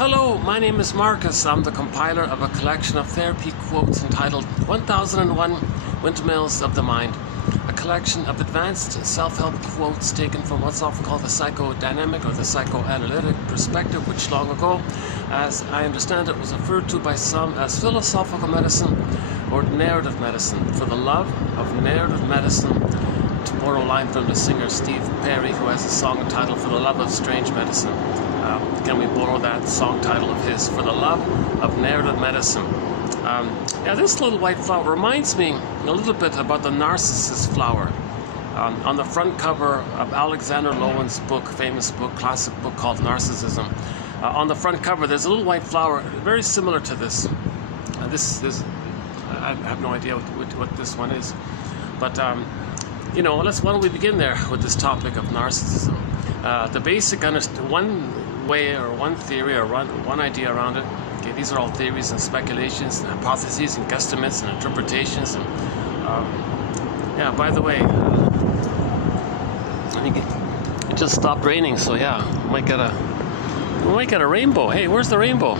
Hello, my name is Marcus. I'm the compiler of a collection of therapy quotes entitled 1001 Windmills of the Mind, a collection of advanced self-help quotes taken from what's often called the psychodynamic or the psychoanalytic perspective, which long ago, as I understand it, was referred to by some as philosophical medicine or narrative medicine. For the love of narrative medicine, to borrow a line from the singer Steve Perry, who has a song entitled For the Love of Strange Medicine. Can we borrow that song title of his, For the Love of Narrative Medicine? Yeah, this little white flower reminds me a little bit about the narcissus flower. On the front cover of Alexander Lowen's book, famous book, classic book called Narcissism, on the front cover there's a little white flower very similar to this. I have no idea what this one is, but you know, why don't we begin there with this topic of narcissism? The basic one way or one theory or one idea around it. Okay, these are all theories and speculations and hypotheses and guesstimates and interpretations. And yeah, by the way, I think it just stopped raining, so yeah, we might get a rainbow. Hey, where's the rainbow?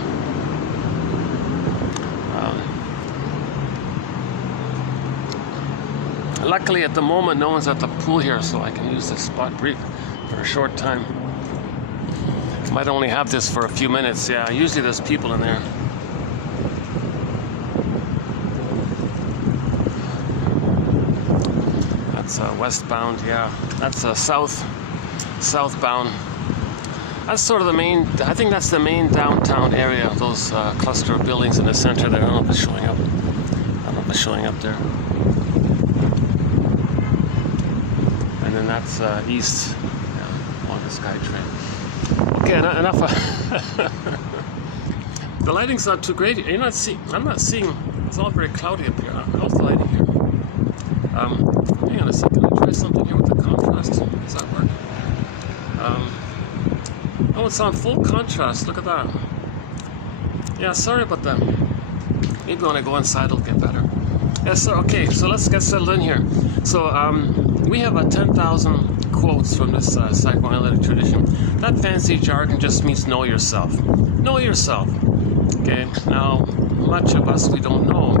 Luckily, at the moment, no one's at the pool here, so I can use this spot brief for a short time. Might only have this for a few minutes. Yeah, usually there's people in there. That's westbound. Yeah, that's southbound. That's sort of the main. I think that's the main downtown area. Those cluster of buildings in the center there. I don't know if it's showing up. I don't know if it's showing up there. And then that's east, yeah, on the SkyTrain. Okay, enough. The lighting's not too great. You're not seeing. I'm not seeing. It's all very cloudy up here. How's the lighting here? Hang on a second. Can I try something here with the contrast? Does that work? Oh, it's on full contrast. Look at that. Yeah, sorry about that. Maybe when I go inside, it'll get better. Yes, sir. Okay, so let's get settled in here. So we have 10,000 quotes from this psychoanalytic tradition. That fancy jargon just means know yourself. Know yourself. Okay. Now, much of us we don't know.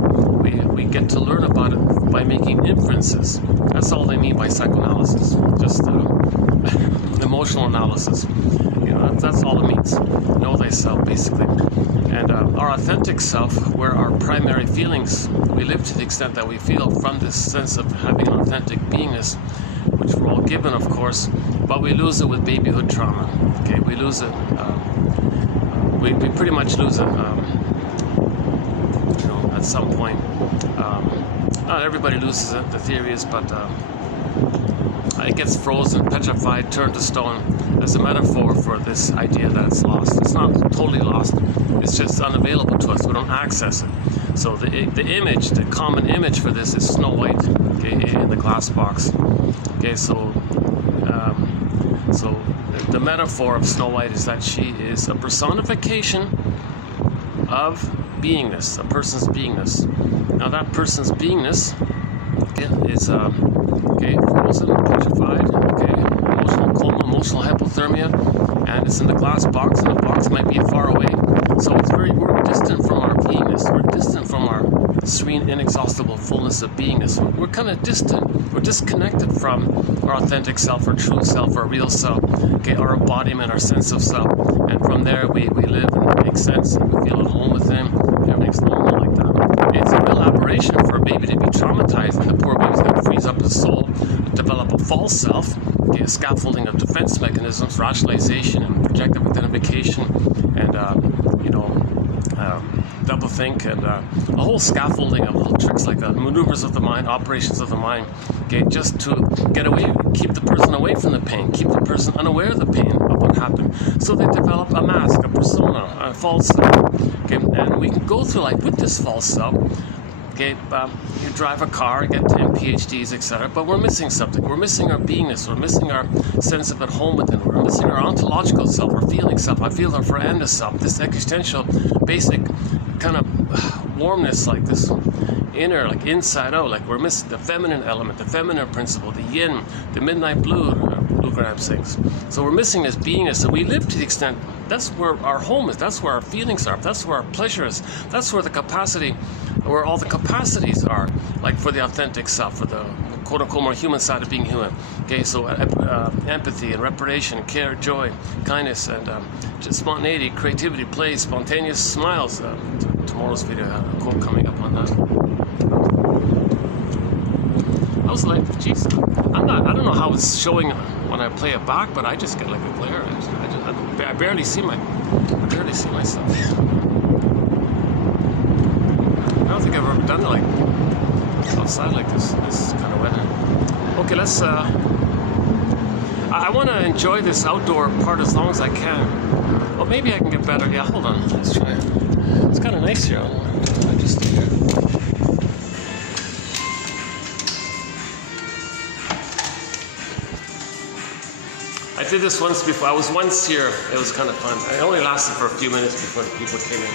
We get to learn about it by making inferences. That's all they mean by psychoanalysis. Just emotional analysis. You know, that's all it means. Know thyself, basically. And our authentic self, where our primary feelings, we live to the extent that we feel from this sense of having an authentic beingness, which we're all given, of course, but we lose it with babyhood trauma. Okay, we lose it. We pretty much lose it. You know, at some point. Not everybody loses it. The theory is, but it gets frozen, petrified, turned to stone as a metaphor for this idea that it's lost. It's not totally lost. It's just unavailable to us. We don't access it. So the image, the common image for this is Snow White, okay, in the glass box. Okay, so the metaphor of Snow White is that she is a personification of beingness, a person's beingness. Now that person's beingness is frozen, petrified, emotional coma, emotional hypothermia, and it's in the glass box, and the box might be far away. So we're distant from our beingness. We're distant from our serene, inexhaustible fullness of beingness. We're kind of distant. We're disconnected from our authentic self, our true self, our real self, our embodiment, our sense of self. And from there, we live and it makes sense, and we feel at home within. Everything's normal like that. It's a real aberration for a baby to be traumatized, and the poor baby's going to freeze up his soul, develop a false self, a scaffolding of defense mechanisms, rationalization and projective identification, and doublethink, and a whole scaffolding of little tricks like maneuvers of the mind, operations of the mind, just to get away, keep the person away from the pain, keep the person unaware of the pain of what happened. So they develop a mask, a persona, a false self, and we can go through life with this false self. You drive a car, get 10 PhDs, etc., but we're missing something. We're missing our beingness. We're missing our sense of at home within. We're missing our ontological self, our feeling self. I feel our veranda self, this existential, basic kind of warmness, like this inner, like inside out, like we're missing the feminine element, the feminine principle, the yin, the midnight blue, Graham sings. So we're missing this beingness, and we live to the extent that's where our home is. That's where our feelings are. That's where our pleasure is. That's where the capacity, where all the capacities are. Like for the authentic self, for the quote-unquote more human side of being human. Okay, so empathy and reparation, care, joy, kindness, and just spontaneity, creativity, play, spontaneous smiles. Tomorrow's video, I have a quote coming up on that. I was like, geez, I don't know how it's showing when I play it back, but I just get like a glare. I barely see myself. I don't think I've ever done it like outside like this kind of weather. Okay, let's. I want to enjoy this outdoor part as long as I can. Well, maybe I can get better. Yeah, hold on. Let's try it. It's kind of nice here. I just stay here. I did this once before. I was once here. It was kind of fun. It only lasted for a few minutes before the people came in.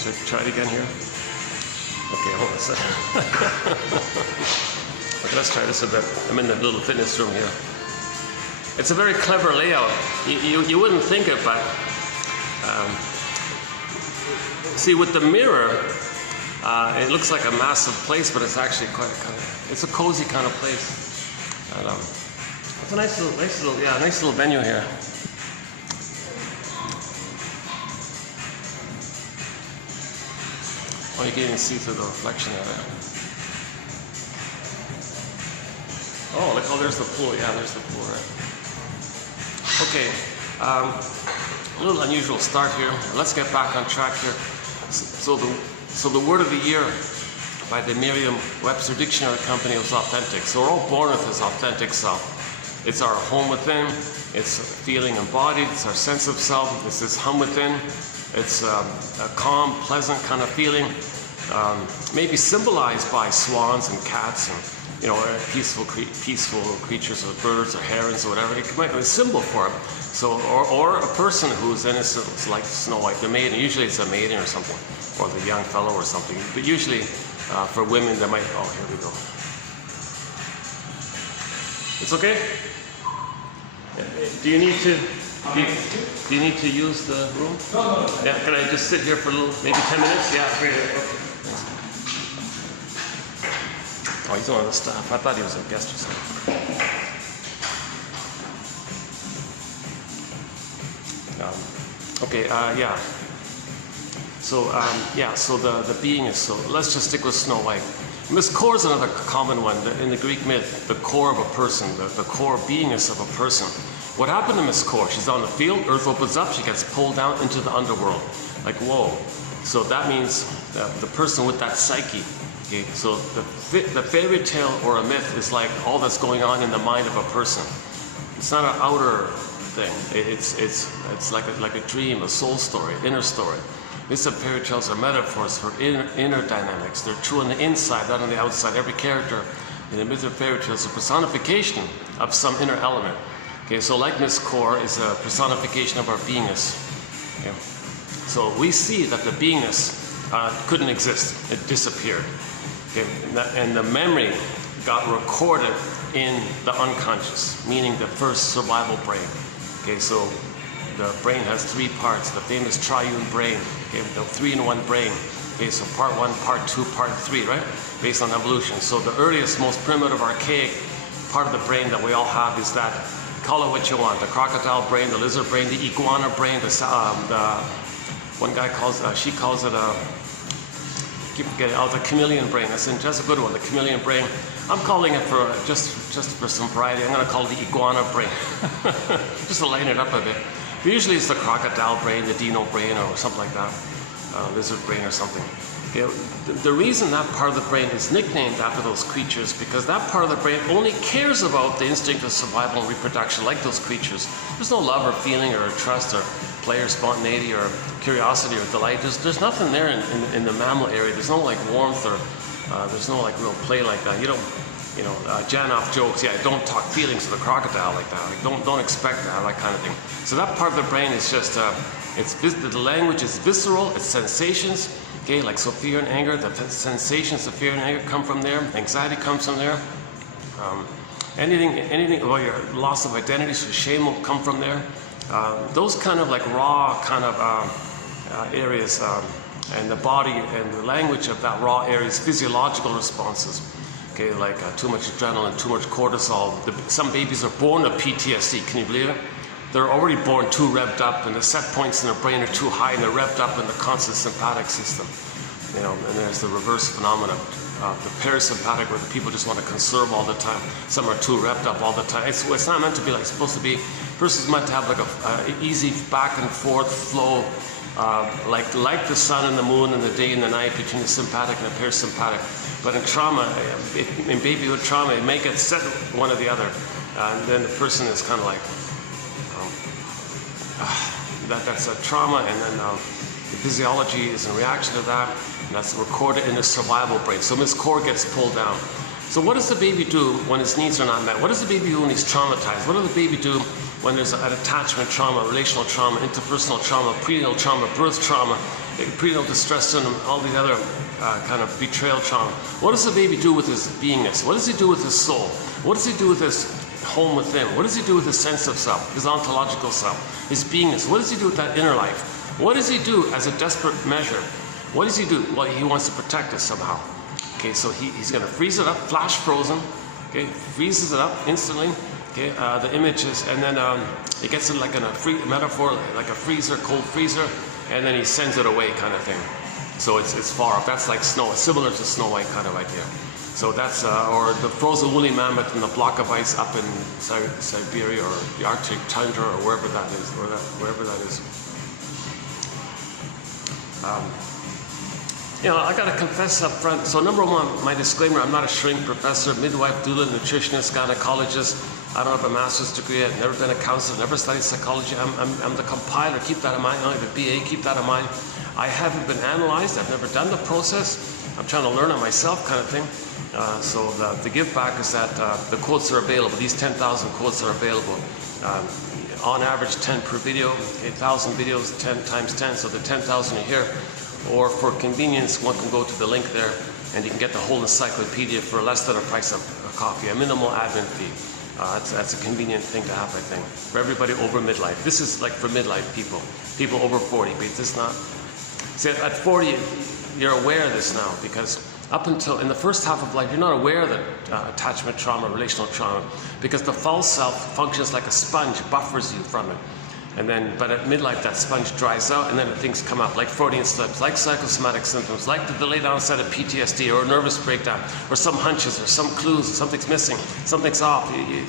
Should I try it again here? Okay, hold on a second. Okay, let's try this a bit. I'm in the little fitness room here. It's a very clever layout. You wouldn't think it, but see, with the mirror, it looks like a massive place, but it's actually it's a cozy kind of place. And, it's a nice little venue here. Oh, you can't even see through the reflection of it. Oh, look! Oh, there's the pool. Yeah, there's the pool. Right? Okay, a little unusual start here. Let's get back on track here. So the word of the year by the Merriam-Webster Dictionary Company was authentic. So we're all born with this authentic self. It's our home within. It's feeling embodied. It's our sense of self. It's this hum within. It's a calm, pleasant kind of feeling, maybe symbolized by swans and cats and peaceful creatures or birds or herons or whatever. It might be a symbol for it. So, or a person who's innocent, it's like Snow White, the maiden. Usually it's a maiden or something, or the young fellow or something. But usually for women, they might. Oh, here we go. It's okay. Do you need to? Do you need to use the room? No. Yeah. Can I just sit here for a little, maybe 10 minutes? Yeah. Great. Okay. Oh, he's one of the staff. I thought he was a guest or something. Okay, yeah. So the being is, so let's just stick with Snow White. Miss Core is another common one in the Greek myth, the core of a person, the core beingness of a person. What happened to Miss Core? She's on the field, Earth opens up, she gets pulled down into the underworld. Like, whoa. So that means the person with that psyche. Okay, so the fairy tale or a myth is like all that's going on in the mind of a person. It's not an outer thing. It's like a dream, a soul story, inner story. Myths and fairy tales are metaphors for inner dynamics. They're true on the inside, not on the outside. Every character in a myth or fairy tale is a personification of some inner element. Okay, so like Miss Core is a personification of our beingness. Okay. So we see that the beingness couldn't exist. It disappeared. Okay. And the memory got recorded in the unconscious, meaning the first survival brain. Okay, so the brain has three parts, the famous triune brain, okay, the 3-in-1 brain. Okay, so part 1, part 2, part 3, right? Based on evolution. So the earliest, most primitive, archaic part of the brain that we all have is that, call it what you want, the crocodile brain, the lizard brain, the iguana brain, the one guy she calls it keep forgetting, the chameleon brain. That's a good one, the chameleon brain. I'm calling it for just for some variety. I'm going to call it the iguana brain, just to lighten it up a bit. But usually it's the crocodile brain, the dino brain, or something like that, lizard brain or something. You know, the reason that part of the brain is nicknamed after those creatures, because that part of the brain only cares about the instinct of survival and reproduction, like those creatures. There's no love or feeling or trust or play or spontaneity or curiosity or delight. There's nothing there in the mammal area. There's no like warmth or there's no like real play like that. You don't, Janoff jokes. Yeah, don't talk feelings to the crocodile like that. Like don't expect that kind of thing. So that part of the brain is just the language is visceral. It's sensations. Okay, like so fear and anger, the sensations of fear and anger come from there. Anxiety comes from there. anything about your loss of identity, so shame will come from there. Those kind of like raw kind of areas, and the body and the language of that raw areas, physiological responses. Okay, like too much adrenaline, too much cortisol. Some babies are born with PTSD. Can you believe it? They're already born too revved up, and the set points in their brain are too high, and they're revved up in the constant sympathetic system. You know, and there's the reverse phenomenon. The parasympathetic, where the people just want to conserve all the time. Some are too revved up all the time. It's not meant to be like it's supposed to be. Person's meant to have like a easy back and forth flow, like the sun and the moon and the day and the night between the sympathetic and the parasympathetic. But in trauma, in babyhood trauma, it may get set one or the other, and then the person is kind of like that's a trauma, and then the physiology is in reaction to that. And that's recorded in the survival brain. So Miss Core gets pulled down. So what does the baby do when his needs are not met? What does the baby do when he's traumatized? What does the baby do when there's an attachment trauma, relational trauma, interpersonal trauma, prenatal trauma, birth trauma, prenatal distress syndrome, all these other kind of betrayal trauma? What does the baby do with his beingness? What does he do with his soul? What does he do with his home within? What does he do with his sense of self, his ontological self, his beingness? What does he do with that inner life? What does he do as a desperate measure? What does he do? Well, he wants to protect us somehow. Okay, so he's going to freeze it up, flash frozen. Okay, freezes it up instantly. Okay, the images, and then it gets it like in a metaphor, like a freezer, cold freezer, and then he sends it away, kind of thing. So it's far off. That's like snow. It's similar to Snow White kind of idea. So that's or the frozen woolly mammoth and the block of ice up in Siberia or the Arctic tundra or wherever that is, wherever that is. You know, I got to confess up front. So number one, my disclaimer, I'm not a shrink professor, midwife, doula, nutritionist, gynecologist. I don't have a master's degree. I've never been a counselor, never studied psychology. I'm the compiler. Keep that in mind. I have a BA. Keep that in mind. I haven't been analyzed. I've never done the process. I'm trying to learn it myself, kind of thing. So the give back is that the quotes are available. These 10,000 quotes are available. On average, 10 per video. 1,000 videos, 10 times 10. So the 10,000 are here. Or for convenience, one can go to the link there and you can get the whole encyclopedia for less than the price of a coffee, a minimal admin fee. That's a convenient thing to have, I think, for everybody over midlife. This is like for midlife people over 40, but it's not. See, at 40, you're aware of this now, because up until in the first half of life, you're not aware of the attachment trauma, relational trauma, because the false self functions like a sponge, buffers you from it. And then, but at midlife, that sponge dries out, and then things come up, like Freudian slips, like psychosomatic symptoms, like the delayed onset of PTSD, or a nervous breakdown, or some hunches, or some clues, something's missing, something's off. You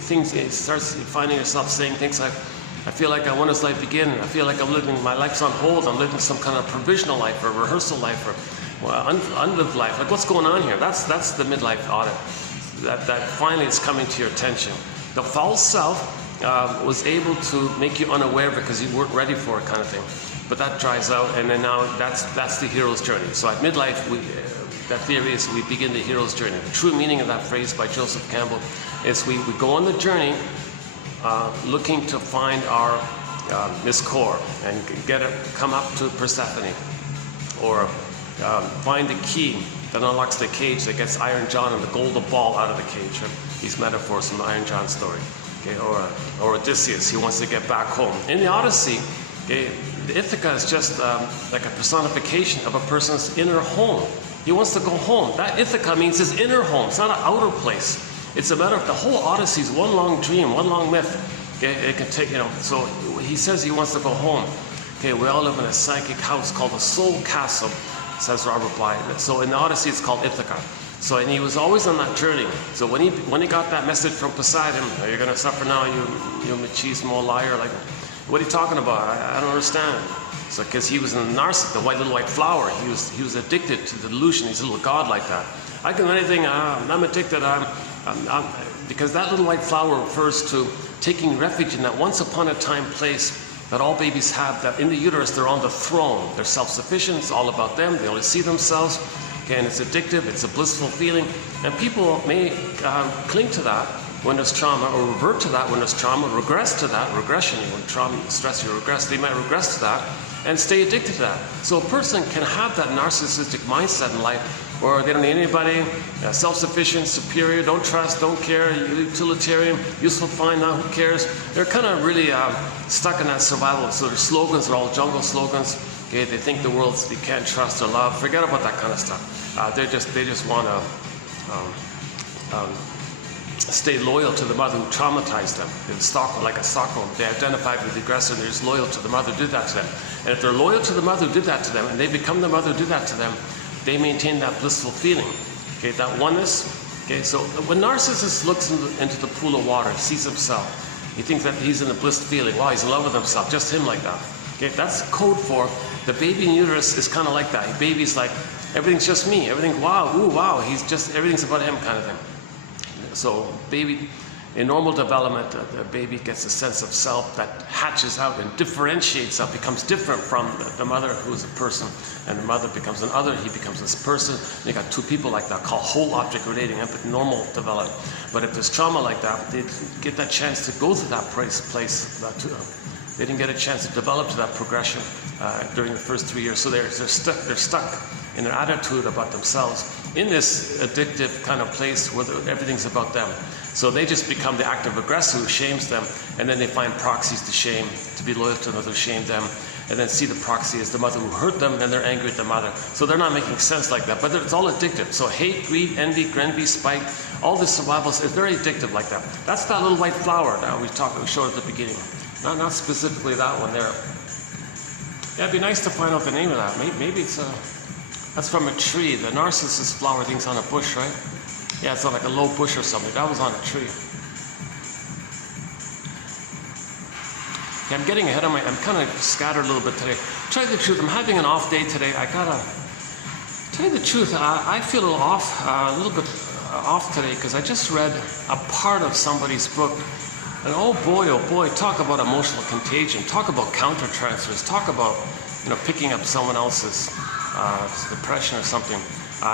start finding yourself saying things like, I feel like I want this life begin. I feel like I'm living, my life's on hold. I'm living some kind of provisional life, or rehearsal life, or unlived life. Like, what's going on here? That's the midlife audit. That finally is coming to your attention. The false self was able to make you unaware because you weren't ready for it, kind of thing. But that dries out, and then now that's the hero's journey. So at midlife, that theory is we begin the hero's journey. The true meaning of that phrase by Joseph Campbell is we go on the journey looking to find our Miss Core and come up to Persephone, or find the key that unlocks the cage that gets Iron John and the golden ball out of the cage. These metaphors from the Iron John story. Okay, or Odysseus, he wants to get back home. In the Odyssey, okay, the Ithaca is just like a personification of a person's inner home. He wants to go home. That Ithaca means his inner home. It's not an outer place. It's a matter of the whole Odyssey is one long dream, one long myth. Okay, it can take, so he says he wants to go home. Okay, we all live in a psychic house called the Soul Castle, says Robert Bly. So in the Odyssey, it's called Ithaca. So, and he was always on that journey. So when he got that message from Poseidon, you're going to suffer now, you machismo liar, like, what are you talking about? I don't understand. So, because he was a narcissist, the little white flower. He was addicted to the delusion. He's a little god like that. I can do anything. I'm addicted. Because that little white flower refers to taking refuge in that once upon a time place that all babies have. That in the uterus, they're on the throne. They're self-sufficient. It's all about them. They only see themselves. Okay, and it's addictive, it's a blissful feeling, and people may cling to that when there's trauma, or revert to that when there's trauma, regress to that, regression, when trauma, stress, you regress, they might regress to that, and stay addicted to that. So a person can have that narcissistic mindset in life or they don't need anybody, self-sufficient, superior, don't trust, don't care, utilitarian, useful, fine, now who cares? They're kind of really stuck in that survival. So their slogans are all jungle slogans. Okay, they think the world they can't trust or love. Forget about that kind of stuff. They just want to stay loyal to the mother who traumatized them. They stalk like a Stockholm. They identified with the aggressor. They're just loyal to the mother who did that to them. And if they're loyal to the mother who did that to them, and they become the mother who did that to them, they maintain that blissful feeling. Okay, that oneness. Okay, so when narcissist looks into the pool of water, he sees himself. He thinks that he's in a blissed feeling. Wow, he's in love with himself. Just him like that. Okay, that's code for the baby in uterus is kind of like that. Baby's like, everything's just me. Everything, wow, ooh, wow. He's just, everything's about him kind of thing. So baby, in normal development, the baby gets a sense of self that hatches out and differentiates out, becomes different from the mother who is a person, and the mother becomes an other, he becomes this person. You got two people like that called whole object relating, but normal development. But if there's trauma like that, they get that chance to go to that place they didn't get a chance to develop to that progression during the first 3 years. So they're stuck in their attitude about themselves in this addictive kind of place where everything's about them. So they just become the active aggressor who shames them, and then they find proxies to shame, to be loyal to another who shamed them, and then see the proxy as the mother who hurt them, and they're angry at the mother. So they're not making sense like that, but it's all addictive. So hate, greed, envy, spite, all this survival is very addictive like that. That's that little white flower that we showed at the beginning. Not specifically that one there. Yeah, it'd be nice to find out the name of that. Maybe it's that's from a tree. The narcissus flower thing's on a bush, right? Yeah, it's on like a low bush or something. That was on a tree. Yeah, I'm getting ahead of I'm kind of scattered a little bit today. Tell you the truth, I'm having an off day today. I gotta tell you the truth. I feel a little bit off today because I just read a part of somebody's book. And oh boy, talk about emotional contagion, talk about countertransfers, talk about, picking up someone else's depression or something.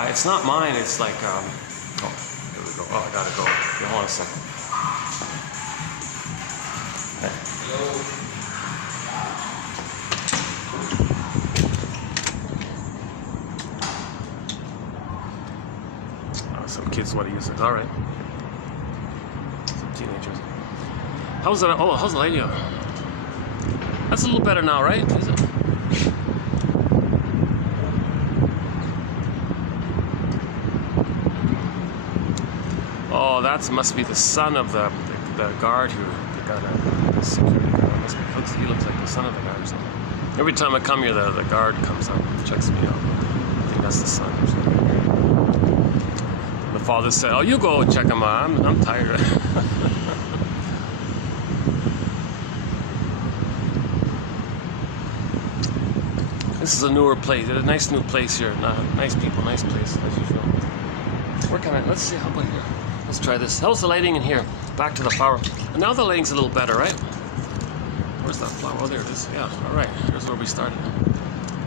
It's not mine, it's like, oh, here we go. Oh, I gotta go. Okay, hold on a second. Hello. Some kids want to use it. All right. Some teenagers. How's that? Oh, how's the lighting? That's a little better now, right? Is it? Oh, that must be the son of the guard who got a security guard. He looks like the son of the guard or something. Every time I come here, the guard comes out and checks me out. I think that's the son or something. The father said, "Oh, you go check him out. I'm tired." This is a newer place. A nice new place here. Nice people, nice place as usual. Where can let's see, how about here? Let's try this. How's the lighting in here? Back to the flower. And now the lighting's a little better, right? Where's that flower? Oh, there it is. Yeah, all right. Here's where we started.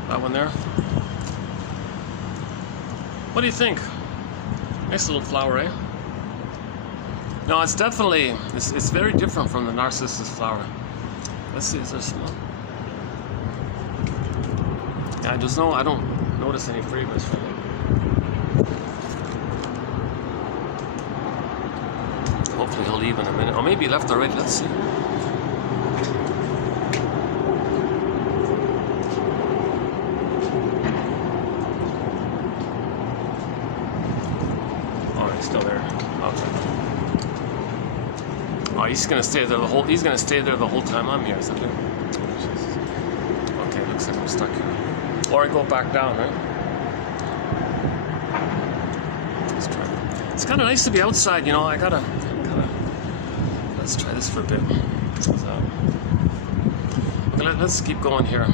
That one there. What do you think? Nice little flower, eh? No, it's definitely, it's very different from the narcissus flower. Let's see, is there some? Yeah, I don't notice any fragrance from it. Hopefully he'll leave in a minute. Or maybe he left already, let's see. Oh, he's still there. Okay. Oh, he's gonna stay there the whole time I'm here, isn't he? Okay, looks like I'm stuck here. Or I go back down, right? Let's try it. It's kind of nice to be outside, let's try this for a bit. Okay, let's keep going here.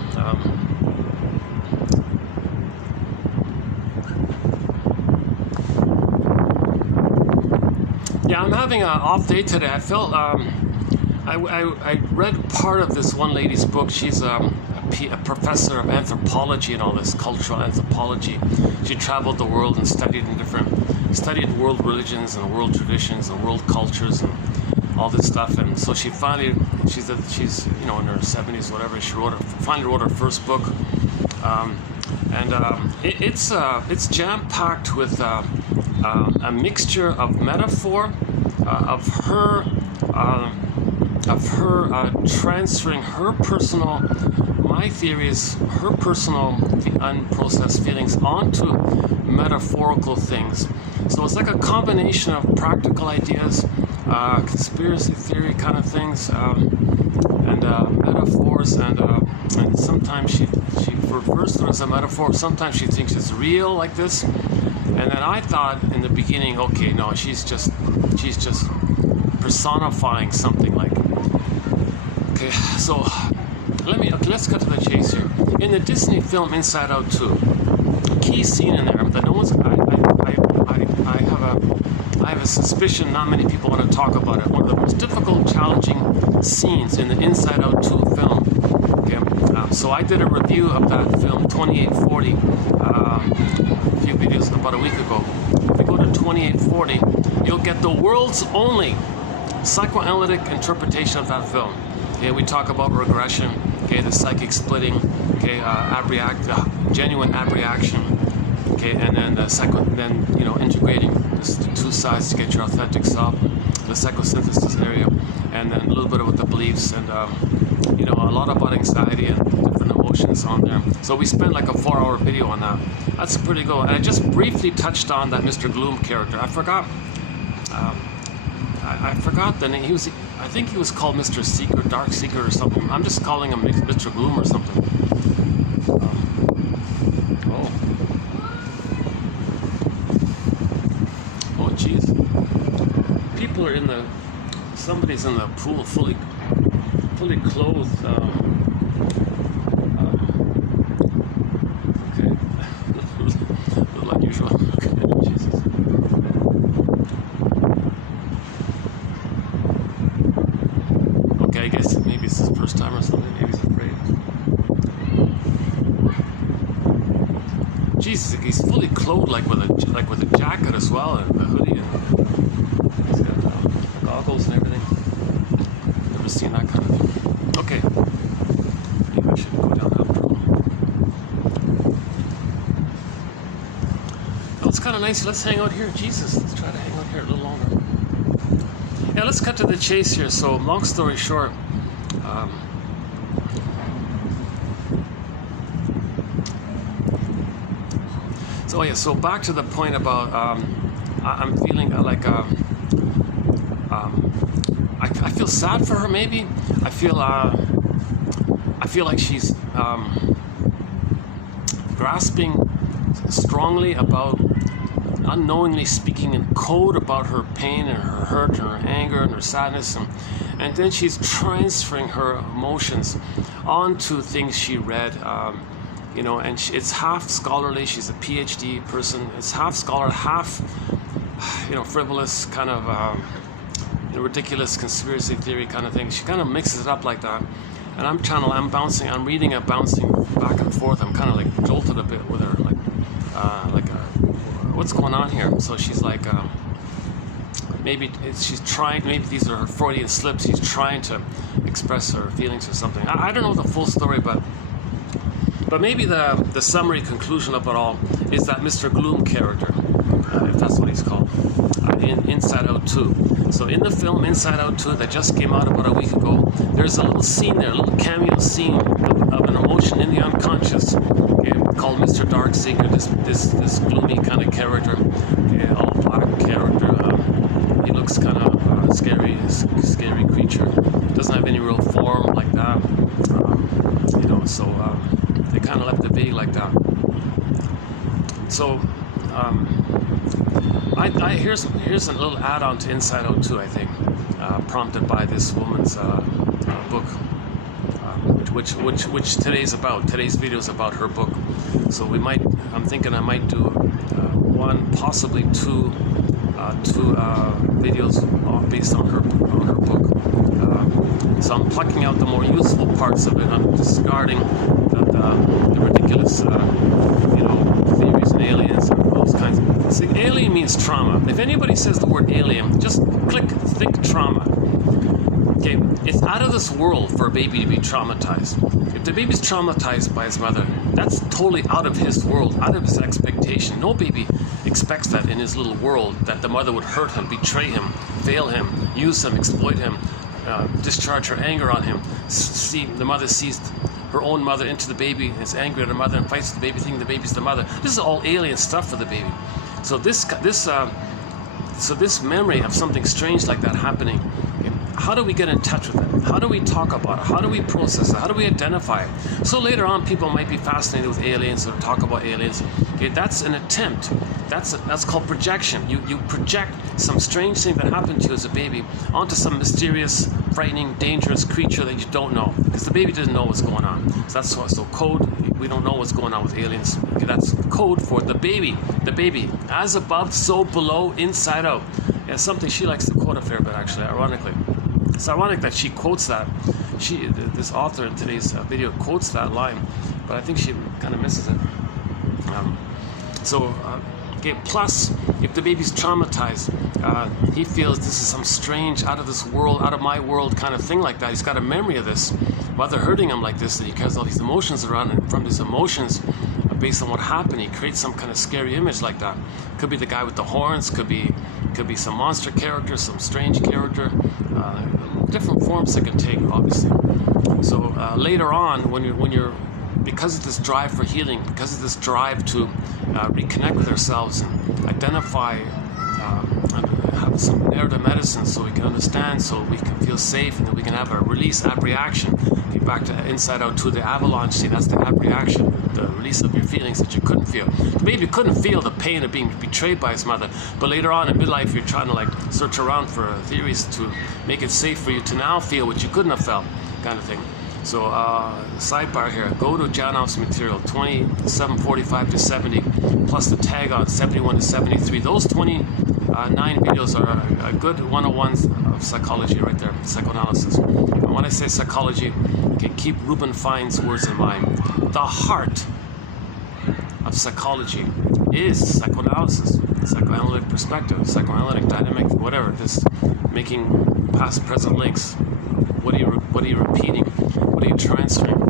Yeah, I'm having an off day today. I felt I read part of this one lady's book. She's a professor of anthropology and all this, cultural anthropology. She traveled the world and studied world religions and world traditions and world cultures and all this stuff. And so she's in her 70s, whatever. She finally wrote her first book. and it's jam-packed with a mixture of metaphor, of her transferring her personal, my theory is her personal unprocessed feelings onto metaphorical things. So it's like a combination of practical ideas, conspiracy theory kind of things, and metaphors, and sometimes she refers to it as a metaphor. Sometimes she thinks it's real, like this. And then I thought in the beginning, okay, no, she's just personifying something like. Okay, so let's cut to the chase here. In the Disney film Inside Out 2, key scene in there that no one's. I have a suspicion not many people want to talk about it. One of the most difficult, challenging scenes in the Inside Out 2 film. Okay, so I did a review of that film 2840 a few videos about a week ago. If you go to 2840, you'll get the world's only psychoanalytic interpretation of that film. Okay, we talk about regression, okay, the psychic splitting, okay, genuine abreaction, okay, and then integrating the two sides to get your authentic self, the psychosynthesis area, and then a little bit about the beliefs, and a lot about anxiety and different emotions on there. So we spent like a 4-hour video on that. That's pretty good. And I just briefly touched on that Mr. Gloom character. I forgot the name. I think he was called Mr. Seeker, Dark Seeker or something. I'm just calling him Mr. Gloom or something. Oh jeez. People are somebody's in the pool fully clothed. Okay. A little unusual. Jesus. I guess maybe it's his first time or something. Maybe he's afraid. Jesus, he's fully clothed, like with a jacket as well, and a hoodie, and he's got goggles and everything. Never seen that kind of thing. Okay, maybe I should go down that road. Oh, it's kind of nice. Let's hang out here. Jesus, let's try to hang out here a little longer. Yeah, let's cut to the chase here. So, long story short, so back to the point about I'm feeling like I feel sad for her. Maybe I feel like she's grasping strongly about, unknowingly speaking in code about her pain and her hurt and her anger and her sadness, and then she's transferring her emotions onto things she read, and it's half scholarly. She's a PhD person. It's half scholar, half frivolous, kind of ridiculous conspiracy theory kind of thing. She kind of mixes it up like that, and I'm reading it, bouncing back and forth. I'm kind of like jolted a bit with her, what's going on here? So she's like, maybe these are her Freudian slips. She's trying to express her feelings or something. I don't know the full story, but maybe the summary conclusion of it all is that Mr. Gloom character, if that's what he's called, in Inside Out 2. So in the film Inside Out 2 that just came out about a week ago, there's a little scene there, a little cameo scene of an emotion in the unconscious, called Mr. Dark Seeker, this gloomy kind of character, all black character. He looks kind of scary creature. Doesn't have any real form like that, so they kind of left it be like that. So here's a little add-on to Inside Out 2, I think, prompted by this woman's book, which today's about. Today's video is about her book. So I'm thinking I might do one, possibly two videos based on her book. So I'm plucking out the more useful parts of it. I'm discarding the ridiculous, theories and aliens and those kinds of things. See, alien means trauma. If anybody says the word alien, just think trauma. Okay, it's out of this world for a baby to be traumatized. If the baby's traumatized by his mother, that's totally out of his world, out of his expectation. No baby expects that in his little world, that the mother would hurt him, betray him, fail him, use him, exploit him, discharge her anger on him. See, the mother sees her own mother into the baby, is angry at her mother and fights the baby, thinking the baby's the mother. This is all alien stuff for the baby. So this memory of something strange like that happening, how do we get in touch with it? How do we talk about it? How do we process it? How do we identify it? So later on, people might be fascinated with aliens or talk about aliens. Okay, that's an attempt. That's called projection. You project some strange thing that happened to you as a baby onto some mysterious, frightening, dangerous creature that you don't know, because the baby doesn't know what's going on. So that's so code. We don't know what's going on with aliens. Okay, that's code for the baby. The baby, as above, so below, inside out. Yeah, something she likes to quote a fair bit, actually, ironically. It's ironic that she quotes that. This author in today's video quotes that line, but I think she kind of misses it. Okay, plus, if the baby's traumatized, he feels this is some strange, out of this world, out of my world kind of thing like that. He's got a memory of this. Mother hurting him like this, that he carries all these emotions around, and from these emotions, based on what happened, he creates some kind of scary image like that. Could be the guy with the horns, could be some monster character, some strange character, different forms it can take, obviously. So later on, when you're because of this drive for healing, because of this drive to reconnect with ourselves and identify and have some narrative medicine so we can understand, so we can feel safe, and then we can have a release ab-reaction. Get back to inside out to the avalanche scene. That's the ab-reaction, the release of your feelings that you couldn't feel. The baby couldn't feel the pain of being betrayed by his mother, but later on in midlife, you're trying to like search around for theories to make it safe for you to now feel what you couldn't have felt, kind of thing. So sidebar here, go to Janoff's material 2745 to 70 plus the tag on 71 to 73. Those 29 videos are a good 101s of psychology right there, psychoanalysis. And when I say psychology, okay, keep Ruben Fine's words in mind. The heart of psychology is psychoanalysis, psychoanalytic perspective, psychoanalytic dynamic, whatever. This making past present links. What are you repeating? What are you transferring?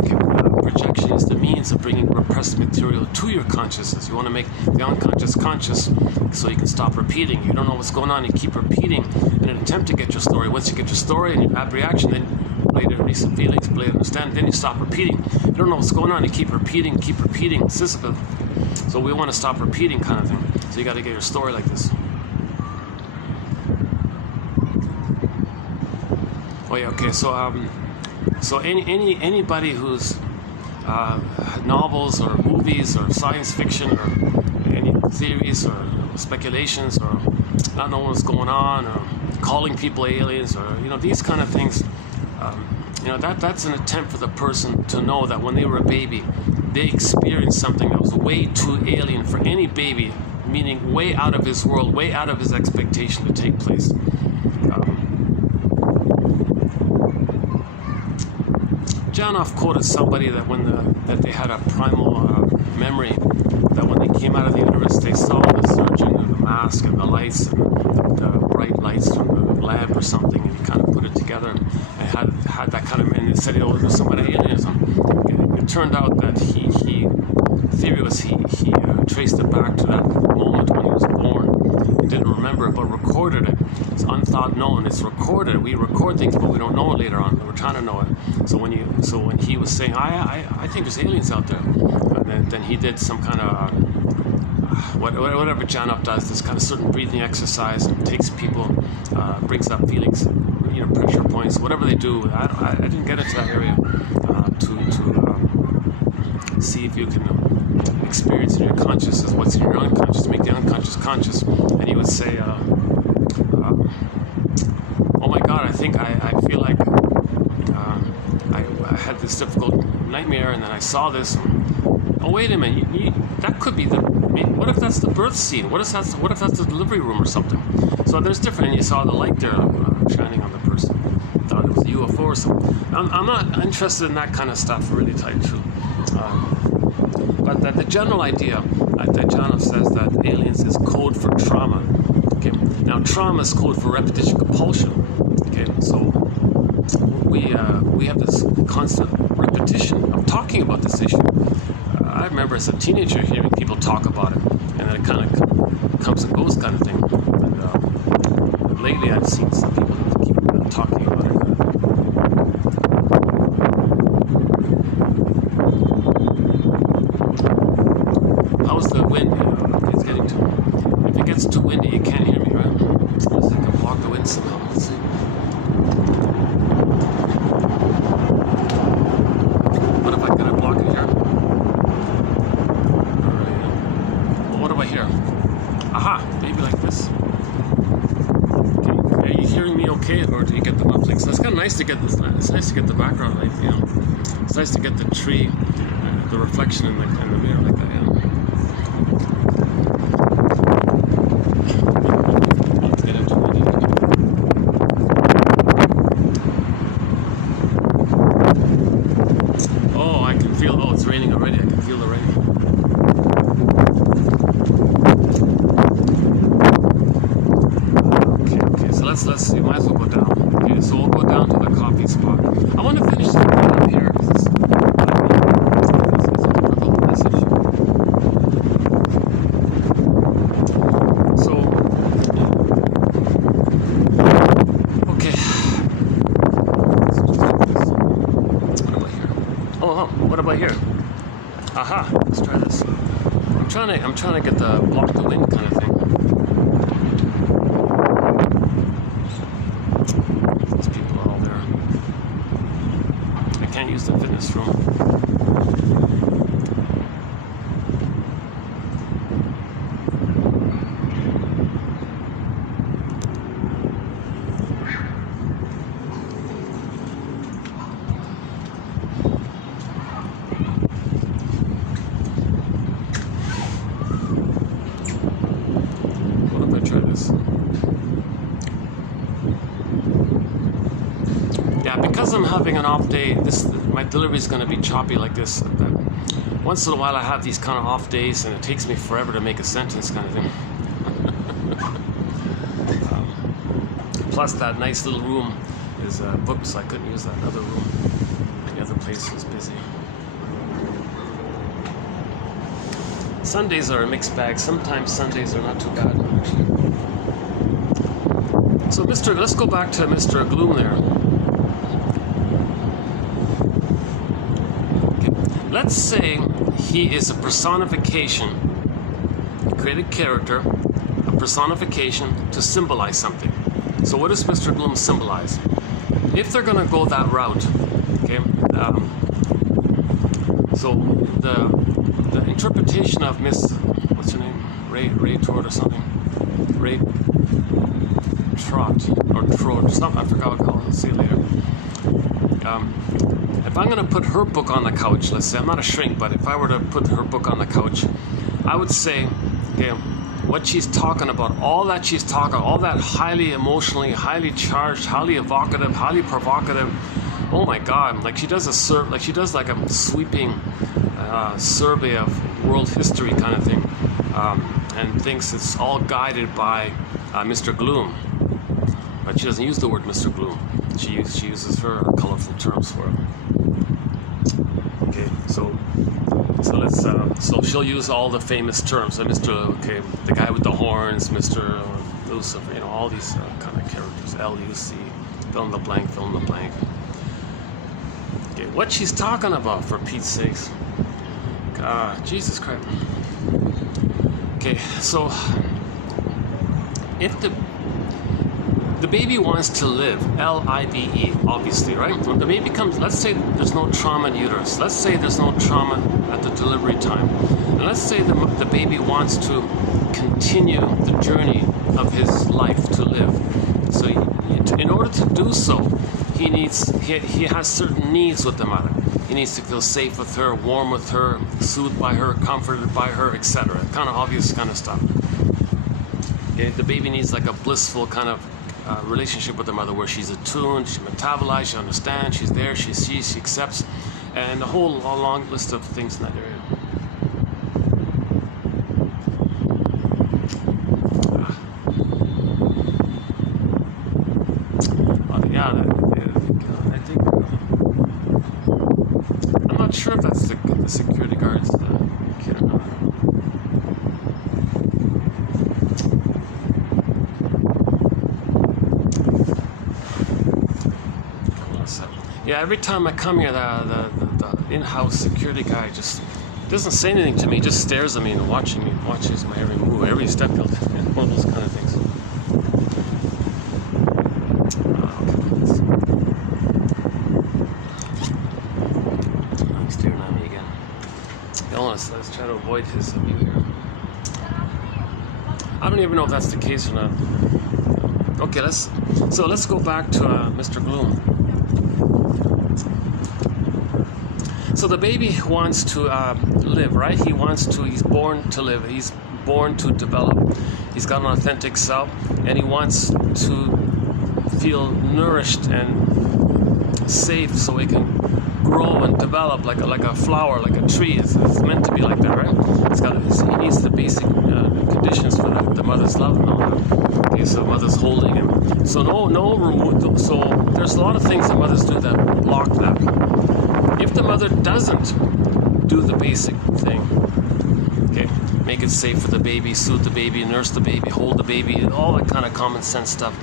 Okay, projection is the means of bringing repressed material to your consciousness. You want to make the unconscious conscious so you can stop repeating. You don't know what's going on, you keep repeating in an attempt to get your story. Once you get your story and you have reaction, then later release some feelings, later understand, then you stop repeating. You don't know what's going on, you keep repeating. Sisyphus. So we want to stop repeating, kind of thing. So you got to get your story like this. Oh yeah, okay. So anybody who's novels or movies or science fiction or any theories or speculations or not knowing what's going on or calling people aliens or these kind of things, that's an attempt for the person to know that when they were a baby, they experienced something that was way too alien for any baby, meaning way out of his world, way out of his expectation to take place. Janoff quoted somebody that that they had a primal memory, that when they came out of the universe, they saw the surgeon and the mask and the lights and the bright lights from the lamp or something, and he kind of put it together and had that kind of, and he said, it was some kind of alienism. It turned out that the theory was he traced it back to that moment when he was born. He didn't remember it, but recorded it. It's unthought known. It's recorded. We record things, but we don't know it later on. We're trying to know it. So when he was saying, I think there's aliens out there, and then he did some kind of whatever Janoff does, this kind of certain breathing exercise, and takes people, brings up feelings, pressure points, whatever they do. I didn't get into that area to see if you can experience in your consciousness what's in your unconscious, make the unconscious conscious. And he would say, oh my God, I think I feel like I had this difficult nightmare, and then I saw this. Oh, wait a minute, that could be what if that's the birth scene? What if that's the delivery room or something? So there's different, and you saw the light there shining on the person. Thought it was a UFO or something. I'm not interested in that kind of stuff, really, to tell you the truth. But that the general idea that Janoff says that aliens is code for trauma. Okay, now trauma is code for repetition compulsion. Okay, so we have this constant repetition of talking about this issue. I remember as a teenager hearing people talk about it, and then it kind of comes and goes kind of thing. And lately I've seen some people keep talking about it. How's the wind? It's getting too. If it gets too windy, you can't hear me, right? Unless I can block the wind somehow. Let's see. What if I gotta block it here? Well, what do I hear? Aha! Maybe like this. Okay. Are you hearing me okay, or do you get the muffling? So it's kind of nice to get this. It's nice to get the background light. You know, it's nice to get the tree, the reflection in the mirror like that. Yeah. It's raining already. I can feel the rain. Okay. So let's. You might as well go down. Okay. So we'll go down to the coffee spot. I want to finish this up here because it's a difficult message. So okay. What about here? Aha, let's try this. I'm trying to get the block the wind kind of thing. These people are all there. I can't use the fitness room. Yeah, because I'm having an off day, my delivery is going to be choppy like this. Once in a while I have these kind of off days and it takes me forever to make a sentence kind of thing. Plus that nice little room is booked, so I couldn't use that other room. The other place was busy. Sundays are a mixed bag. Sometimes Sundays are not too bad, actually. So let's go back to Mr. Gloom there. Okay. Let's say he is a personification, created character, a personification to symbolize something. So what does Mr. Gloom symbolize? If they're going to go that route, okay, so the interpretation of Miss, what's her name? Ray Trott or something? Ray Trott or Trott or something. I forgot what I call it. I'll see it later. If I'm going to put her book on the couch, let's say, I'm not a shrink, but if I were to put her book on the couch, I would say, okay, what she's talking about, all that she's talking, all that highly emotionally, highly charged, highly evocative, highly provocative. Oh my God! Like she does a sweeping survey of world history kind of thing, and thinks it's all guided by Mr. Gloom. But she doesn't use the word Mr. Gloom. She uses her colorful terms for it. Okay, so let's so she'll use all the famous terms. The guy with the horns, Mr. Lucifer, all these kind of characters. LUC, fill in the blank, fill in the blank. Okay, what she's talking about, for Pete's sakes. Jesus Christ. Okay, so if the baby wants to live, L-I-V-E, obviously, right? When the baby comes, let's say there's no trauma in uterus. Let's say there's no trauma at the delivery time. And let's say the baby wants to continue the journey of his life to live. So in order to do so, he has certain needs with the mother. He needs to feel safe with her, warm with her, soothed by her, comforted by her, etc. Kind of obvious kind of stuff. Okay, the baby needs like a blissful kind of relationship with the mother where she's attuned, she metabolizes, she understands, she's there, she sees, she accepts, and a long list of things in that area. I think not sure if that's the security guard's kid or not. Yeah, every time I come here, the in-house security guy just doesn't say anything to me, just stares at me and watches my every move, every step, one of those kind of things. He's staring at me again. Let's try to avoid his view here. I don't even know if that's the case or not. Okay, let's go back to Mr. Gloom. So the baby wants to live, right? He's born to live. He's born to develop. He's got an authentic self, and he wants to feel nourished and safe so he can grow and develop like a flower, like a tree. It's meant to be like that, right? He needs the basic conditions for the mother's love and all that. Okay, so mother's holding him. So no remove. So there's a lot of things that mothers do that block that. If the mother doesn't do the basic thing, okay, make it safe for the baby, soothe the baby, nurse the baby, hold the baby, all that kind of common sense stuff.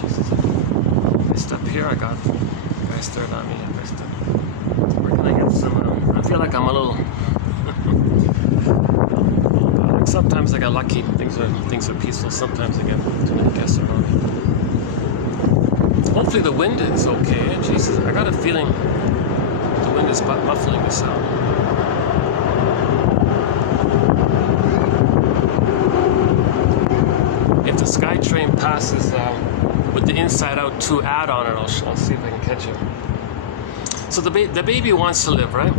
Jesus, if I step here, I got the guy staring at me. If I step, where can I get some? I feel like I'm a little. Sometimes I get lucky. Things are peaceful. Sometimes I get too many guests around me. Hopefully the wind is okay. Jesus, I got a feeling the wind is muffling the sound. If the SkyTrain passes with the Inside Out 2 ad on it, I'll see if I can catch it. So the baby wants to live, right?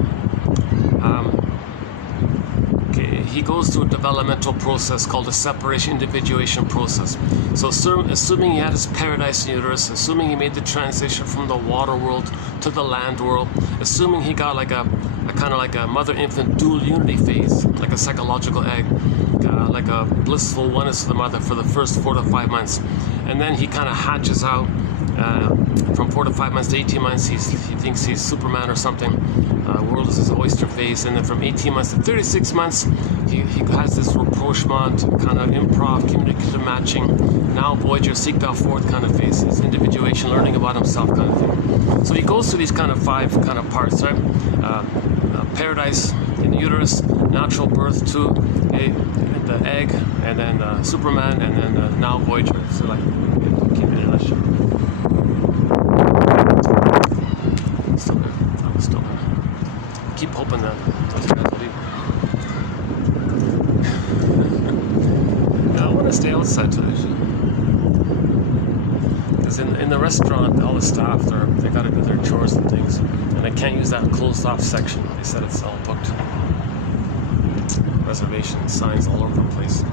He goes through a developmental process called the separation individuation process. So assuming he had his paradise in uterus, assuming he made the transition from the water world to the land world, assuming he got like a kind of like a mother-infant dual unity phase, like a psychological egg, like a blissful oneness of the mother for the first 4 to 5 months. And then he kind of hatches out from 4 to 5 months to 18 months. He thinks he's Superman or something. World is his oyster phase, and then from 18 months to 36 months, he has this rapprochement, kind of improv, communicative matching, now Voyager, seek thou forth kind of phase, his individuation, learning about himself kind of thing. So he goes through these kind of 5 kind of parts, right? Paradise in the uterus, natural birth to the egg, and then Superman, and then now Voyager. So like, keep it in a nutshell. Still there. I'm still there. Keep hoping that those guys will leave. Yeah, I want to stay outside today. Because in the restaurant, all the staff, they got to do their chores and things. And I can't use that closed off section. They said it's all booked. Reservation signs all over the place.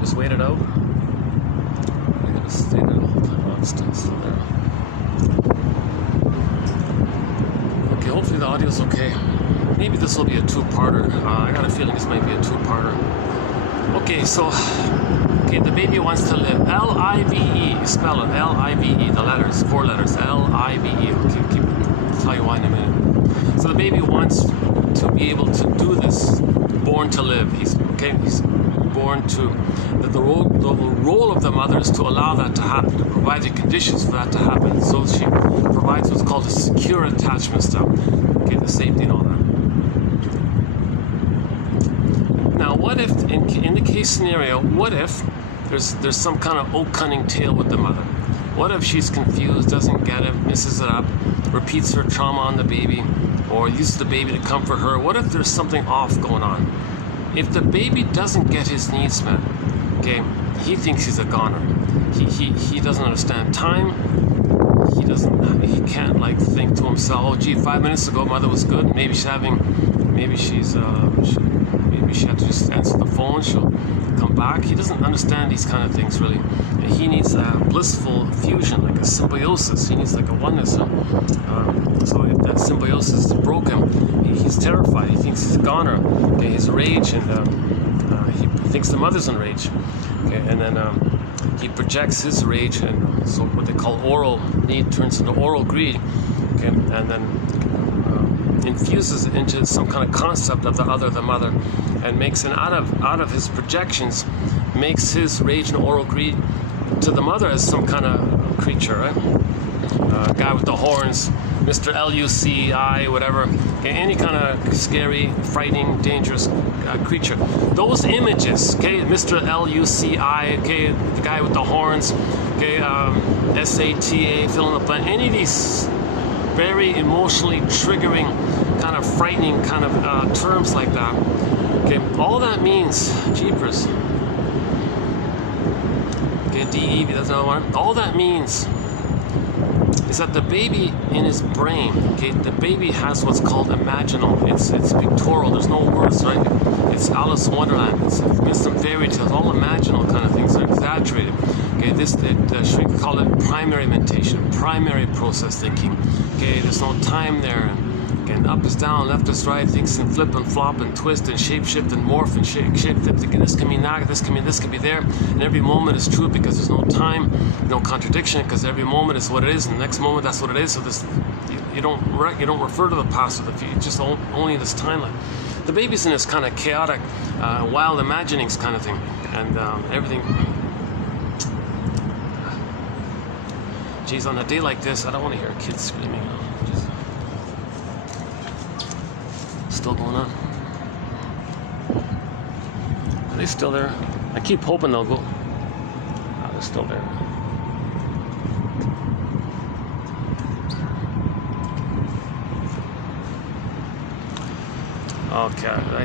Just wait it out. I'm gonna stay there the whole time. I'm still there. Okay, hopefully the audio's okay. Maybe this will be a 2-parter. I got a feeling this might be a 2-parter. Okay, so the baby wants to live. L-I-V-E. Spell it. L-I-V-E. The letters, 4 letters. L-I-V-E. Okay, I'll tell you why in a minute. So the baby wants to be able to do this. Born to live. He's born to. The role of the mother is to allow that to happen, to provide the conditions for that to happen. So she provides what's called a secure attachment style. Okay, the safety and all that. Now, what if, in the case scenario, what if there's some kind of cunning tale with the mother? What if she's confused, doesn't get it, messes it up, repeats her trauma on the baby, or uses the baby to comfort her? What if there's something off going on? If the baby doesn't get his needs met, okay, he thinks he's a goner. He doesn't understand time. He can't like think to himself, oh gee, 5 minutes ago mother was good. Maybe she's maybe she had to just answer the phone, she'll come back. He doesn't understand these kind of things really. He needs a blissful fusion, like a symbiosis. He needs like a oneness. So if that symbiosis is broken, he's terrified. He thinks he's a goner. Okay, his rage, and he thinks the mother's in rage. Okay, and then he projects his rage, and so what they call oral need turns into oral greed. Okay, and then infuses it into some kind of concept of the other, the mother, and makes an out of his projections, makes his rage and oral greed to the mother as some kind of creature, right? Guy with the horns, Mr. Luci, whatever, okay, any kind of scary, frightening, dangerous creature. Those images, okay, Mr. Luci, okay, the guy with the horns, okay, SATA, filling up any of these very emotionally triggering, kind of frightening kind of terms like that. Okay, all that means, jeepers. Okay, DE, that's another one. All that means is that the baby in his brain, okay, the baby has what's called imaginal. It's pictorial. There's no words, right? It's Alice in Wonderland. It's some fairy tales, all imaginal kind of things. They're exaggerated. Okay, the shrink call it primary mentation, primary process thinking. Okay, there's no time there. And up is down, left is right, things can flip and flop and twist and shape shift and morph and shape. This can mean that, this can be there. And every moment is true because there's no time, no contradiction, because every moment is what it is, and the next moment that's what it is. So this, you don't refer to the past or the future, just only this timeline. The baby's in this kind of chaotic, wild imaginings kind of thing, and everything. Geez, on a day like this, I don't want to hear kids screaming. Still going on. Are they still there? I keep hoping they'll go. Oh, they're still there. Okay, I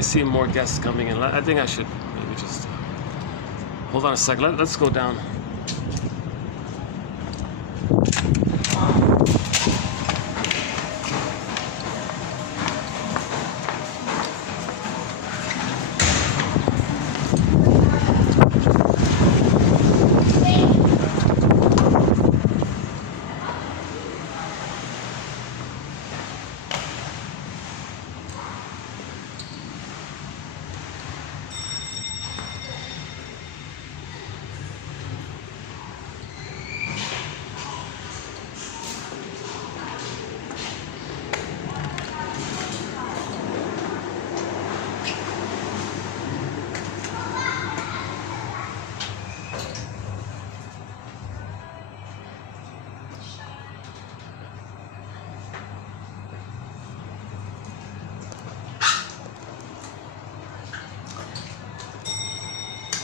see more guests coming in. I think I should maybe just hold on a sec. Let's go down.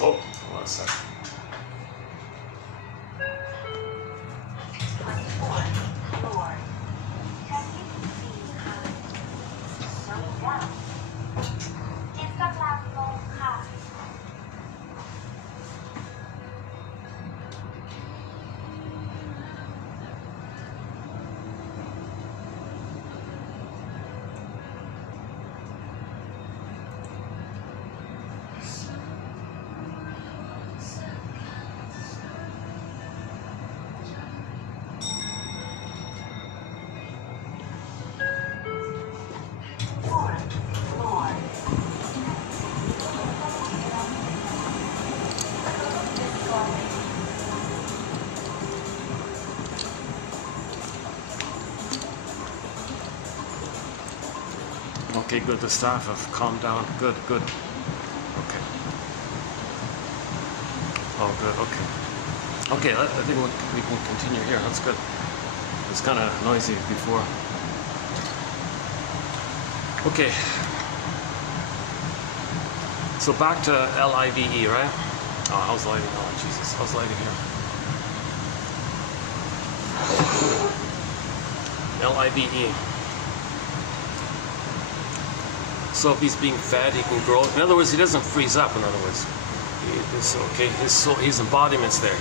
Oh, hold on a sec. Okay, good. The staff have calmed down. Good, good. Okay. Oh, good. Okay. Okay, I think we can continue here. That's good. It's kind of noisy before. Okay. So back to LIVE, right? Oh, how's lighting? Oh, Jesus. How's lighting here? LIVE. So if he's being fed, he can grow. In other words, he doesn't freeze up. In other words, okay. His embodiment's there.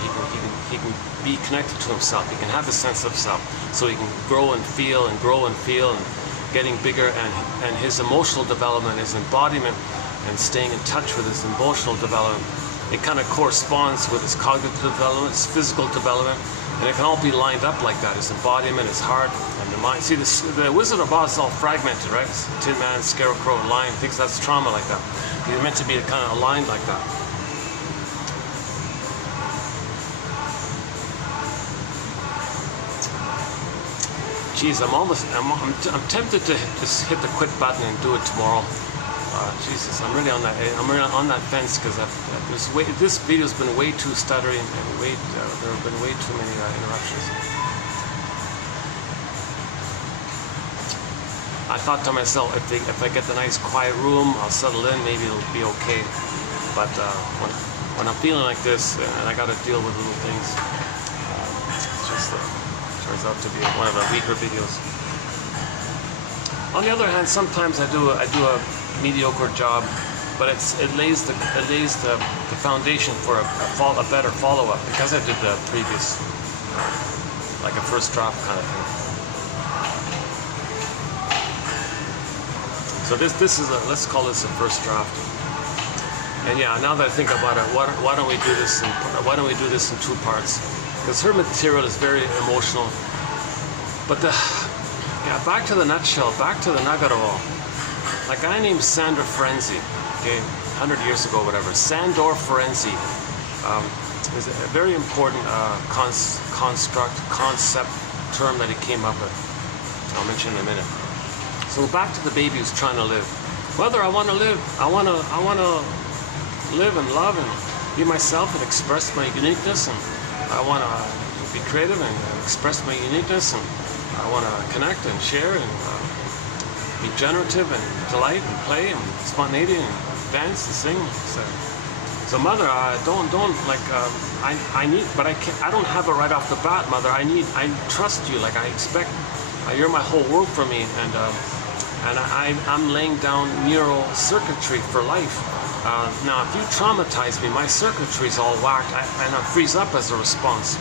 He can be connected to himself. He can have a sense of self. So he can grow and feel and getting bigger. And his emotional development, his embodiment, and staying in touch with his emotional development. It kind of corresponds with his cognitive development, his physical development, and it can all be lined up like that. His embodiment, his heart, and the mind. See, the Wizard of Oz is all fragmented, right? Tin Man, Scarecrow, Lion, things that's trauma like that. He's meant to be kind of aligned like that. Geez, I'm tempted to just hit the quit button and do it tomorrow. Jesus, I'm really on that fence because this video's been way too stuttery and there have been way too many interruptions. I thought to myself, if I get the nice quiet room, I'll settle in, maybe it'll be okay. But when I'm feeling like this and I got to deal with little things, it's just turns out to be one of the weaker videos. On the other hand, sometimes I do a mediocre job, but it lays the foundation for a better follow-up because I did the previous, like a first draft kind of thing. So this is let's call this a first draft. And yeah, now that I think about it, why don't we do this in 2 parts? Because her material is very emotional. But back to the nutshell, back to the nugget of all. A guy named Sandor Ferenczi, okay, 100 years ago, whatever. Sandor Ferenczi is a very important concept, term that he came up with. I'll mention in a minute. So back to the baby who's trying to live. Whether I want to live, I want to live and love and be myself and express my uniqueness, and I want to be creative and express my uniqueness, and I want to connect and share and be generative and delight and play and spontaneity and dance and sing. So mother, don't like I need, but I don't have it right off the bat, mother. I trust you, like I expect. You're my whole world for me, and I'm laying down neural circuitry for life. Now, if you traumatize me, my circuitry is all whacked, and I freeze up as a response.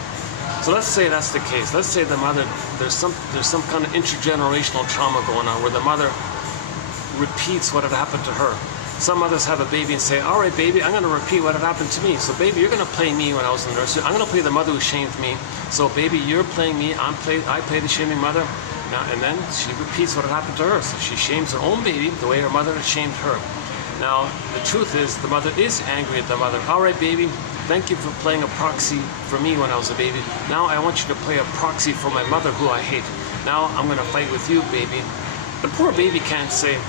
So let's say that's the case. Let's say the mother, there's some kind of intergenerational trauma going on where the mother repeats what had happened to her. Some mothers have a baby and say, all right, baby, I'm going to repeat what had happened to me. So, baby, you're going to play me when I was in the nursery. I'm going to play the mother who shamed me. So, baby, you're playing me. I play the shaming mother. Now, and then she repeats what had happened to her. So she shames her own baby the way her mother had shamed her. Now, the truth is, the mother is angry at the mother. All right, baby, thank you for playing a proxy for me when I was a baby. Now I want you to play a proxy for my mother who I hate. Now I'm going to fight with you, baby. The poor baby can't say,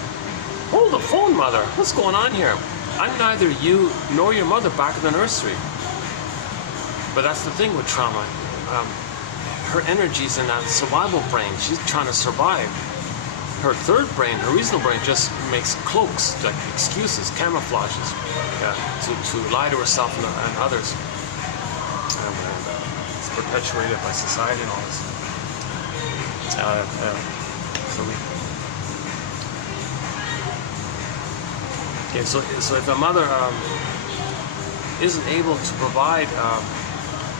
hold the phone, mother. What's going on here? I'm neither you nor your mother back in the nursery. But that's the thing with trauma. Her energy's in that survival brain. She's trying to survive. Her third brain, her reasonable brain, just makes cloaks, like excuses, camouflages, to lie to herself and others. And it's perpetuated by society and all this. So if a mother isn't able to provide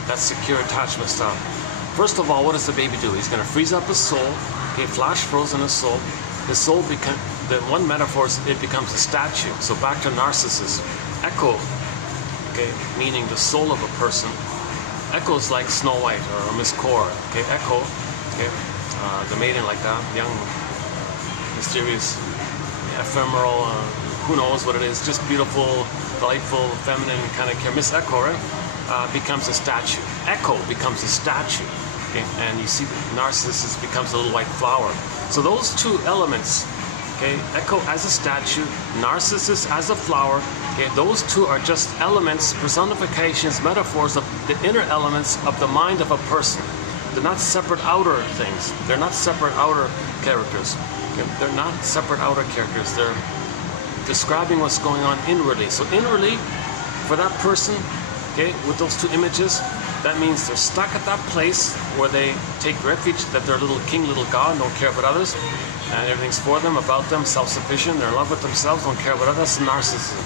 that secure attachment style, first of all, what does the baby do? He's going to freeze up his soul. Okay, flash frozen his soul. His soul the one metaphor is it becomes a statue. So back to Narcissus. Echo, okay, meaning the soul of a person. Echo is like Snow White or Miss Cora. Okay, Echo, okay, the maiden like that, young, mysterious, ephemeral, who knows what it is, just beautiful, delightful, feminine kind of care. Miss Echo, right, becomes a statue. Echo becomes a statue. Okay, and you see that Narcissus becomes a little white flower. So those two elements, okay, Echo as a statue, Narcissus as a flower, okay, those two are just elements, personifications, metaphors of the inner elements of the mind of a person. They're not separate outer things. They're not separate outer characters. Okay? They're not separate outer characters. They're describing what's going on inwardly. So inwardly, for that person, okay, with those two images, that means they're stuck at that place where they take refuge, that they're little king, little god, don't care about others, and everything's for them, about them, self-sufficient, they're in love with themselves, don't care about others. That's narcissism.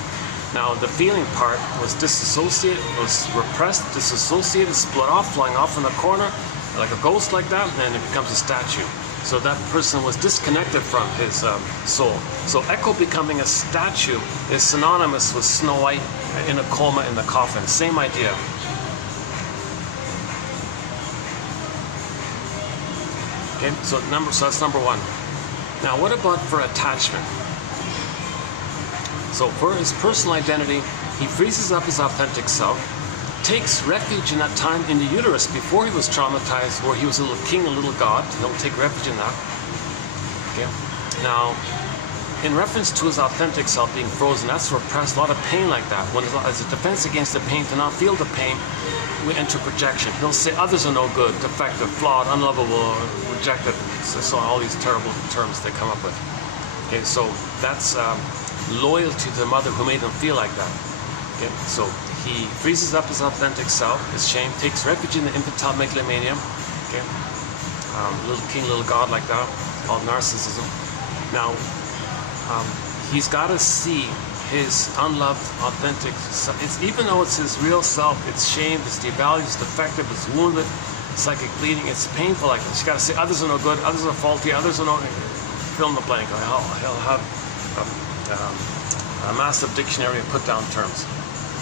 Now, the feeling part was disassociated, was repressed, disassociated, split off, flying off in the corner, like a ghost like that, and it becomes a statue. So that person was disconnected from his soul. So Echo becoming a statue is synonymous with Snow White in a coma in the coffin. Same idea. Okay, so that's number one. Now what about for attachment? So for his personal identity, he freezes up his authentic self, takes refuge in that time in the uterus before he was traumatized, where he was a little king, a little god. He'll take refuge in that. Okay. Now, in reference to his authentic self being frozen, that's repressed, a lot of pain like that. When as a defense against the pain, to not feel the pain, we enter projection. He'll say others are no good, defective, flawed, unlovable, rejected. So all these terrible terms they come up with. Okay, so that's loyalty to the mother who made him feel like that. Okay, so he freezes up his authentic self, his shame, takes refuge in the infantile megalomania. Okay, little king, little god like that, called narcissism. Now, he's got to see his unloved, authentic self. It's, even though it's his real self, it's shamed, it's devalued, it's defective, it's wounded, psychic bleeding, it's painful like this. You got to say others are no good, others are faulty, others are no. Fill in the blank. He'll have a massive dictionary of put down terms.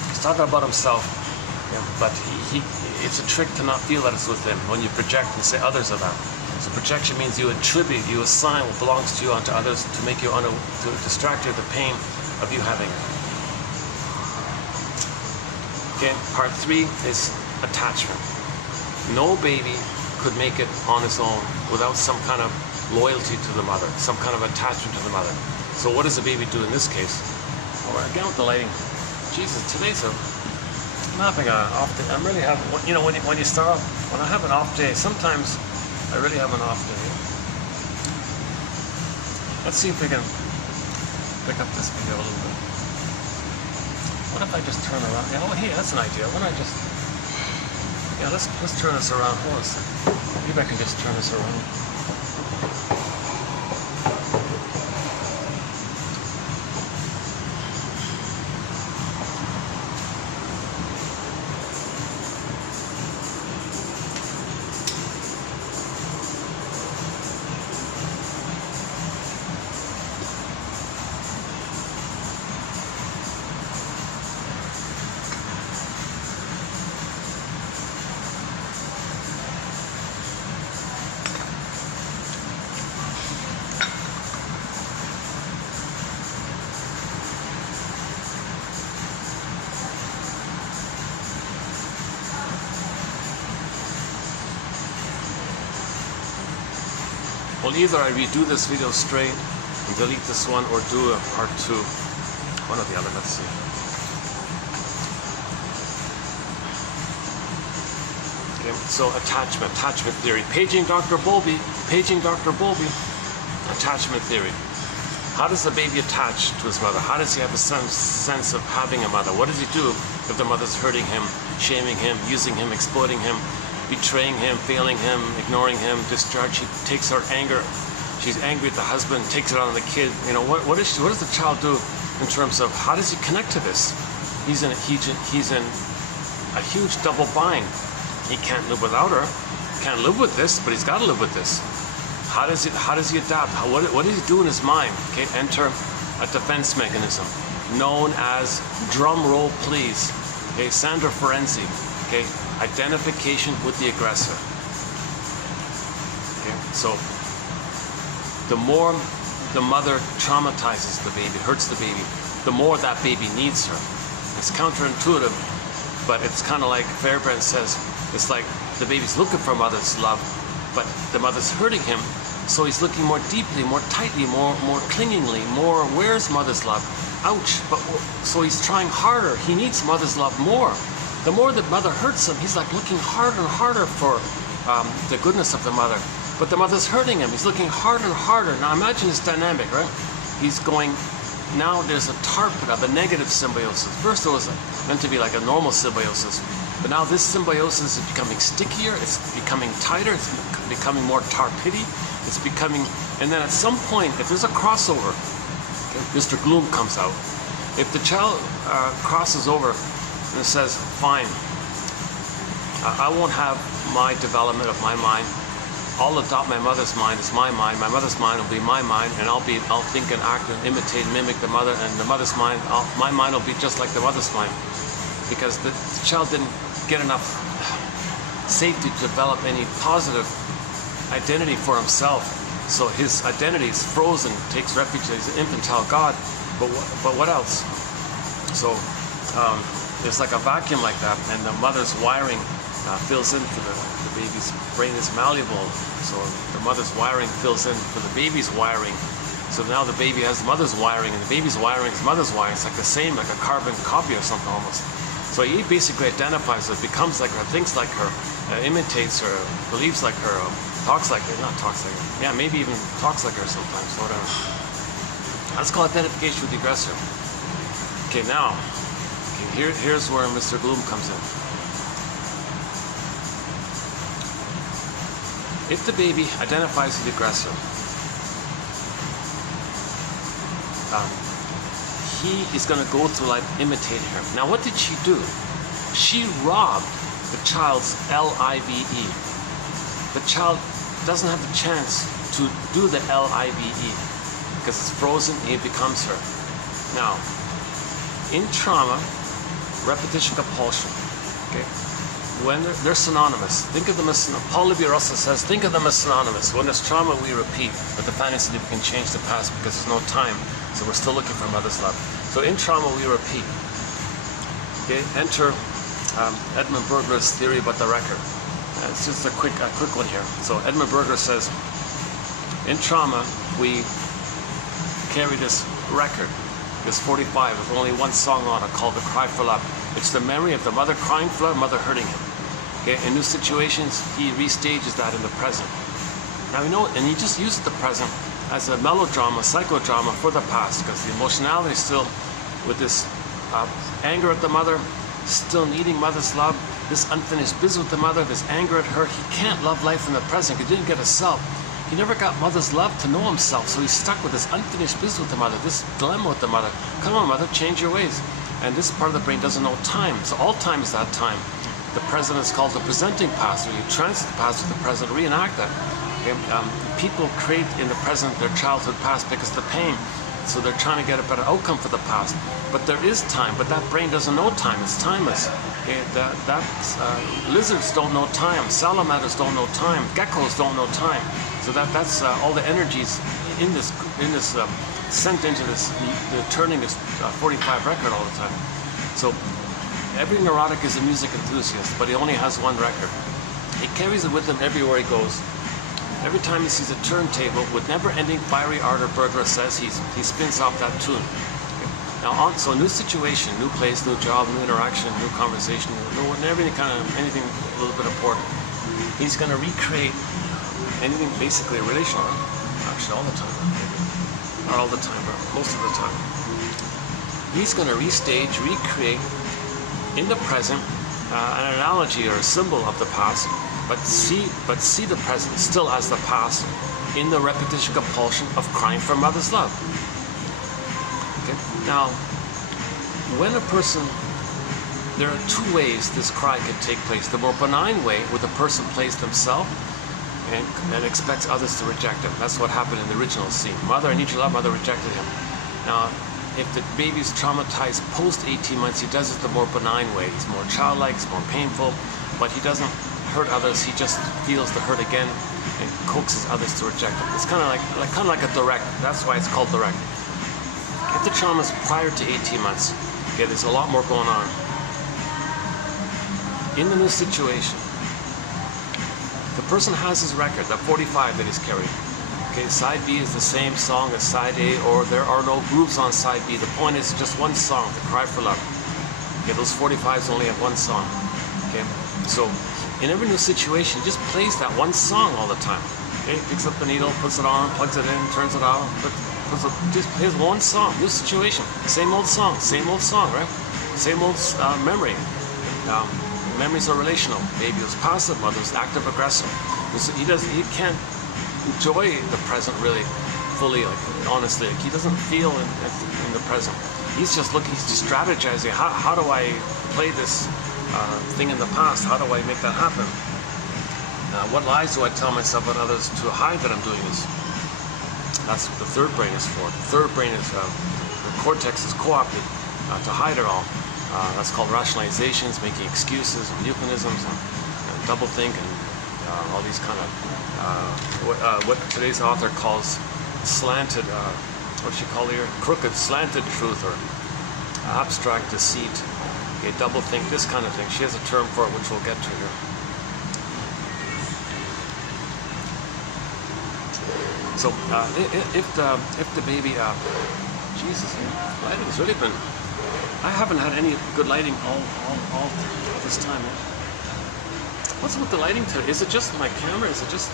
He's talking about himself, yeah, but it's a trick to not feel that it's with him when you project and say others are that. So projection means you attribute, you assign what belongs to you onto others to make you to distract you of the pain of you having it. Okay, part 3 is attachment. No baby could make it on his own without some kind of loyalty to the mother, some kind of attachment to the mother. So what does the baby do in this case? Well, again with the lighting. Jesus, I'm having an off day. I'm really having, you know, when you start off, when I have an off day, sometimes I really have an off day. Let's see if we can pick up this video a little bit. What if I just turn around? Yeah, oh, hey, that's an idea. Why don't I just, yeah, let's turn this around. Hold on a second. Maybe I can just turn this around. Well, either I redo this video straight and delete this one, or do a part 2. One or the other, let's see. Okay, so attachment theory. Paging Dr. Bowlby, attachment theory. How does the baby attach to his mother? How does he have a sense of having a mother? What does he do if the mother's hurting him, shaming him, using him, exploiting him, betraying him, failing him, ignoring him, discharge? She takes her anger. She's angry at the husband, takes it out on the kid. You know, what does the child do in terms of how does he connect to this? He's in a huge double bind. He can't live without her. Can't live with this, but he's got to live with this. How does he adapt? What does he do in his mind? Okay, enter a defense mechanism known as, drum roll please, okay, Sandra Ferenczi, okay, identification with the aggressor. Okay, so the more the mother traumatizes the baby, hurts the baby, the more that baby needs her. It's counterintuitive, but it's kind of like Fairbrand says, it's like the baby's looking for mother's love, but the mother's hurting him, so he's looking more deeply, more tightly, more clingingly, more, where's mother's love? Ouch. But so he's trying harder. He needs mother's love more. The more the mother hurts him, he's like looking harder and harder for the goodness of the mother. But the mother's hurting him. He's looking harder and harder. Now imagine this dynamic, right? He's going, now there's a target of a negative symbiosis. First it was meant to be like a normal symbiosis. But now this symbiosis is becoming stickier, it's becoming tighter, it's becoming more tar-pity, it's becoming, and then at some point, if there's a crossover, Mr. Gloom comes out. If the child crosses over and says, fine, I won't have my development of my mind, I'll adopt my mother's mind as my mind. My mother's mind will be my mind, and I'll think and act and imitate and mimic the mother. And the mother's mind, my mind will be just like the mother's mind, because the child didn't get enough safety to develop any positive identity for himself. So his identity is frozen, takes refuge in his infantile God. But what else? So there's like a vacuum like that, and the mother's wiring fills in for the baby's brain is malleable. So the mother's wiring fills in for the baby's wiring. So now the baby has the mother's wiring, and the baby's wiring is mother's wiring. It's like the same, like a carbon copy or something almost. So he basically identifies her, becomes like her, thinks like her, imitates her, believes like her, talks like her, not talks like her. Yeah, maybe even talks like her sometimes, whatever. That's called identification with the aggressor. Okay, now, here's where Mr. Gloom comes in. If the baby identifies with the aggressor, he is going to go through life imitating her. Now, what did she do? She robbed the child's L-I-V-E. The child doesn't have the chance to do the L-I-V-E because it's frozen and it becomes her. Now, in trauma, repetition compulsion, okay, when they're synonymous, think of them as, Paul Levi-Russell says, think of them as synonymous. When there's trauma, we repeat, but the fantasy that we can change the past because there's no time, so we're still looking for mother's love. So in trauma, we repeat. Okay, enter Edmund Berger's theory about the record. It's just a quick one here. So Edmund Berger says, in trauma, we carry this record, this 45 with only one song on it called The Cry for Love. It's the memory of the mother crying for love, mother hurting him. Okay, in new situations, he restages that in the present. Now we know, and he just uses the present as a melodrama, psychodrama for the past, because the emotionality is still with this anger at the mother, still needing mother's love, this unfinished business with the mother, this anger at her. He can't love life in the present. He didn't get a self. He never got mother's love to know himself, so he's stuck with this unfinished business with the mother, this dilemma with the mother. Come on, mother, change your ways. And this part of the brain doesn't know time, so all time is that time. The present is called the presenting past, where you transit the past to the present, reenact that. Okay? People create in the present their childhood past because of the pain, so they're trying to get a better outcome for the past. But there is time, but that brain doesn't know time, it's timeless. Okay? Lizards don't know time, salamanders don't know time, geckos don't know time. So that's all the energies in this sent into this, turning this 45 record all the time. So every neurotic is a music enthusiast, but he only has one record. He carries it with him everywhere he goes. Every time he sees a turntable with never-ending fiery ardor, Berger says he spins off that tune. Now, so new situation, new place, new job, new interaction, new conversation, anything a little bit important. He's going to recreate anything basically relational, actually all the time. Not all the time, but most of the time. He's going to restage, recreate in the present an analogy or a symbol of the past, but see the present still as the past in the repetition compulsion of crying for mother's love. Okay? Now, when a person, there are two ways this cry can take place. The more benign way, where the person plays themselves and expects others to reject him. That's what happened in the original scene. Mother, I need your love. Mother rejected him. Now, if the baby's traumatized post 18 months, he does it the more benign way. He's more childlike, it's more painful, but he doesn't hurt others. He just feels the hurt again and coaxes others to reject him. It's kind of like a direct. That's why it's called direct. If the trauma is prior to 18 months, okay, there's a lot more going on. In the new situation, the person has his record, that 45 that he's carrying. Okay, side B is the same song as side A, or there are no grooves on side B. The point is just one song, The Cry for Love. Okay, those 45s only have one song. Okay, so in every new situation, he just plays that one song all the time. Okay, picks up the needle, puts it on, plugs it in, turns it out, just plays one song, new situation, same old song, right? Same old memory. Memories are relational. Baby was passive, mother was active, aggressive. He can't enjoy the present really fully, like honestly. Like, he doesn't feel in the present. He's just strategizing. How do I play this thing in the past? How do I make that happen? What lies do I tell myself and others to hide that I'm doing this? That's what the third brain is for. The third brain is, the cortex is co-opted to hide it all. That's called rationalizations, making excuses and euphemisms and double think and all these kind of, what today's author calls slanted, what she call here? Crooked, slanted truth or abstract deceit. Okay, double think, this kind of thing. She has a term for it, which we'll get to here. So if the baby, Jesus, lighting's really been. I haven't had any good lighting all this time. What's with the lighting today? Is it just my camera? Is it just?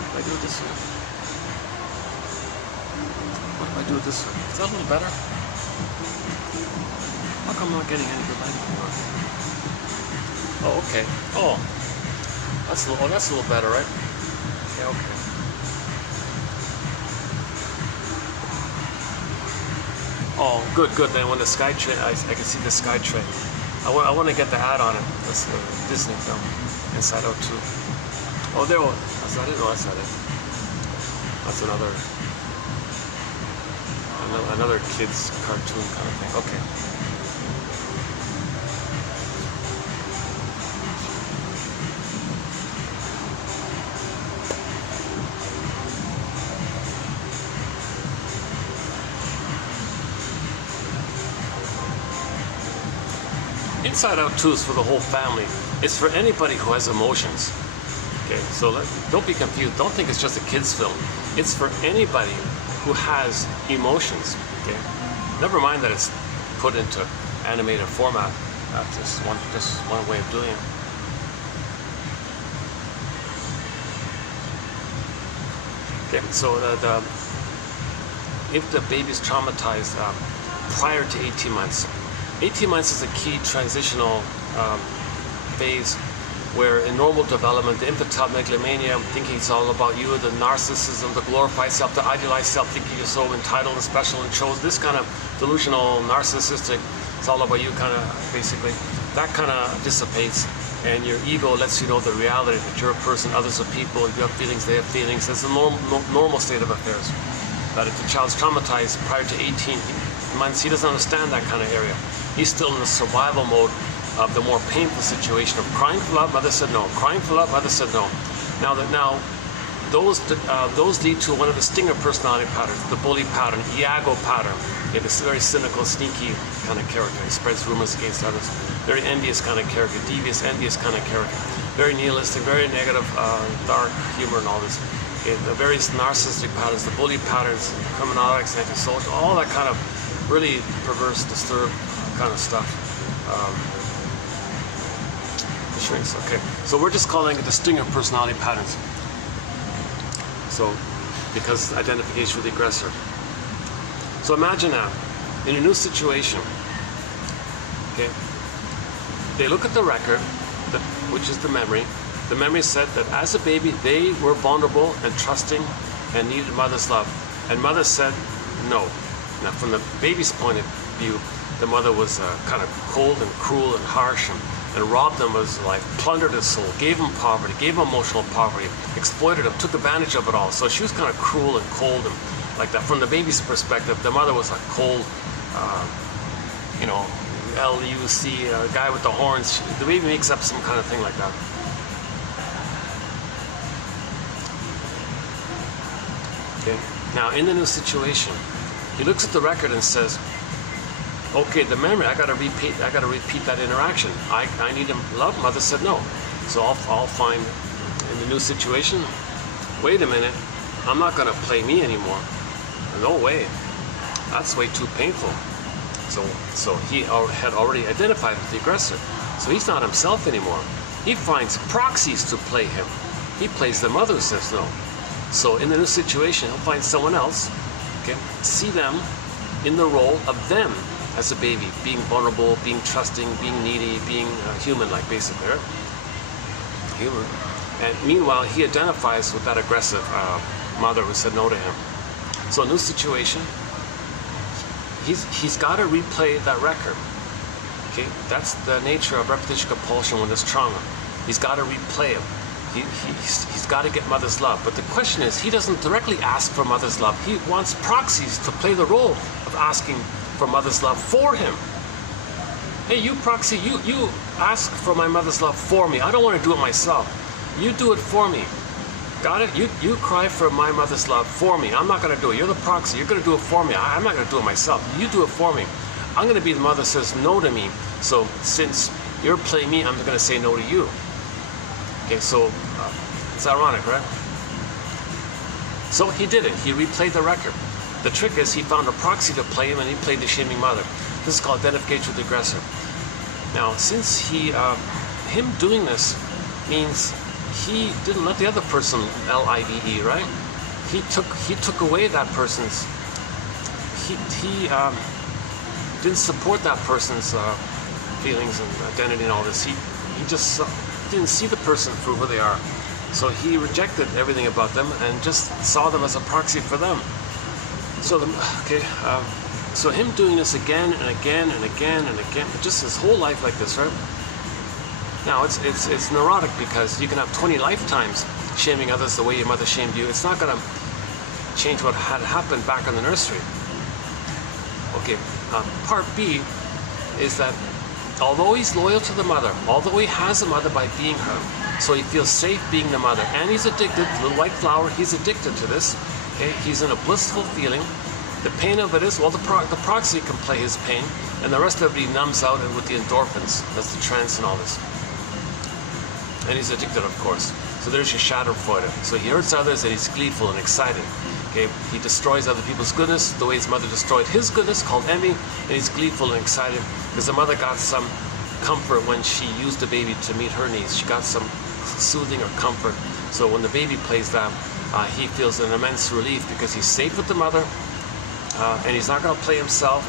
If I do it this way. What if I do it this way? Is that a little better? How come I'm not getting any good lighting anymore? Oh, okay. Oh, that's a little better, right? Yeah, okay. Oh, good. Then when the sky train, I can see the sky train. I want to get the ad on it. That's the Disney film, Inside Out 2. Oh, there. That's not it. No, that's not it. That's another kids cartoon kind of thing. Okay. Inside Out 2 is for the whole family. It's for anybody who has emotions. Okay, so don't be confused. Don't think it's just a kids' film. It's for anybody who has emotions. Okay, never mind that it's put into animated format. That's just one way of doing it. Okay, so if the baby's traumatized prior to 18 months. 18 months is a key transitional phase where in normal development, the infantile megalomania, thinking it's all about you, the narcissism, the glorified self, the idealized self, thinking you're so entitled and special and chose, this kind of delusional, narcissistic, it's all about you kind of, basically, that kind of dissipates and your ego lets you know the reality that you're a person, others are people, you have feelings, they have feelings. That's a normal state of affairs. But if the child's traumatized prior to 18 months, he doesn't understand that kind of area. He's still in the survival mode of the more painful situation of crying for love, mother said no. Crying for love, mother said no. Now those lead to one of the stinger personality patterns, the bully pattern, Iago pattern. Okay, this very cynical, sneaky kind of character. He spreads rumors against others. Very envious kind of character, devious, envious kind of character. Very nihilistic, very negative, dark humor and all this. Okay, the various narcissistic patterns, the bully patterns, criminalics, antisocial, all that kind of really perverse, disturbed kind of stuff. Shrinks. Okay, so we're just calling it the stinger personality patterns. So, because identification with the aggressor. So imagine now, in a new situation, okay, they look at the record, which is the memory. The memory said that as a baby, they were vulnerable and trusting and needed mother's love. And mother said no. Now, from the baby's point of view, the mother was kind of cold and cruel and harsh and robbed them, was like plundered his soul, gave him poverty, gave him emotional poverty, exploited him, took advantage of it all. So she was kind of cruel and cold and like that. From the baby's perspective, the mother was a cold, L-U-C, guy with the horns. The baby makes up some kind of thing like that. Okay. Now, in the new situation, he looks at the record and says, okay, the memory, I gotta repeat that interaction. I need him love. Mother said no. So I'll find in the new situation, wait a minute, I'm not gonna play me anymore. No way. That's way too painful. So he had already identified with the aggressor. So he's not himself anymore. He finds proxies to play him. He plays the mother who says no. So in the new situation, he'll find someone else, okay, see them in the role of them as a baby, being vulnerable, being trusting, being needy, being human-like, basically, right? Human. And meanwhile, he identifies with that aggressive mother who said no to him. So a new situation, he's got to replay that record. Okay, that's the nature of repetition compulsion when there's trauma. He's got to replay him. He's got to get mother's love. But the question is, he doesn't directly ask for mother's love. He wants proxies to play the role of asking for mother's love for him. Hey, you proxy, you ask for my mother's love for me. I don't want to do it myself. You do it for me. Got it? You cry for my mother's love for me. I'm not going to do it. You're the proxy. You're going to do it for me. I'm not going to do it myself. You do it for me. I'm going to be the mother that says no to me. So since you're playing me, I'm going to say no to you. Okay, so it's ironic, right? So he did it. He replayed the record. The trick is he found a proxy to play him, and he played the shaming mother. This is called identification with the aggressor. Now, since him doing this means he didn't let the other person live, right? He took away that person's. He didn't support that person's feelings and identity and all this. He just didn't see the person for who they are. So he rejected everything about them and just saw them as a proxy for them. So so him doing this again and again and again and again, just his whole life like this, right? Now it's neurotic because you can have 20 lifetimes shaming others the way your mother shamed you. It's not going to change what had happened back in the nursery. Okay, part B is that although he's loyal to the mother, although he has a mother by being her, so he feels safe being the mother, and he's addicted, little white flower, he's addicted to this. Okay, he's in a blissful feeling. The pain of it is, well, the proxy can play his pain, and the rest of it he numbs out and with the endorphins. That's the trance and all this. And he's addicted, of course. So there's your Schadenfreude. So he hurts others and he's gleeful and excited. Okay, he destroys other people's goodness the way his mother destroyed his goodness, called envy, and he's gleeful and excited because the mother got some comfort when she used the baby to meet her needs. She got some soothing or comfort. So when the baby plays that, he feels an immense relief because he's safe with the mother, and he's not going to play himself.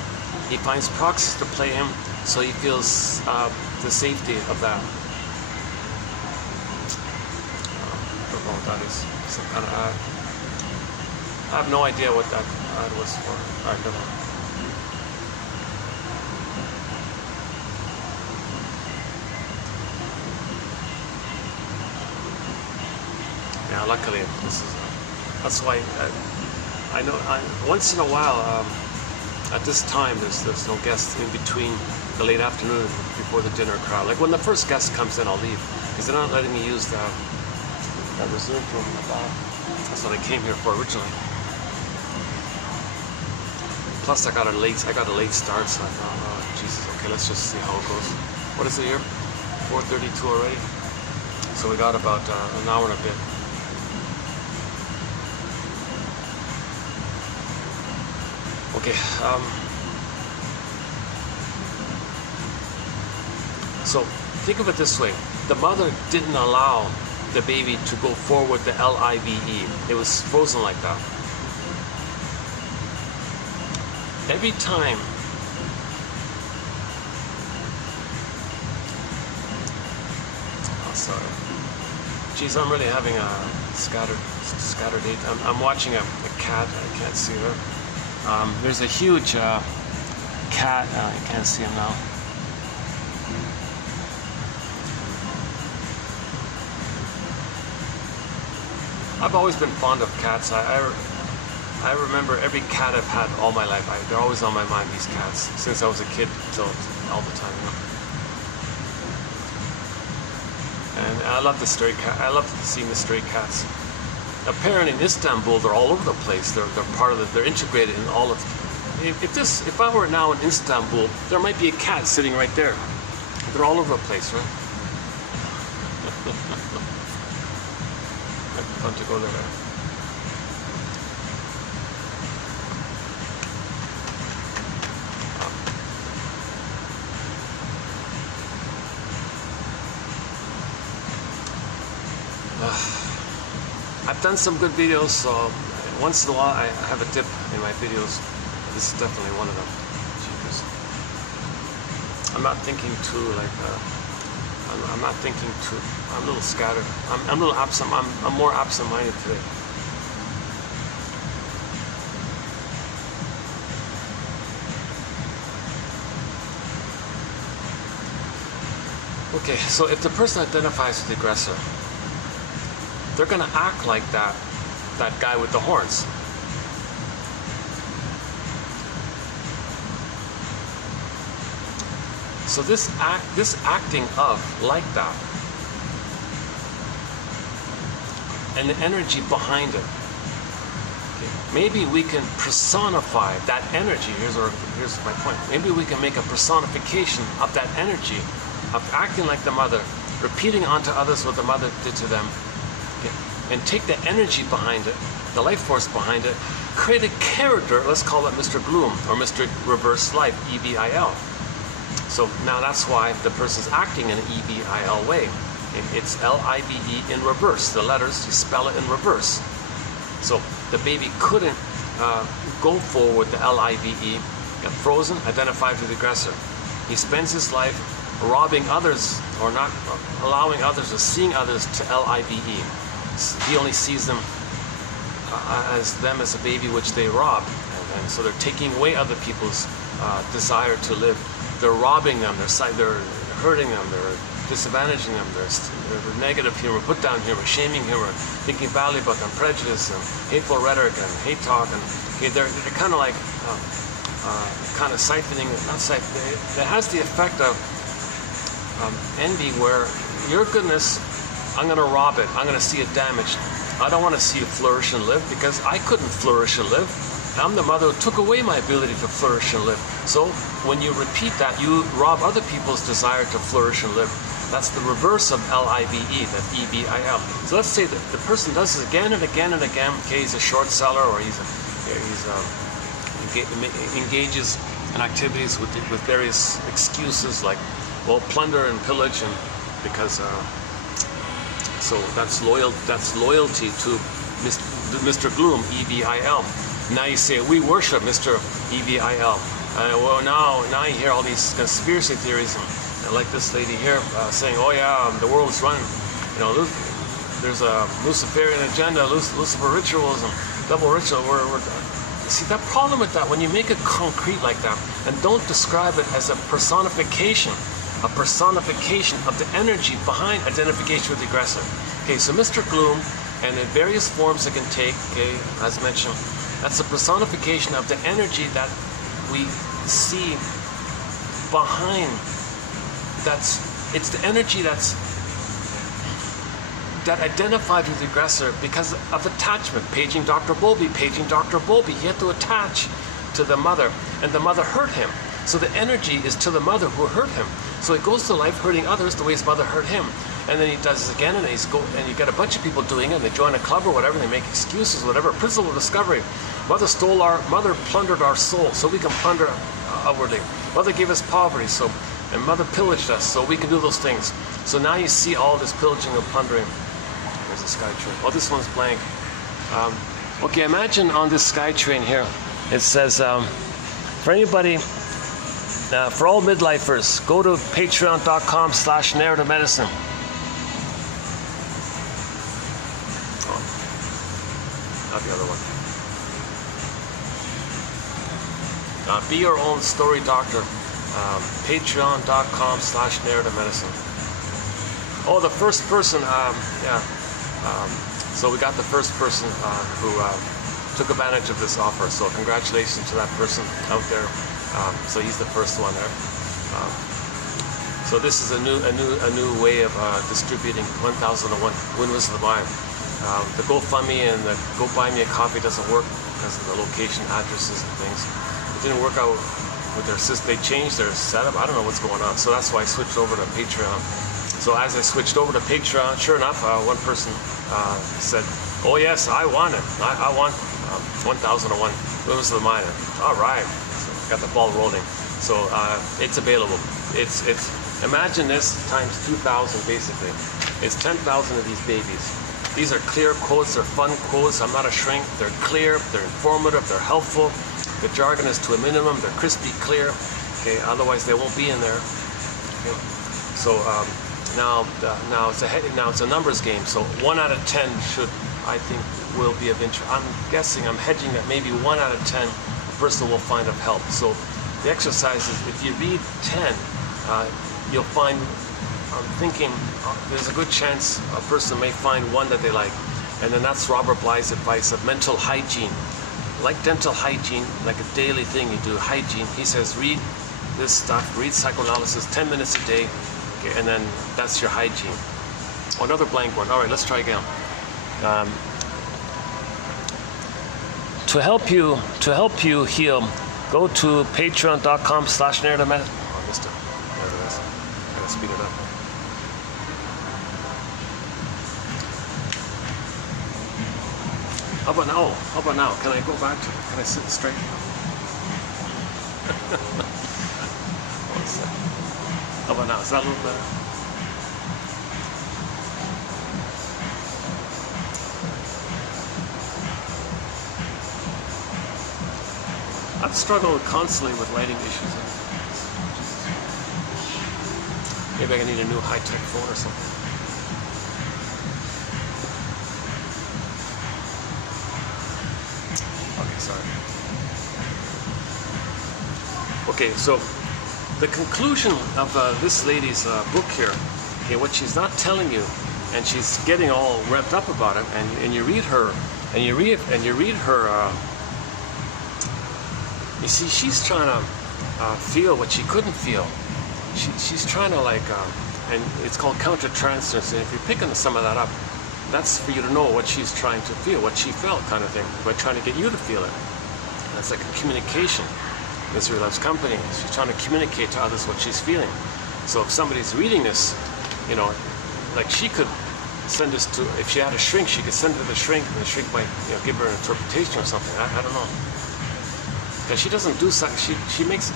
He finds proxies to play him, so he feels the safety of that. I don't know what that is. Some kind of ad. I have no idea what that ad was for. I don't know. Yeah, luckily this is. That's why I know. Once in a while, at this time, there's no guests in between the late afternoon before the dinner crowd. Like when the first guest comes in, I'll leave because they're not letting me use that reserved room in the back. That's what I came here for originally. Plus, I got a late start, so I thought, oh, Jesus, okay, let's just see how it goes. What is it here? 4:32 already. So we got about an hour and a bit. Okay. So think of it this way: the mother didn't allow the baby to go forward the LIVE. It was frozen like that. Every time sorry. Geez, I'm really having a scattered date. I'm watching a cat. I can't see her. There's a huge cat. I can't see him now. I've always been fond of cats. I remember every cat I've had all my life. They're always on my mind, these cats, since I was a kid till all the time. You know? And I love the stray cat. I love seeing the stray cats. Apparently in Istanbul, they're all over the place. They're part of they're integrated in all of. If I were now in Istanbul, there might be a cat sitting right there. They're all over the place, right? Fun to go there. I've done some good videos, so once in a while I have a dip in my videos. This is definitely one of them. Jeepers. I'm not thinking too I'm not thinking too. I'm a little scattered. I'm a little absent. I'm more absent-minded today. Okay, so if the person identifies with the aggressor, they're going to act like that guy with the horns. So this acting of like that, and the energy behind it. Okay. Maybe we can personify that energy. Here's my point. Maybe we can make a personification of that energy of acting like the mother, repeating onto others what the mother did to them, okay, and take the energy behind it, the life force behind it, create a character. Let's call it Mr. Gloom or Mr. Reverse Life, EVIL. So now that's why the person's acting in an EVIL way. It's LIVE in reverse. The letters, you spell it in reverse. So the baby couldn't go forward the LIVE, got frozen, identified with the aggressor. He spends his life robbing others or not allowing others or seeing others to LIVE. He only sees them as a baby which they rob. And so they're taking away other people's desire to live. They're robbing them, they're hurting them, they're disadvantaging them, they're negative humor, put down humor, shaming humor, thinking badly about them, prejudice and hateful rhetoric and hate talk, and okay, they're kind of like kind of siphoning, not siphoning, it has the effect of envy, where your goodness, I'm going to rob it, I'm going to see it damaged. I don't want to see you flourish and live, because I couldn't flourish and live. I'm the mother who took away my ability to flourish and live. So when you repeat that, you rob other people's desire to flourish and live. That's the reverse of LIVE, that EVIL. So let's say that the person does this again and again and again. Okay, he's a short seller, or he engages in activities with various excuses like, well, plunder and pillage, and because so that's loyalty to Mr. Gloom, EVIL. Now you say, we worship Mr. EVIL. Well, now you hear all these conspiracy theories, and like this lady here saying, oh yeah, the world's run, there's a Luciferian agenda, Lucifer rituals and double ritual. You see, that problem with that, when you make it concrete like that, and don't describe it as a personification of the energy behind identification with the aggressor. Okay, so Mr. Gloom, and in various forms it can take, okay, as mentioned, that's a personification of the energy that we see behind. It's the energy that identified with the aggressor because of attachment. Paging Dr. Bowlby. He had to attach to the mother, and the mother hurt him. So the energy is to the mother who hurt him. So he goes through life hurting others the way his mother hurt him. And then he does this again, and you get a bunch of people doing it, and they join a club or whatever, and they make excuses, whatever. Principle of discovery. Mother plundered our soul, so we can plunder outwardly. Mother gave us poverty, and mother pillaged us, so we can do those things. So now you see all this pillaging and plundering. There's a sky train. Oh, this one's blank. Okay, imagine on this sky train here, it says, for anybody, for all midlifers, go to patreon.com/narrative medicine. Not the other one. Be your own story doctor. Patreon.com/narrative medicine. Oh, the first person, so we got the first person who took advantage of this offer. So congratulations to that person out there. So he's the first one there. So this is a new way of distributing 1001 Windmills of the Mind. The GoFundMe and the Go Buy Me a Coffee doesn't work because of the location, addresses, and things. It didn't work out with their system. They changed their setup. I don't know what's going on. So that's why I switched over to Patreon. So as I switched over to Patreon, sure enough, one person said, "Oh yes, I want it. I want 1001 Windmills of the Mind." All right, so got the ball rolling. So it's available. It's imagine this times 2,000 basically. It's 10,000 of these babies. These are clear quotes, they're fun quotes. I'm not a shrink. They're clear, they're informative, they're helpful. The jargon is to a minimum. They're crispy clear. Okay, otherwise they won't be in there. Okay. So now it's a numbers game. So 1 out of 10 should, I think, will be of interest. I'm guessing, I'm hedging that maybe 1 out of 10 a person will find of help. So the exercise is, if you read 10, you'll find I'm thinking there's a good chance a person may find one that they like. And then that's Robert Bly's advice of mental hygiene. Like dental hygiene, like a daily thing you do, hygiene. He says read this stuff, read psychoanalysis 10 minutes a day, okay, and then that's your hygiene. Oh, another blank one. All right, let's try again. To help you heal, go to patreon.com/narrative. Oh, I missed it. There it is. I gotta speed it up. How about now? How about now? Can I go back to? Can I sit straight? One second. How about now? Is that a little better? I'm struggling constantly with lighting issues. Maybe I need a new high-tech phone or something. Okay, sorry. Okay, so the conclusion of this lady's book here, okay, what she's not telling you, and she's getting all revved up about it, and you read her, and you read her. You see, she's trying to feel what she couldn't feel. She's trying to and it's called countertransference. And if you're picking some of that up, that's for you to know what she's trying to feel, what she felt, kind of thing. By trying to get you to feel it. That's like a communication. Misery loves company. She's trying to communicate to others what she's feeling. So if somebody's reading this, you know, like she could send this to. If she had a shrink, she could send it to the shrink, and the shrink might, you know, give her an interpretation or something. I don't know. Because she doesn't do she makes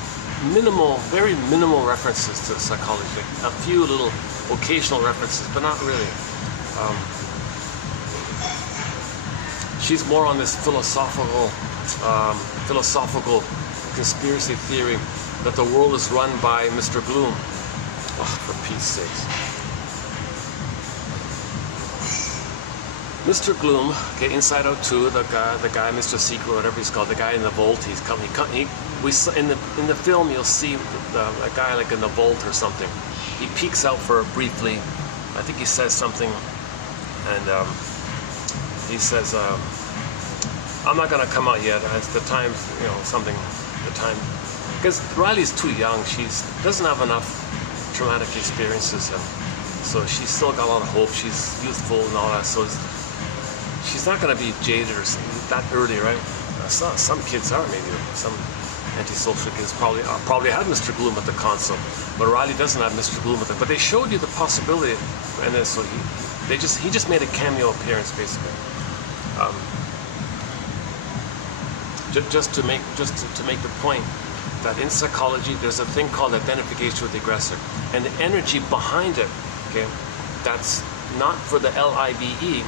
very minimal references to psychology, like a few little occasional references, but not really. She's more on this philosophical conspiracy theory that the world is run by Mr. Gloom. Oh, for Pete's sakes. Mr. Gloom, okay, Inside Out 2, the guy, Mr. Secret, whatever he's called, the guy in the vault. In the film, you'll see a guy like in the vault or something. He peeks out for briefly. I think he says something, and he says, "I'm not gonna come out yet. It's the time, you know, something. The time, because Riley's too young. She doesn't have enough traumatic experiences, and so she's still got a lot of hope. She's youthful and all that. So she's not going to be jaded or something that early, right? Some kids are, maybe some antisocial kids probably had Mr. Gloom at the console, but Riley doesn't have Mr. Gloom at it. But they showed you the possibility, and then so he just made a cameo appearance basically, just to make the point that in psychology there's a thing called identification with the aggressor, and the energy behind it, okay, that's not for the LIBE.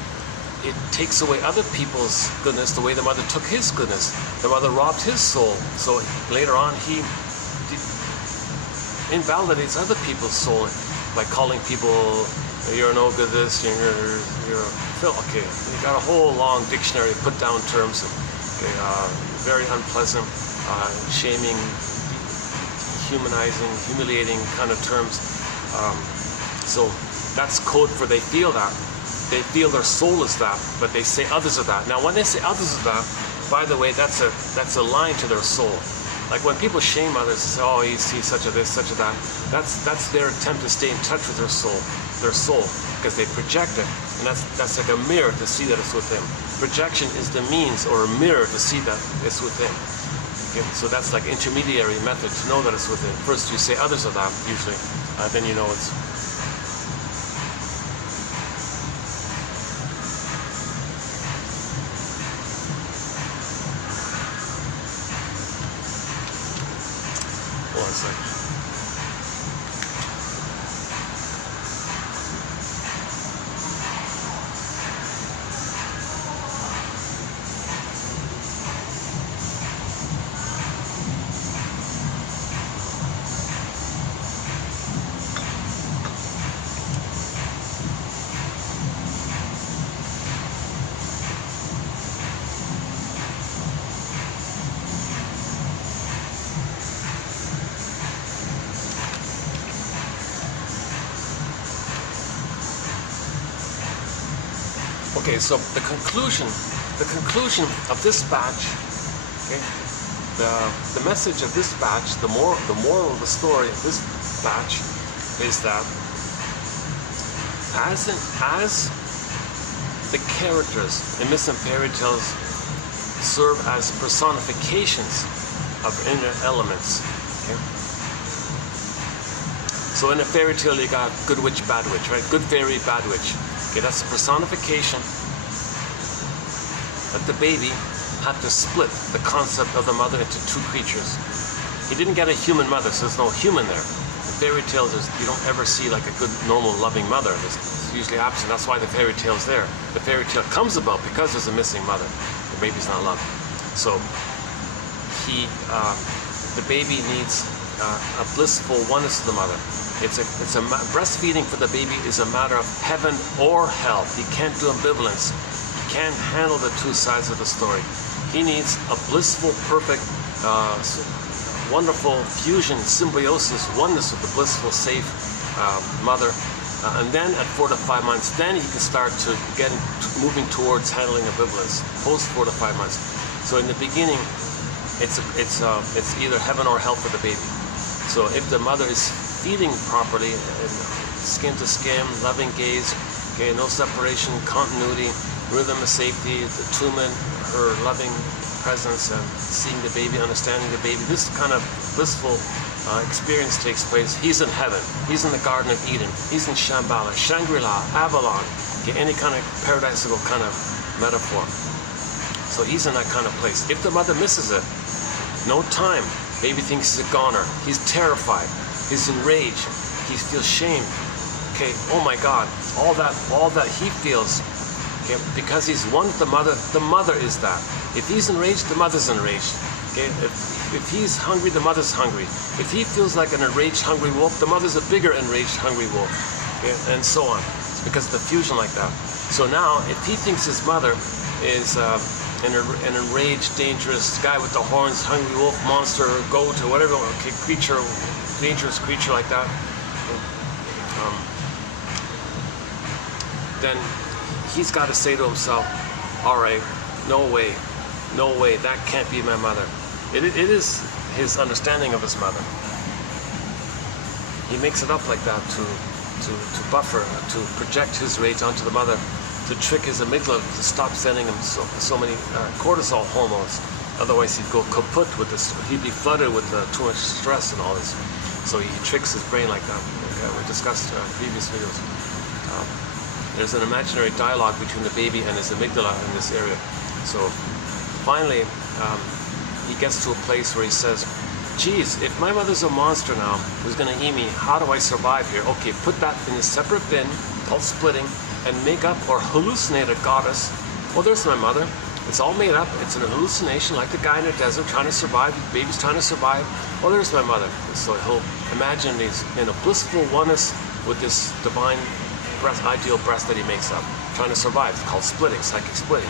It takes away other people's goodness the way the mother took his goodness. The mother robbed his soul. So later on, he invalidates other people's soul by calling people, you're no good this, you're okay. You got a whole long dictionary of put down terms, okay, very unpleasant, shaming, humanizing, humiliating kind of terms. So that's code for they feel that. They feel their soul is that, but they say others are that. Now, when they say others are that, by the way, that's a line to their soul. Like when people shame others, say, "Oh, he's such a this, such a that." That's their attempt to stay in touch with their soul, because they project it, and that's like a mirror to see that it's within. Projection is the means or a mirror to see that it's within. Okay, so that's like intermediary method to know that it's within. First, you say others are that usually, then you know it's. One second. Okay, so the conclusion of this batch, okay, the message of this batch, the moral of the story of this batch is that as the characters in myths and fairy tales serve as personifications of inner elements. Okay? So in a fairy tale you got good witch, bad witch, right? Good fairy, bad witch. Okay, that's a personification. But the baby had to split the concept of the mother into two creatures. He didn't get a human mother, so there's no human there. In fairy tales, you don't ever see like a good, normal, loving mother. It's usually absent. That's why the fairy tale's there. The fairy tale comes about because there's a missing mother. The baby's not loved. So the baby needs a blissful oneness to the mother. Breastfeeding for the baby is a matter of heaven or hell. He can't do ambivalence. He can't handle the two sides of the story. He needs a blissful, perfect, wonderful fusion, symbiosis, oneness with the blissful, safe mother. And then at 4 to 5 months, then he can start to get moving towards handling ambivalence, post 4 to 5 months. So in the beginning, it's either heaven or hell for the baby. So if the mother is feeding properly, skin to skin, loving gaze, okay, no separation, continuity, rhythm of safety, the attunement, her loving presence, and seeing the baby, understanding the baby, this kind of blissful experience takes place. He's in heaven. He's in the Garden of Eden. He's in Shambhala, Shangri-La, Avalon, okay, any kind of paradisical kind of metaphor. So he's in that kind of place. If the mother misses it, no time. Baby thinks he's a goner. He's terrified. He's enraged. He feels shame. Okay, oh my God, all that he feels, okay, because he's one with the mother is that. If he's enraged, the mother's enraged. Okay, if he's hungry, the mother's hungry. If he feels like an enraged, hungry wolf, the mother's a bigger enraged, hungry wolf. Okay, and so on. It's because of the fusion like that. So now, if he thinks his mother is an enraged, dangerous guy with the horns, hungry wolf, monster, goat, or whatever, okay, creature, dangerous creature like that, then he's got to say to himself, all right, no way, that can't be my mother. It is his understanding of his mother. He makes it up like that to buffer, to project his rage onto the mother, to trick his amygdala to stop sending him so many cortisol hormones. Otherwise he'd go kaput with this, he'd be flooded with too much stress and all this. So he tricks his brain like that. Okay, we discussed in previous videos. There's an imaginary dialogue between the baby and his amygdala in this area. So finally, he gets to a place where he says, geez, if my mother's a monster now who's going to eat me, how do I survive here? Okay, put that in a separate bin called splitting and make up or hallucinate a goddess. Well, there's my mother. It's all made up. It's an hallucination, like the guy in the desert trying to survive. The baby's trying to survive. Well, there's my mother. So he'll imagine he's in a blissful oneness with this divine breast, ideal breast that he makes up, trying to survive. It's called splitting, psychic splitting.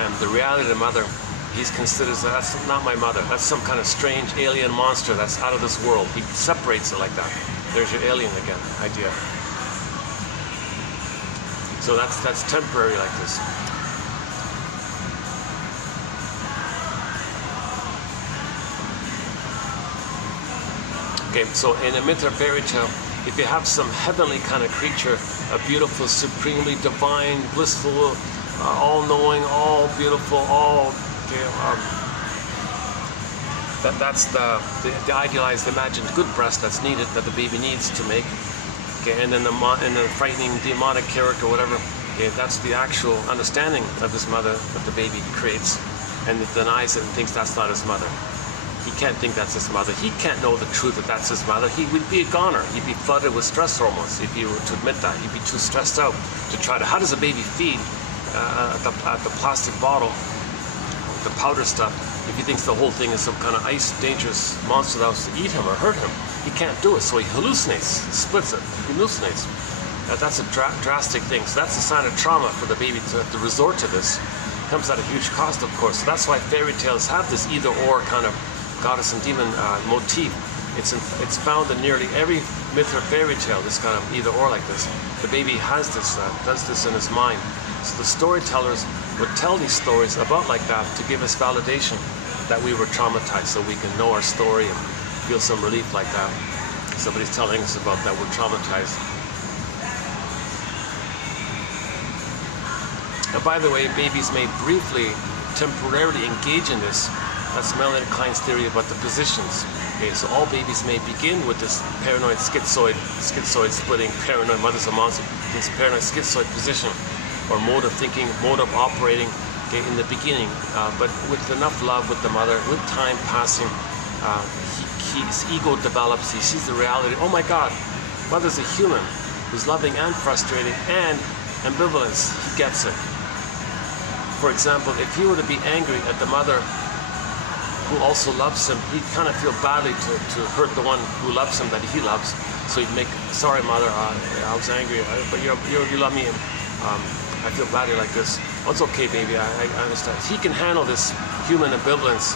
And the reality of the mother, he considers that's not my mother. That's some kind of strange alien monster that's out of this world. He separates it like that. There's your alien again idea. So that's temporary like this. Okay, so in a myth or fairy tale, if you have some heavenly kind of creature, a beautiful, supremely divine, blissful, all-knowing, all beautiful, all, okay, that's the idealized, imagined good breast that's needed, that the baby needs to make. Okay, and then the frightening demonic character, whatever, okay, that's the actual understanding of his mother that the baby creates, and it denies it and thinks that's not his mother. He can't think that's his mother. He can't know the truth that that's his mother. He would be a goner. He'd be flooded with stress hormones if he were to admit that. He'd be too stressed out to try to, how does a baby feed at the plastic bottle, the powder stuff, if he thinks the whole thing is some kind of ice, dangerous monster that wants to eat him or hurt him? He can't do it, so he hallucinates, splits it, he hallucinates. That's a drastic thing. So that's a sign of trauma for the baby to have to resort to this. It comes at a huge cost, of course. So that's why fairy tales have this either-or kind of goddess and demon motif. It's found in nearly every myth or fairy tale. This kind of either or like this. The baby has this, does this in his mind. So the storytellers would tell these stories about like that to give us validation that we were traumatized, so we can know our story and feel some relief like that. Somebody's telling us about that we're traumatized. Now, by the way, babies may briefly, temporarily engage in this. That's Melanie Klein's theory about the positions. Okay, so all babies may begin with this paranoid schizoid splitting, paranoid mother's a monster, this paranoid schizoid position, or mode of thinking, mode of operating, okay, in the beginning. But with enough love with the mother, with time passing, his ego develops, he sees the reality. Oh my God, mother's a human who's loving and frustrating and ambivalence. He gets it. For example, if he were to be angry at the mother who also loves him, he'd kind of feel badly to hurt the one who loves him that he loves. So he'd make, sorry mother, I was angry, but you love me, and I feel badly like this. Oh, it's okay, baby, I understand. He can handle this human ambivalence,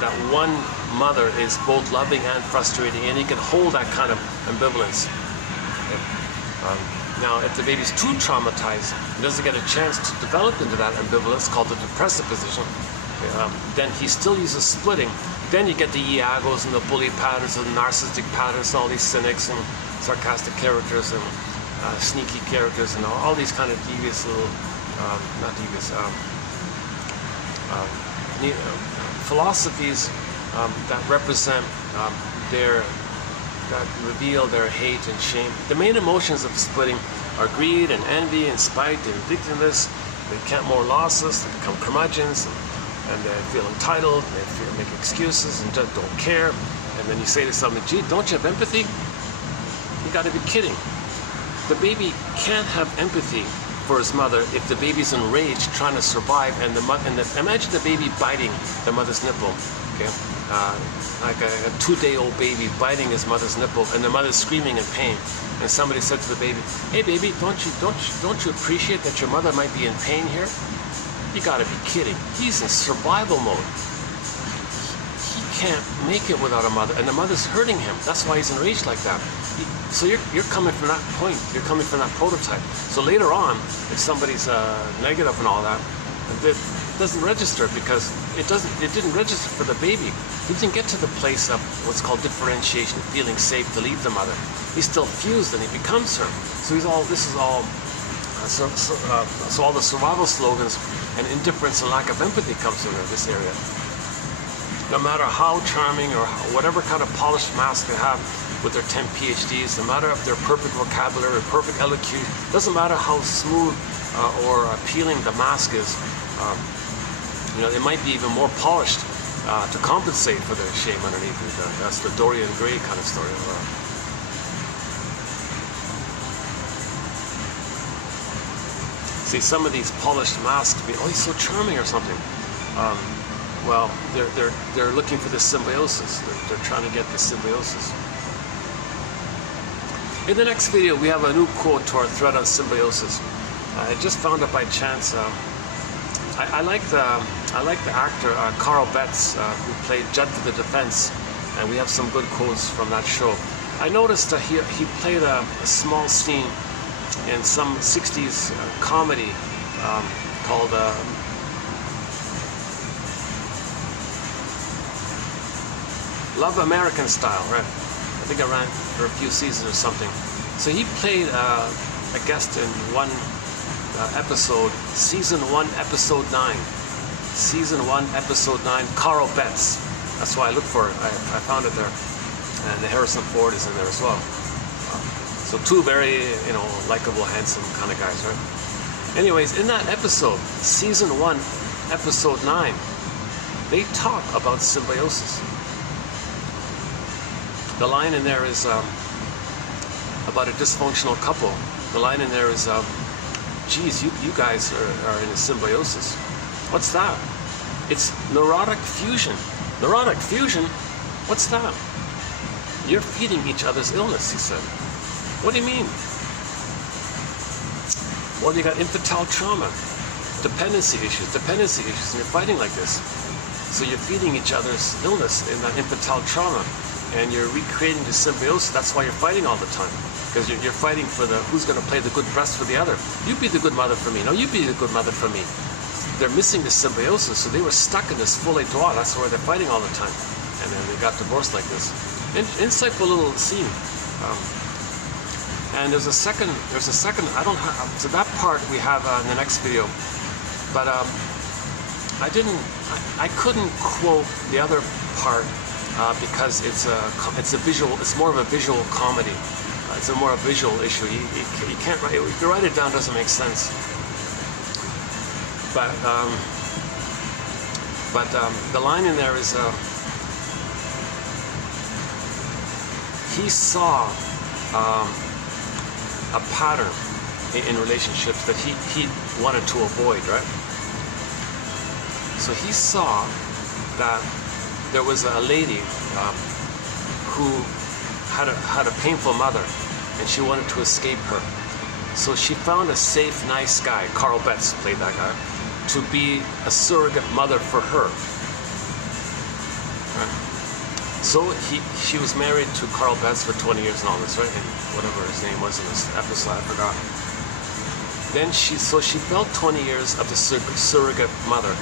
that one mother is both loving and frustrating, and he can hold that kind of ambivalence. Now, if the baby's too traumatized, he doesn't get a chance to develop into that ambivalence, called the depressive position, then he still uses splitting. Then you get the Iagos and the bully patterns and the narcissistic patterns, and all these cynics and sarcastic characters and sneaky characters and all these kind of devious little, not devious, philosophies that represent that reveal their hate and shame. The main emotions of splitting are greed and envy and spite and vindictiveness. They count more losses, they become curmudgeons, and they feel entitled, they make excuses and just don't care. And then you say to someone, gee, don't you have empathy? You gotta be kidding. The baby can't have empathy for his mother if the baby's enraged trying to survive, and imagine the baby biting the mother's nipple, okay? Like a 2-day-old baby biting his mother's nipple, and the mother's screaming in pain. And somebody said to the baby, "Hey, baby, don't you appreciate that your mother might be in pain here?" You got to be kidding! He's in survival mode. He can't make it without a mother, and the mother's hurting him. That's why he's enraged like that. So you're coming from that point. You're coming from that prototype. So later on, if somebody's negative and all that, it doesn't register because it didn't register for the baby. He didn't get to the place of what's called differentiation, feeling safe to leave the mother. He's still fused and he becomes her. So so all the survival slogans and indifference and lack of empathy comes in this area. No matter how charming or whatever kind of polished mask they have with their 10 PhDs, no matter if their perfect vocabulary or perfect elocution, doesn't matter how smooth or appealing the mask is, it might be even more polished to compensate for the shame underneath it. That's the Dorian Gray kind of story. See, some of these polished masks be, oh, he's so charming or something. Well, they're looking for this symbiosis. They're trying to get the symbiosis. In the next video, we have a new quote to our thread on symbiosis. I just found it by chance. I like the actor Carl Betts, who played Judd for the Defense, and we have some good quotes from that show. I noticed that he played a small scene in some 60s comedy called Love American Style, right? I think I ran for a few seasons or something. So he played a guest in one episode, season 1, episode 9. Season 1, episode 9, Carl Betts. That's why I looked for it. I found it there. And Harrison Ford is in there as well. So two very, likable, handsome kind of guys, right? Anyways, in that episode, season 1, episode 9, they talk about symbiosis. The line in there is about a dysfunctional couple. The line in there is, geez, you guys are in a symbiosis. What's that? It's neurotic fusion. Neurotic fusion? What's that? You're feeding each other's illness, he said. What do you mean? Well, you got infantile trauma, dependency issues, and you're fighting like this. So you're feeding each other's illness in that infantile trauma, and you're recreating the symbiosis. That's why you're fighting all the time, because you're fighting for the who's going to play the good breast for the other. You be the good mother for me. No, you be the good mother for me. They're missing the symbiosis, so they were stuck in this folie droit. That's why they're fighting all the time, and then they got divorced like this. Insightful little scene. And there's a second. I don't have, so that part we have in the next video, but I couldn't quote the other part because it's a visual. It's more of a visual comedy. It's a more a visual issue. You can't write. If you write it down, it doesn't make sense. But the line in there is he saw a pattern in relationships that he wanted to avoid, right? So he saw that there was a lady who had a painful mother, and she wanted to escape her. So she found a safe, nice guy, Carl Betts played that guy, to be a surrogate mother for her. Right? So she was married to Carl Betts for 20 years and all this, right? And whatever his name was in this episode, I forgot. Then she felt 20 years of the surrogate mother.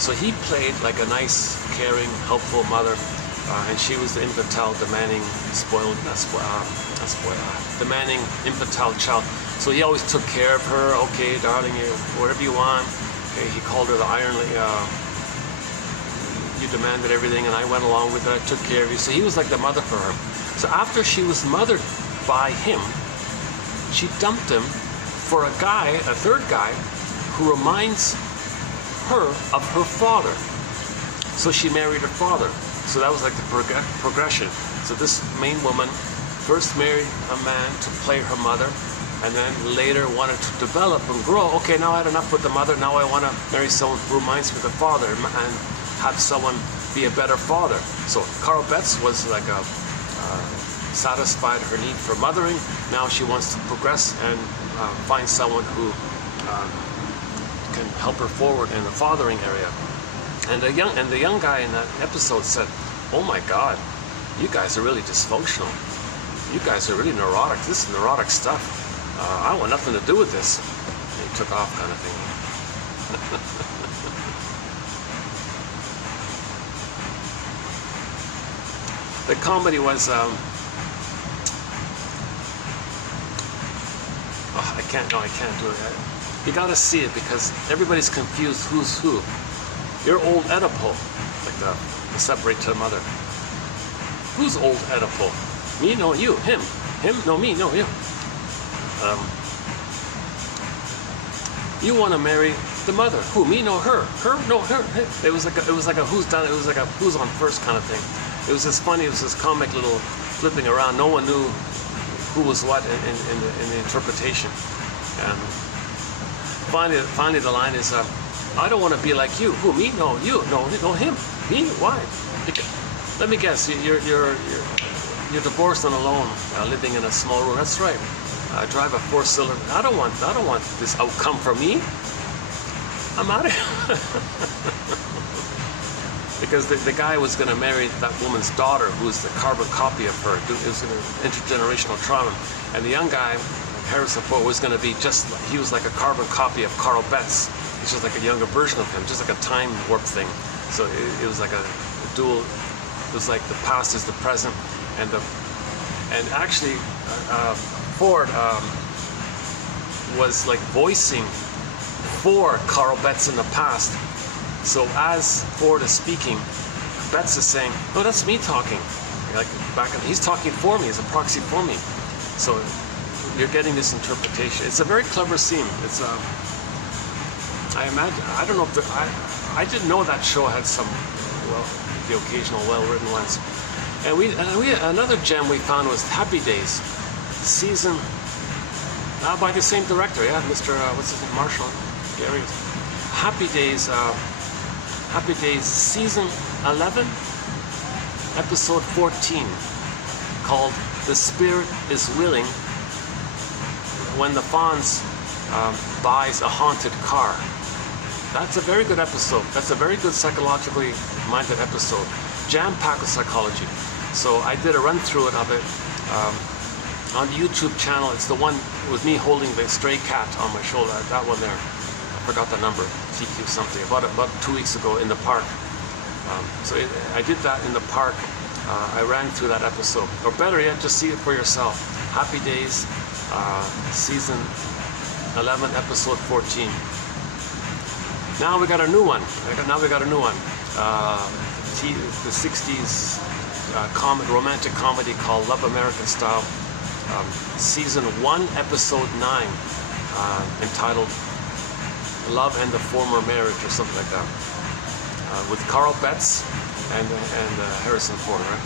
So he played like a nice, caring, helpful mother, and she was the infantile, demanding, demanding infantile child. So he always took care of her. Okay, darling, whatever you want. Okay, he called her the iron. You demanded everything, and I went along with it. I took care of you. So he was like the mother for her. So after she was mothered by him, she dumped him for a guy, a third guy, who reminds her of her father. So she married her father. So that was like the progression. So this main woman first married a man to play her mother, and then later wanted to develop and grow. Okay, now I had enough with the mother. Now I want to marry someone who reminds me of the father and have someone be a better father. So Carl Betts was like satisfied her need for mothering. Now she wants to progress and find someone who can help her forward in the fathering area. And the young guy in that episode said, "Oh my God, you guys are really dysfunctional. You guys are really neurotic. This is neurotic stuff. I want nothing to do with this." And he took off, kind of thing. The comedy was, I can't do it. You gotta see it because everybody's confused who's who. You're old Oedipal, like the separate to the mother. Who's old Oedipal? Me? No, you. Him? Him? No, me. No, you. You want to marry the mother? Who? Me? No, her. Her? No, her. It was like a who's done. It was like a who's on first kind of thing. It was this funny. It was this comic little flipping around. No one knew who was what in the interpretation. And finally, the line is, "I don't want to be like you." Who? Me? No, you. No, him. Me? Why? Let me guess. You're divorced and alone, living in a small room. That's right. I drive a 4-cylinder. I don't want this outcome for me. I'm out of here. Because the guy was going to marry that woman's daughter, who was the carbon copy of her. It was an intergenerational trauma. And the young guy, Harrison Ford, was going to be he was like a carbon copy of Carl Betts. He's just like a younger version of him, just like a time warp thing. So it was like a dual. It was like the past is the present, and actually Ford was like voicing for Carl Betts in the past. So as Ford is speaking, Betts is saying, "No, that's me talking." Like he's talking for me, as a proxy for me. So you're getting this interpretation. It's a very clever scene. It's I imagine. I don't know if I didn't know that show had some the occasional well-written ones. And we another gem we found was Happy Days, season by the same director, yeah, Mr. What's his name, Marshall, Gary. Happy Days, season 11, episode 14, called "The Spirit is Willing." When the Fonz buys a haunted car. That's a very good episode. That's a very good psychologically minded episode. Jam-packed with psychology. So I did a run through it of it on the YouTube channel. It's the one with me holding the stray cat on my shoulder. That one there. I forgot the number. TQ something. About 2 weeks ago in the park. I did that in the park. I ran through that episode. Or better yet, just see it for yourself. Happy Days, season 11, episode 14. Now we got a new one. The 60s romantic comedy called Love American Style. Season 1, episode 9, entitled Love and the Former Marriage or something like that. With Carl Betts and Harrison Ford, right?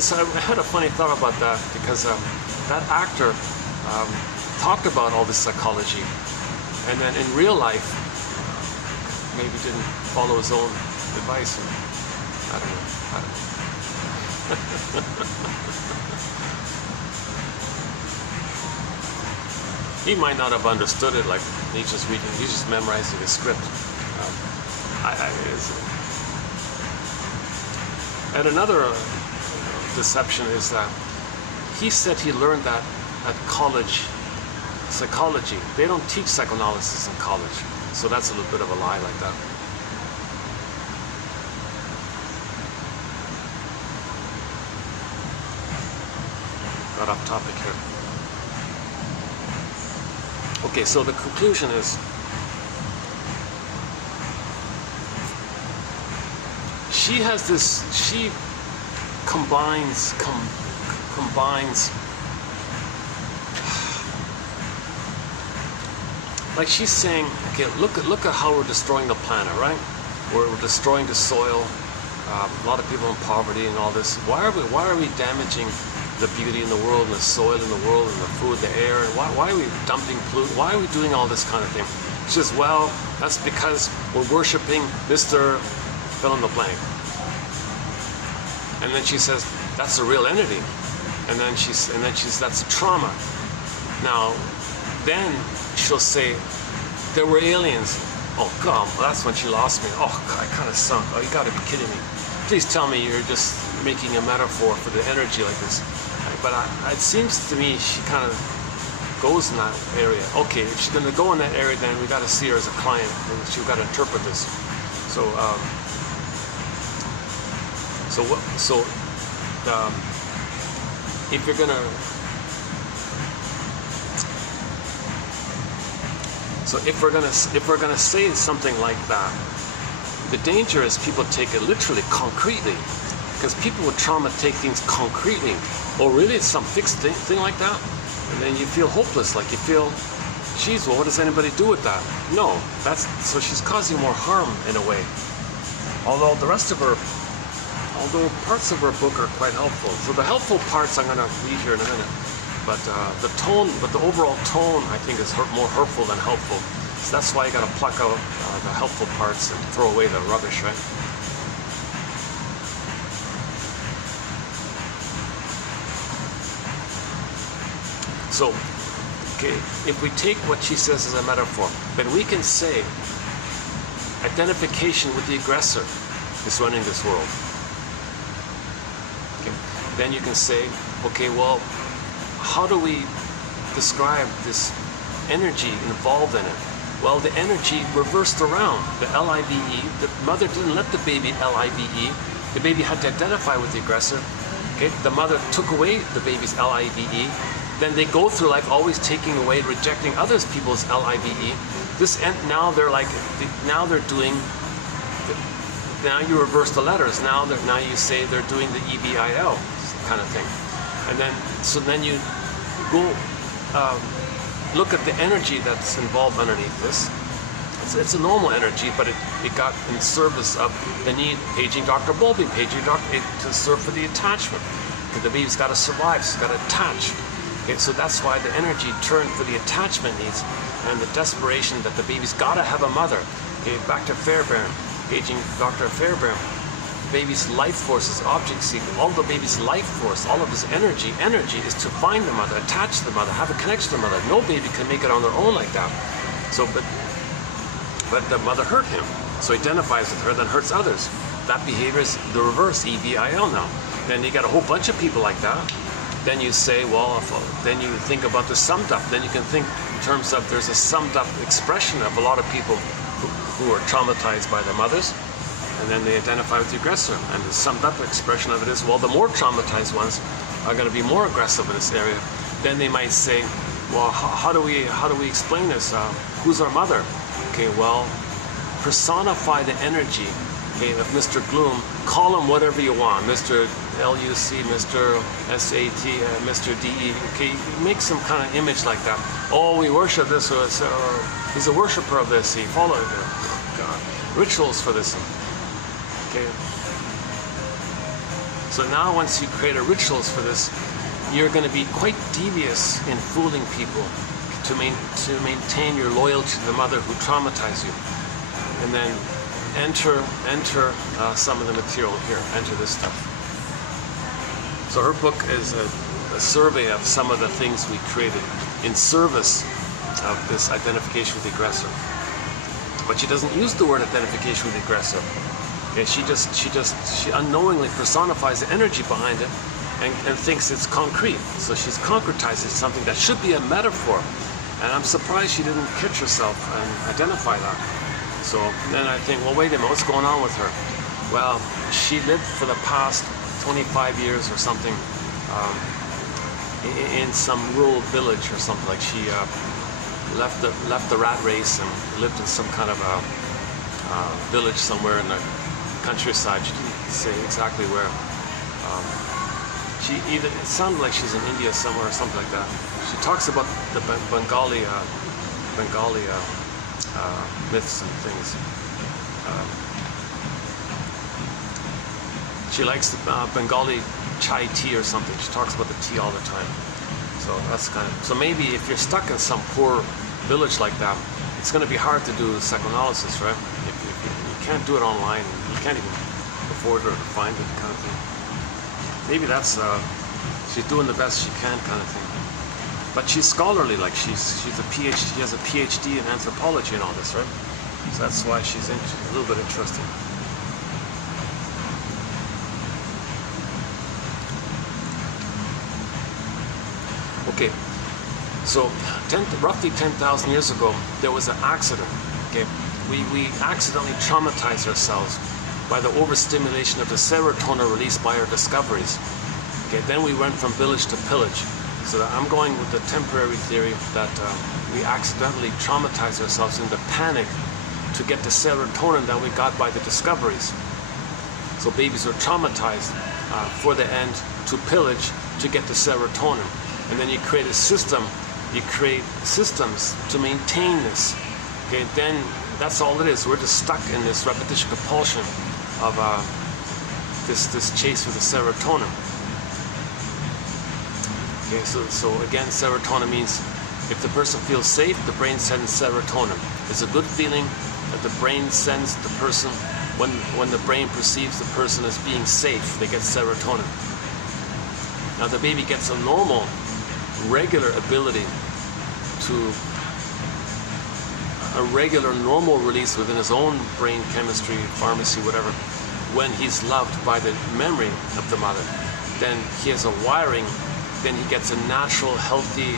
So I had a funny thought about that because that actor talked about all this psychology, and then in real life maybe didn't follow his own advice. I don't know. He might not have understood it, like he's just memorizing a script. And another deception is that he said he learned that at college, psychology. They don't teach psychoanalysis in college, so that's a little bit of a lie like that. Got off topic here. Okay, so the conclusion is she combines like she's saying, okay, look at how we're destroying the planet, right? We're destroying the soil, a lot of people in poverty and all this. Why are we damaging the beauty in the world, and the soil in the world, and the food, the air, and why are we dumping pollutants? Why are we doing all this kind of thing? She says, well, that's because we're worshiping Mr. fill in the blank. And then she says, that's a real entity. And then she says, that's a trauma. Now, then she'll say, there were aliens. Oh God, well, that's when she lost me. Oh, I kind of sunk. Oh, you gotta be kidding me. Please tell me you're just making a metaphor for the energy like this. But it seems to me she kind of goes in that area. Okay, if she's going to go in that area, then we got to see her as a client. She's got to interpret this. If you're going to, if we're gonna say something like that, the danger is people take it literally, concretely. Because people with trauma take things concretely. Oh, really? It's some fixed thing like that? And then you feel hopeless, like you feel, geez, well, what does anybody do with that? No, so she's causing more harm in a way. Although parts of her book are quite helpful. So the helpful parts I'm going to read here in a minute. But the overall tone, I think, is more hurtful than helpful. So that's why you got to pluck out the helpful parts and throw away the rubbish, right? So, okay, if we take what she says as a metaphor, then we can say identification with the aggressor is running this world. Okay. Then you can say, okay, well, how do we describe this energy involved in it? Well, the energy reversed around. The LIVE, the mother didn't let the baby LIVE. The baby had to identify with the aggressor. Okay, the mother took away the baby's LIVE. Then they go through life always taking away, rejecting other people's LIVE. Now you reverse the letters. Now you say they're doing the EBIL kind of thing. And then you go look at the energy that's involved underneath this. It's a normal energy, but it got in service of the need, paging Dr. Bowlby, to serve for the attachment. Because the baby's got to survive, it's got to attach. Okay, so that's why the energy turned for the attachment needs and the desperation that the baby's got to have a mother. Okay, back to Fairbairn, paging Dr. Fairbairn. Baby's life force is object seeking. All the baby's life force, all of his energy is to find the mother, attach to the mother, have a connection to the mother. No baby can make it on their own like that. So, but the mother hurt him. So he identifies with her, then hurts others. That behavior is the reverse, EVIL now. Then you got a whole bunch of people like that. Then you say, well, then you think about the summed up. Then you can think in terms of there's a summed up expression of a lot of people who are traumatized by their mothers, and then they identify with the aggressor. And the summed up expression of it is, well, the more traumatized ones are going to be more aggressive in this area. Then they might say, well, how do we explain this? Who's our mother? Okay, well, personify the energy, okay, of Mr. Gloom. Call him whatever you want, Mr. LUC, Mr. SAT, Mr. DE. Okay, make some kind of image like that. Oh, we worship this, or he's a worshiper of this. He followed rituals for this. Okay. So now, once you create a rituals for this, you're going to be quite devious in fooling people to maintain your loyalty to the mother who traumatized you. And then enter some of the material here. Enter this stuff. So her book is a survey of some of the things we created in service of this identification with the aggressor. But she doesn't use the word identification with the aggressor. Okay, she unknowingly personifies the energy behind it and thinks it's concrete. So she's concretizing something that should be a metaphor. And I'm surprised she didn't catch herself and identify that. So then I think, well, wait a minute, what's going on with her? Well, she lived for the past 25 years or something in some rural village or something. Like she left the rat race and lived in some kind of a village somewhere in the countryside. She didn't say exactly where. It sounded like she's in India somewhere or something like that. She talks about the Bengali myths and things. She likes the Bengali chai tea or something. She talks about the tea all the time. So that's so maybe if you're stuck in some poor village like that, it's going to be hard to do psychoanalysis, right? If you can't do it online, you can't even afford or find it, kind of thing. Maybe that's she's doing the best she can, kind of thing. But she's scholarly, like she's a PhD. She has a PhD in anthropology and all this, right? So that's why she's a little bit interesting. Okay, so roughly 10,000 years ago, there was an accident. Okay, we accidentally traumatized ourselves by the overstimulation of the serotonin released by our discoveries. Okay, then we went from village to pillage. So I'm going with the temporary theory that we accidentally traumatized ourselves into panic to get the serotonin that we got by the discoveries. So babies are traumatized for the end to pillage to get the serotonin. And then you create a system, you create systems to maintain this. Okay, then that's all it is. We're just stuck in this repetition compulsion of this chase for the serotonin. Okay, so again, serotonin means if the person feels safe, the brain sends serotonin. It's a good feeling that the brain sends the person when the brain perceives the person as being safe, they get serotonin. Now the baby gets a normal, regular ability to a regular normal release within his own brain chemistry, pharmacy, whatever, when he's loved by the memory of the mother. Then he has a wiring, then he gets a natural, healthy,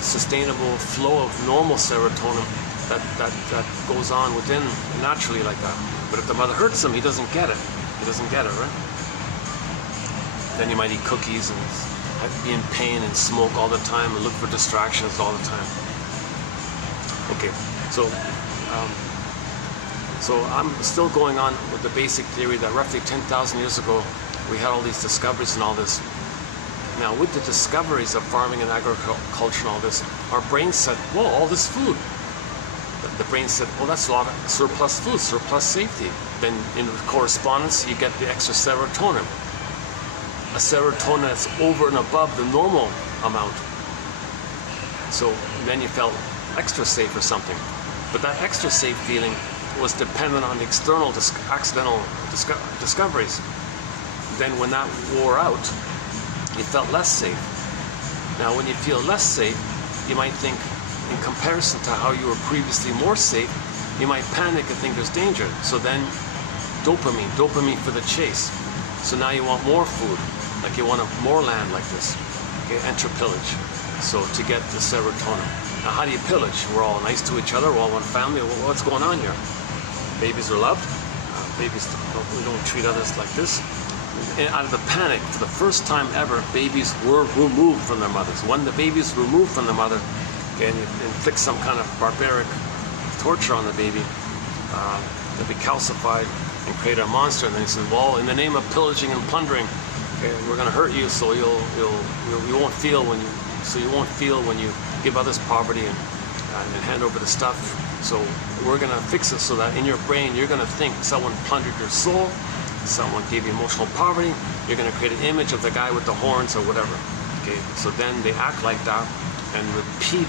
sustainable flow of normal serotonin that goes on within naturally like that. But if the mother hurts him, he doesn't get it. He doesn't get it, right? Then he might eat cookies and be in pain and smoke all the time and look for distractions all the time. Okay, so I'm still going on with the basic theory that roughly 10,000 years ago we had all these discoveries and all this. Now with the discoveries of farming and agriculture and all this, our brain said, well, all this food. The brain said, well, that's a lot of surplus food, surplus safety. Then in correspondence, you get the extra serotonin. A serotonin that's over and above the normal amount. So then you felt extra safe or something. But that extra safe feeling was dependent on the external accidental discoveries. Then when that wore out, you felt less safe. Now when you feel less safe, you might think, in comparison to how you were previously more safe, you might panic and think there's danger. So then dopamine for the chase. So now you want more food, like you want more land like this. Okay, enter pillage. So to get the serotonin. Now how do you pillage? We're all nice to each other, we're all one family. What's going on here? Babies are loved. Babies, we don't treat others like this. And out of the panic, for the first time ever, babies were removed from their mothers. When the baby's removed from the mother, and you inflict some kind of barbaric torture on the baby, they'll be calcified and create a monster. And then he says, well, in the name of pillaging and plundering, okay, we're going to hurt you, so you won't feel when you give others poverty and hand over the stuff. So we're going to fix it so that in your brain you're going to think someone plundered your soul, someone gave you emotional poverty, you're going to create an image of the guy with the horns or whatever. Okay, so then they act like that and repeat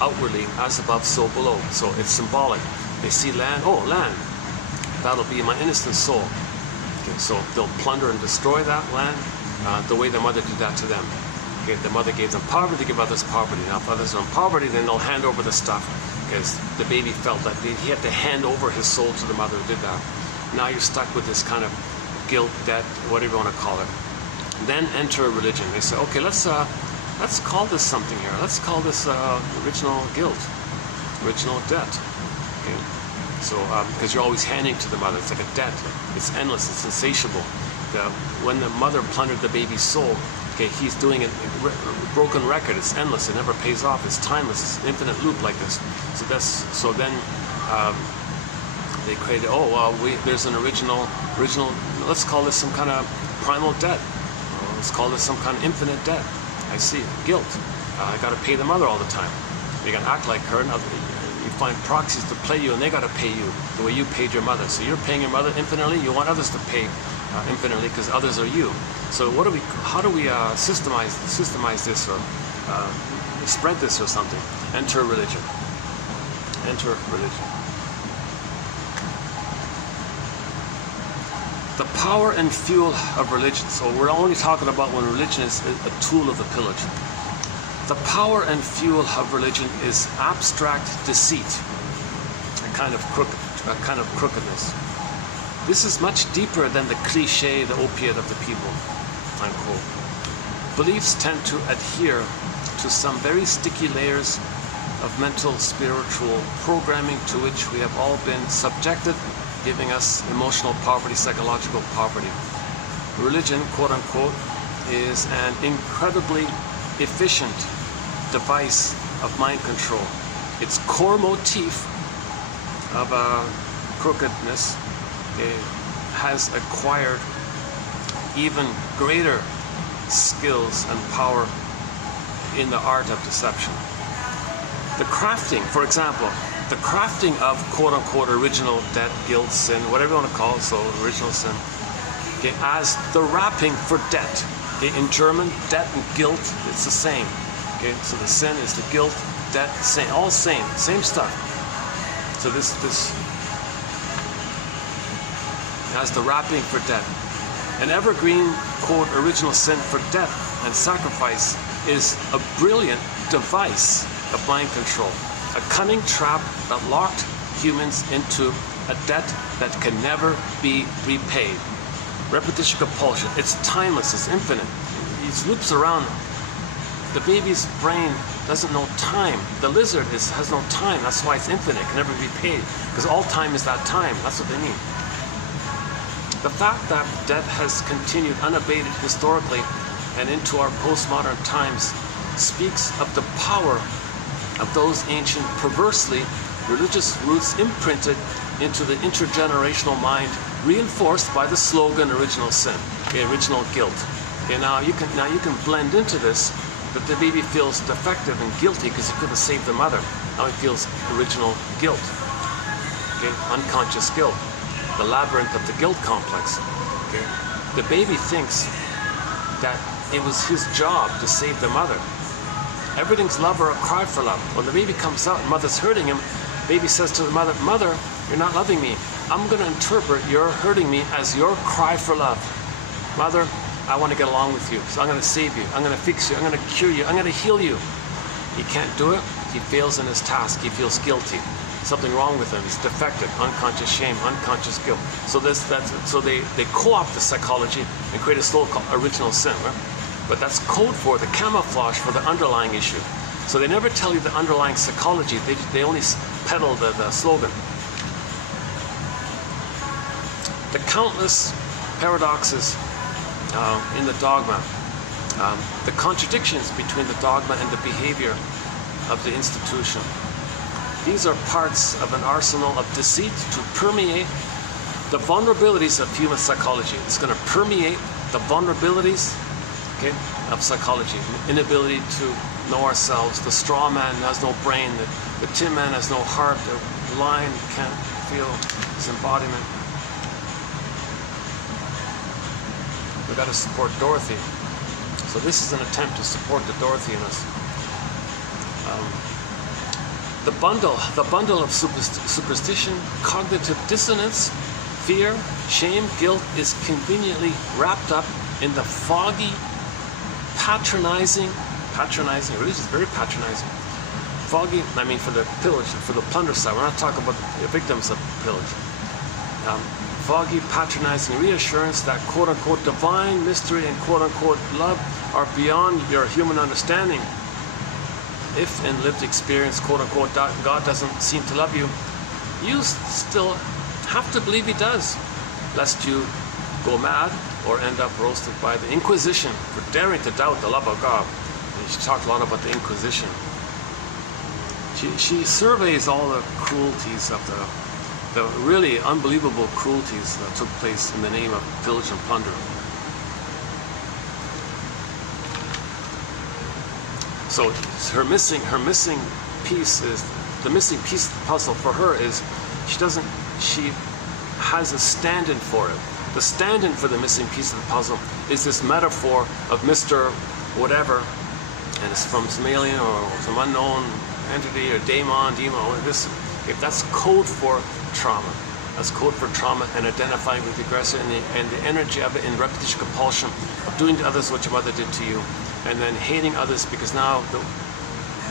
outwardly, as above, so below. So it's symbolic. They see land, oh, land, that'll be my innocent soul. Okay, so they'll plunder and destroy that land the way the mother did that to them. Okay, the mother gave them poverty, they give others poverty. Now if others are in poverty, then they'll hand over the stuff, because the baby felt that he had to hand over his soul to the mother who did that. Now you're stuck with this kind of guilt, debt, whatever you want to call it. Then enter religion. They say, okay, let's call this something here. Let's call this original guilt, original debt. Okay, so because you're always handing to the mother, it's like a debt. It's endless. It's insatiable. When the mother plundered the baby's soul, okay, he's doing a broken record. It's endless. It never pays off. It's timeless. It's an infinite loop like this. So then they created. Oh, well, there's an original. Let's call this some kind of primal debt. Let's call this some kind of infinite debt. I see guilt. I got to pay the mother all the time. You got to act like her. Now, you find proxies to play you, and they got to pay you the way you paid your mother. So you're paying your mother infinitely. You want others to pay infinitely because others are you. So how do we systemize this or spread this or something? Enter religion. Enter religion. The power and fuel of religion. So we're only talking about when religion is a tool of the pillage. The power and fuel of religion is abstract deceit, a kind of crookedness. This is much deeper than the cliche, the opiate of the people, unquote. Beliefs tend to adhere to some very sticky layers of mental, spiritual programming to which we have all been subjected, giving us emotional poverty, psychological poverty. Religion, quote unquote, is an incredibly efficient device of mind control. Its core motif of crookedness has acquired even greater skills and power in the art of deception. The crafting, for example, the crafting of quote-unquote original debt, guilt, sin, whatever you want to call it, so original sin, okay, as the wrapping for debt. Okay, in German, debt and guilt, it's the same. Okay, so the sin is the guilt, debt, same, all same stuff. So this as the wrapping for debt. An evergreen, quote, original sin for death and sacrifice is a brilliant device of mind control. A cunning trap that locked humans into a debt that can never be repaid. Repetition compulsion. It's timeless. It's infinite. It loops around. The baby's brain doesn't know time. The lizard has no time. That's why it's infinite. It can never be paid. Because all time is that time. That's what they mean. The fact that debt has continued unabated historically and into our postmodern times speaks of the power of those ancient, perversely religious roots imprinted into the intergenerational mind, reinforced by the slogan original sin, okay, original guilt. Okay, now you can blend into this, but the baby feels defective and guilty because he couldn't save the mother. Now he feels original guilt, okay, unconscious guilt, the labyrinth of the guilt complex. Okay, the baby thinks that it was his job to save the mother. Everything's love or a cry for love. When the baby comes out and mother's hurting him, baby says to the mother, "Mother, you're not loving me. I'm going to interpret your hurting me as your cry for love. Mother, I want to get along with you, so I'm going to save you. I'm going to fix you. I'm going to cure you. I'm going to heal you." He can't do it. He fails in his task. He feels guilty. Something wrong with him. He's defective. Unconscious shame. Unconscious guilt. So they co-opt the psychology and create a soul called original sin. Right? But that's code for the camouflage for the underlying issue. So they never tell you the underlying psychology. They only peddle the slogan. The countless paradoxes in the dogma, the contradictions between the dogma and the behavior of the institution. These are parts of an arsenal of deceit to permeate the vulnerabilities of human psychology. It's going to permeate the vulnerabilities, okay, of psychology. Inability to know ourselves. The straw man has no brain. The tin man has no heart. The lion can't feel his embodiment. We got to support Dorothy. So this is an attempt to support the Dorothy in us. The bundle of superstition, cognitive dissonance, fear, shame, guilt is conveniently wrapped up in the foggy, patronizing, religion is very patronizing. Foggy, I mean for the pillage, for the plunder side. We're not talking about the victims of pillage. Foggy, patronizing reassurance that quote-unquote divine mystery and quote-unquote love are beyond your human understanding. If in lived experience, quote-unquote, God doesn't seem to love you, you still have to believe He does, lest you go mad or end up roasted by the Inquisition for daring to doubt the love of God. And she talked a lot about the Inquisition. She surveys all the cruelties of the really unbelievable cruelties that took place in the name of pillage and plunder. So her missing piece is the missing piece of the puzzle for her is she has a stand-in for it. The stand-in for the missing piece of the puzzle is this metaphor of Mr. Whatever, and it's from some alien or some unknown entity or demon, or this. If that's code for trauma, that's code for trauma and identifying with the aggressor and the energy of it in repetition compulsion of doing to others what your mother did to you, and then hating others because now the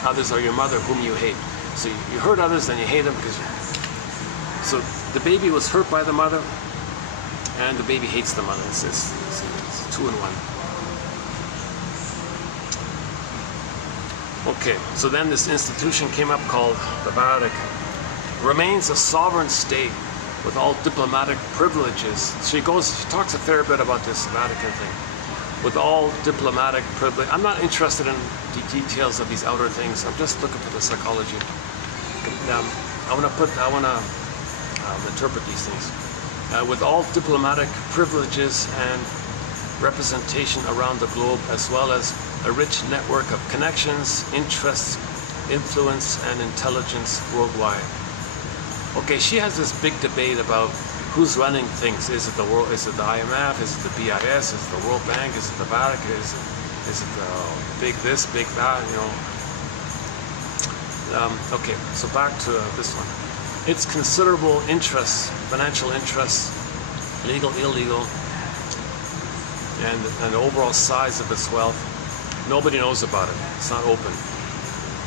others are your mother whom you hate. So you hurt others, then you hate them because so the baby was hurt by the mother and the baby hates the mother. It's two in one. Okay, so then this institution came up called the Vatican. Remains a sovereign state with all diplomatic privileges. She talks a fair bit about this Vatican thing. With all diplomatic privilege. I'm not interested in the details of these outer things. I'm just looking for the psychology. I want to interpret these things. With all diplomatic privileges and representation around the globe, as well as a rich network of connections, interests, influence, and intelligence worldwide. Okay, she has this big debate about who's running things. Is it the world? Is it the IMF? Is it the BIS? Is it the World Bank? Is it the Vatican? Is it the big this, big that? You know. Okay, so back to this one. Its considerable interests, financial interests, legal, illegal, and the overall size of its wealth. Nobody knows about it. It's not open.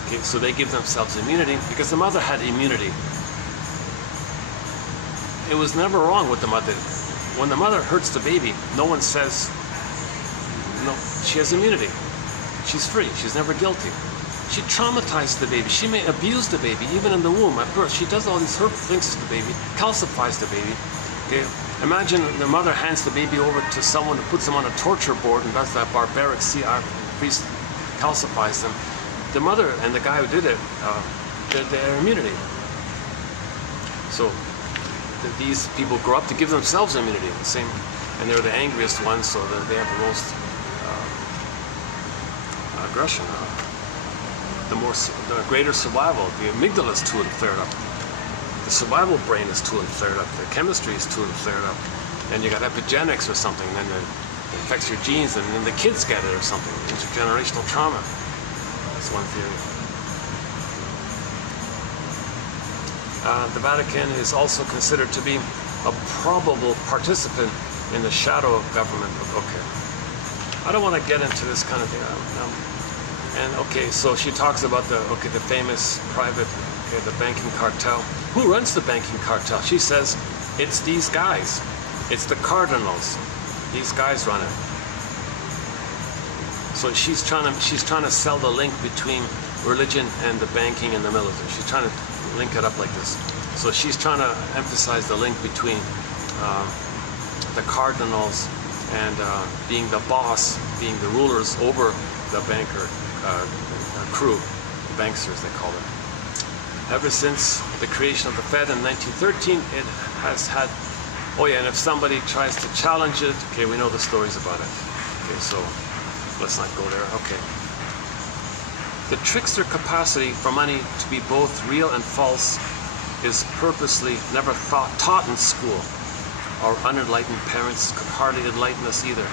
Okay, so they give themselves immunity because the mother had immunity. It was never wrong what the mother did. When the mother hurts the baby, no one says, no, she has immunity. She's free. She's never guilty. She traumatized the baby. She may abuse the baby, even in the womb at birth. She does all these hurtful things to the baby, calcifies the baby. Okay? Imagine the mother hands the baby over to someone who puts them on a torture board and does that barbaric CR priest calcifies them. The mother and the guy who did it, their immunity. So these people grow up to give themselves immunity, and they're the angriest ones, so that they have the most aggression. The greater survival. The amygdala is too flared up. The survival brain is too flared up. The chemistry is too flared up. And you got epigenetics or something, then it affects your genes, and then the kids get it or something. Intergenerational trauma. That's one theory. The Vatican is also considered to be a probable participant in the shadow of government. Okay. I don't want to get into this kind of thing. And okay, so she talks about the famous private, the banking cartel. Who runs the banking cartel? She says it's these guys. It's the cardinals. These guys run it. So she's trying to sell the link between religion and the banking and the military. She's trying to link it up like this. So she's trying to emphasize the link between the cardinals and being the boss, being the rulers over the banker crew, banksters they call them. Ever since the creation of the Fed in 1913, it has had, oh yeah, and if somebody tries to challenge it, okay, we know the stories about it. Okay, so let's not go there. Okay. The trickster capacity for money to be both real and false is purposely never taught in school. Our unenlightened parents could hardly enlighten us either.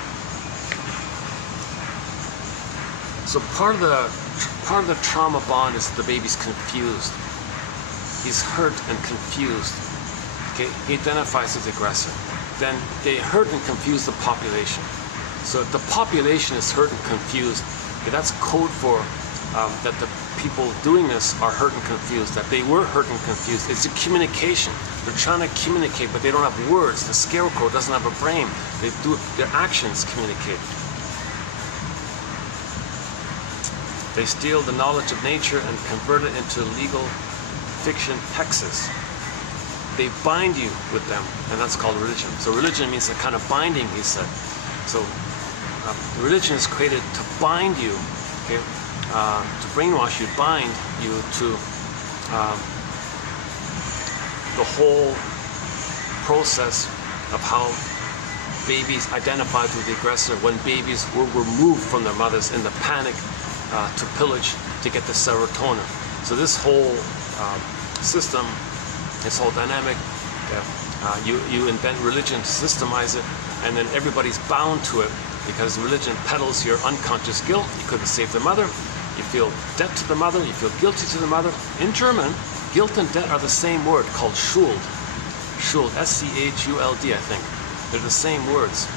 So part of the trauma bond is that the baby's confused. He's hurt and confused. Okay, he identifies as aggressor. Then they hurt and confuse the population. So if the population is hurt and confused, okay, that's code for that the people doing this are hurt and confused, that they were hurt and confused. It's a communication. They're trying to communicate, but they don't have words. The scarecrow doesn't have a brain. They do, their actions communicate. They steal the knowledge of nature and convert it into legal fiction hexes. They bind you with them, and that's called religion. So religion means a kind of binding, he said. So religion is created to bind you, okay, to brainwash you, bind you to the whole process of how babies identified with the aggressor when babies were removed from their mothers in the panic to pillage to get the serotonin. So this whole system, this whole dynamic, you invent religion to systemize it, and then everybody's bound to it because religion peddles your unconscious guilt. You couldn't save the mother. You feel debt to the mother. You feel guilty to the mother. In German, guilt and debt are the same word called Schuld. Schuld, S-C-H-U-L-D, I think. They're the same words.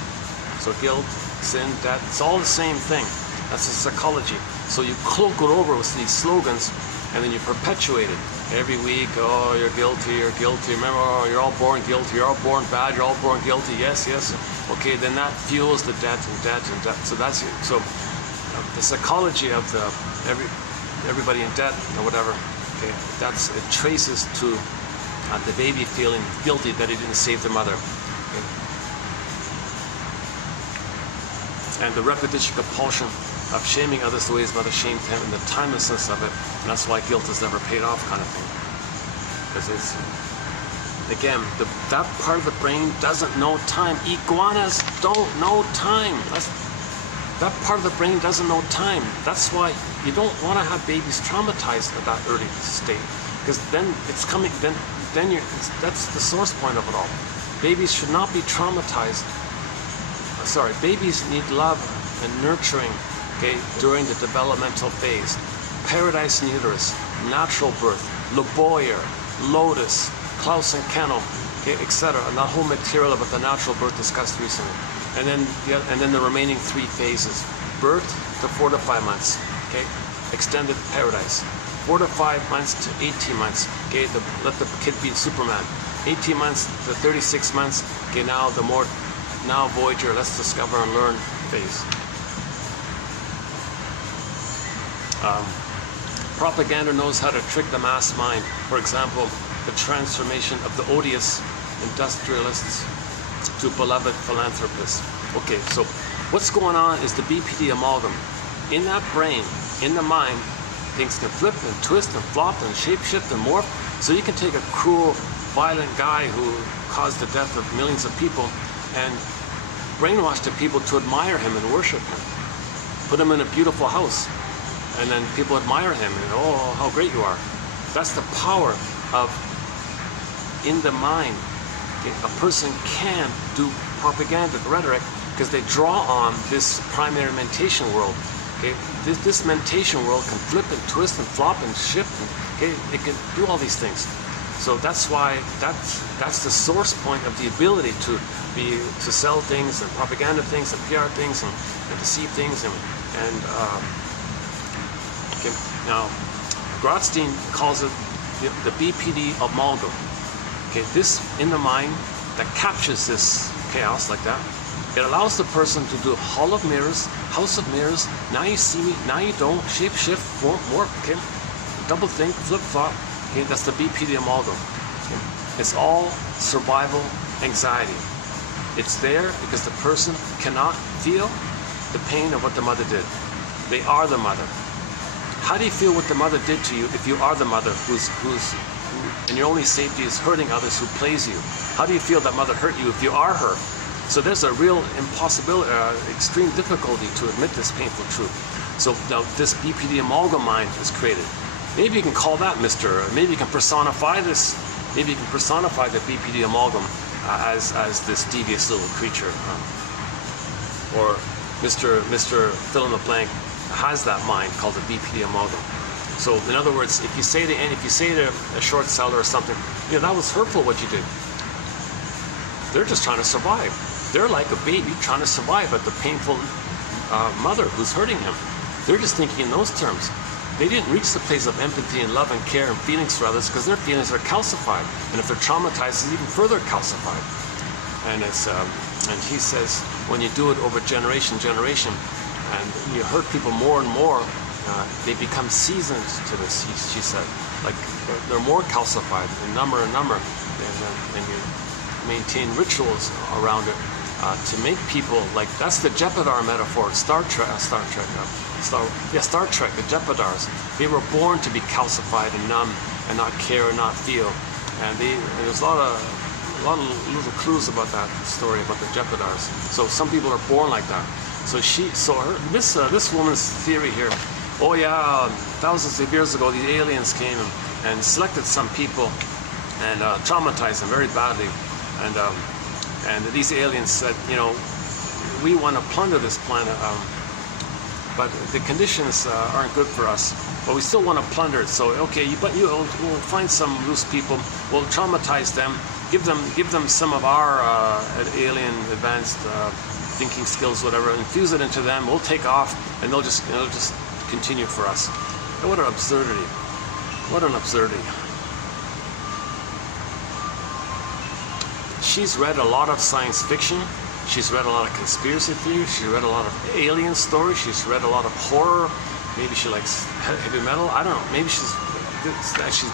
So guilt, sin, debt, it's all the same thing. That's the psychology. So you cloak it over with these slogans, and then you perpetuate it. Every week, oh, you're guilty, you're guilty. Remember, oh, you're all born guilty, you're all born bad, you're all born guilty. Yes, yes. Okay, then that fuels the debt and debt and debt. So that's it. So the psychology of the everybody in debt or whatever. Okay, it traces to the baby feeling guilty that he didn't save the mother. Okay. And the repetition compulsion of shaming others the way his mother shamed him, and the timelessness of it, and that's why guilt is never paid off, kind of thing. Because it's, again, that part of the brain doesn't know time. Iguanas don't know time. That part of the brain doesn't know time. That's why you don't want to have babies traumatized at that early state, because then it's coming. Then that's the source point of it all. Babies should not be traumatized. Babies need love and nurturing. Okay, during the developmental phase. Paradise in uterus, natural birth, Leboyer, Lotus, Klaus and Kennel, okay, etc. And that whole material about the natural birth discussed recently. And then the remaining 3 phases. Birth to 4 to 5 months, okay, extended paradise. 4 to 5 months to 18 months, okay, let the kid be Superman. 18 months to 36 months, okay, now Voyager, let's discover and learn phase. Propaganda knows how to trick the mass mind. For example, the transformation of the odious industrialists to beloved philanthropists. Okay, so what's going on is the BPD amalgam. In that brain, in the mind, things can flip and twist and flop and shapeshift and morph. So you can take a cruel, violent guy who caused the death of millions of people and brainwash the people to admire him and worship him. Put him in a beautiful house. And then people admire him and, oh, how great you are. That's the power of in the mind. Okay? A person can do propaganda, rhetoric, because they draw on this primary mentation world. Okay? This mentation world can flip and twist and flop and shift. And, okay? It can do all these things. So that's why that's the source point of the ability to sell things and propaganda things and PR things and deceive things and Okay. Now, Grotstein calls it the BPD amalgam. Okay, this in the mind that captures this chaos like that. It allows the person to do hall of mirrors, house of mirrors. Now you see me, now you don't. Shape shift, morph. Okay, double think, flip flop. Okay, that's the BPD amalgam. Okay? It's all survival anxiety. It's there because the person cannot feel the pain of what the mother did. They are the mother. How do you feel what the mother did to you if you are the mother and your only safety is hurting others who plays you? How do you feel that mother hurt you if you are her? So there's a real impossibility, extreme difficulty to admit this painful truth. So now this BPD amalgam mind is created. Maybe you can call that Mr. Maybe you can personify this. Maybe you can personify the BPD amalgam as this devious little creature, or Mr. fill in the blank has that mind called the BPD amalgam. So in other words, if you say to a short seller or something, you know, that was hurtful what you did. They're just trying to survive. They're like a baby trying to survive at the painful mother who's hurting him. They're just thinking in those terms. They didn't reach the place of empathy and love and care and feelings for others because their feelings are calcified. And if they're traumatized, it's even further calcified. And and he says, when you do it over generation, and you hurt people more and more, they become seasoned to this, she said. Like, they're more calcified in number, and you maintain rituals around it to make people, like, that's the Jepidar metaphor, Star Trek, the Jepidars. They were born to be calcified and numb and not care and not feel. And there's a lot of little clues about that story about the Jepidars. So some people are born like that. So this woman's theory here, oh yeah, thousands of years ago, these aliens came and selected some people and traumatized them very badly. And these aliens said, you know, we want to plunder this planet, but the conditions aren't good for us. But we still want to plunder it. So okay, we'll find some loose people. We'll traumatize them. Give them some of our alien advanced thinking skills, whatever. Infuse it into them. We'll take off, and they'll just continue for us. And what an absurdity! What an absurdity! She's read a lot of science fiction. She's read a lot of conspiracy theories. She's read a lot of alien stories. She's read a lot of horror. Maybe she likes heavy metal. I don't know. Maybe she's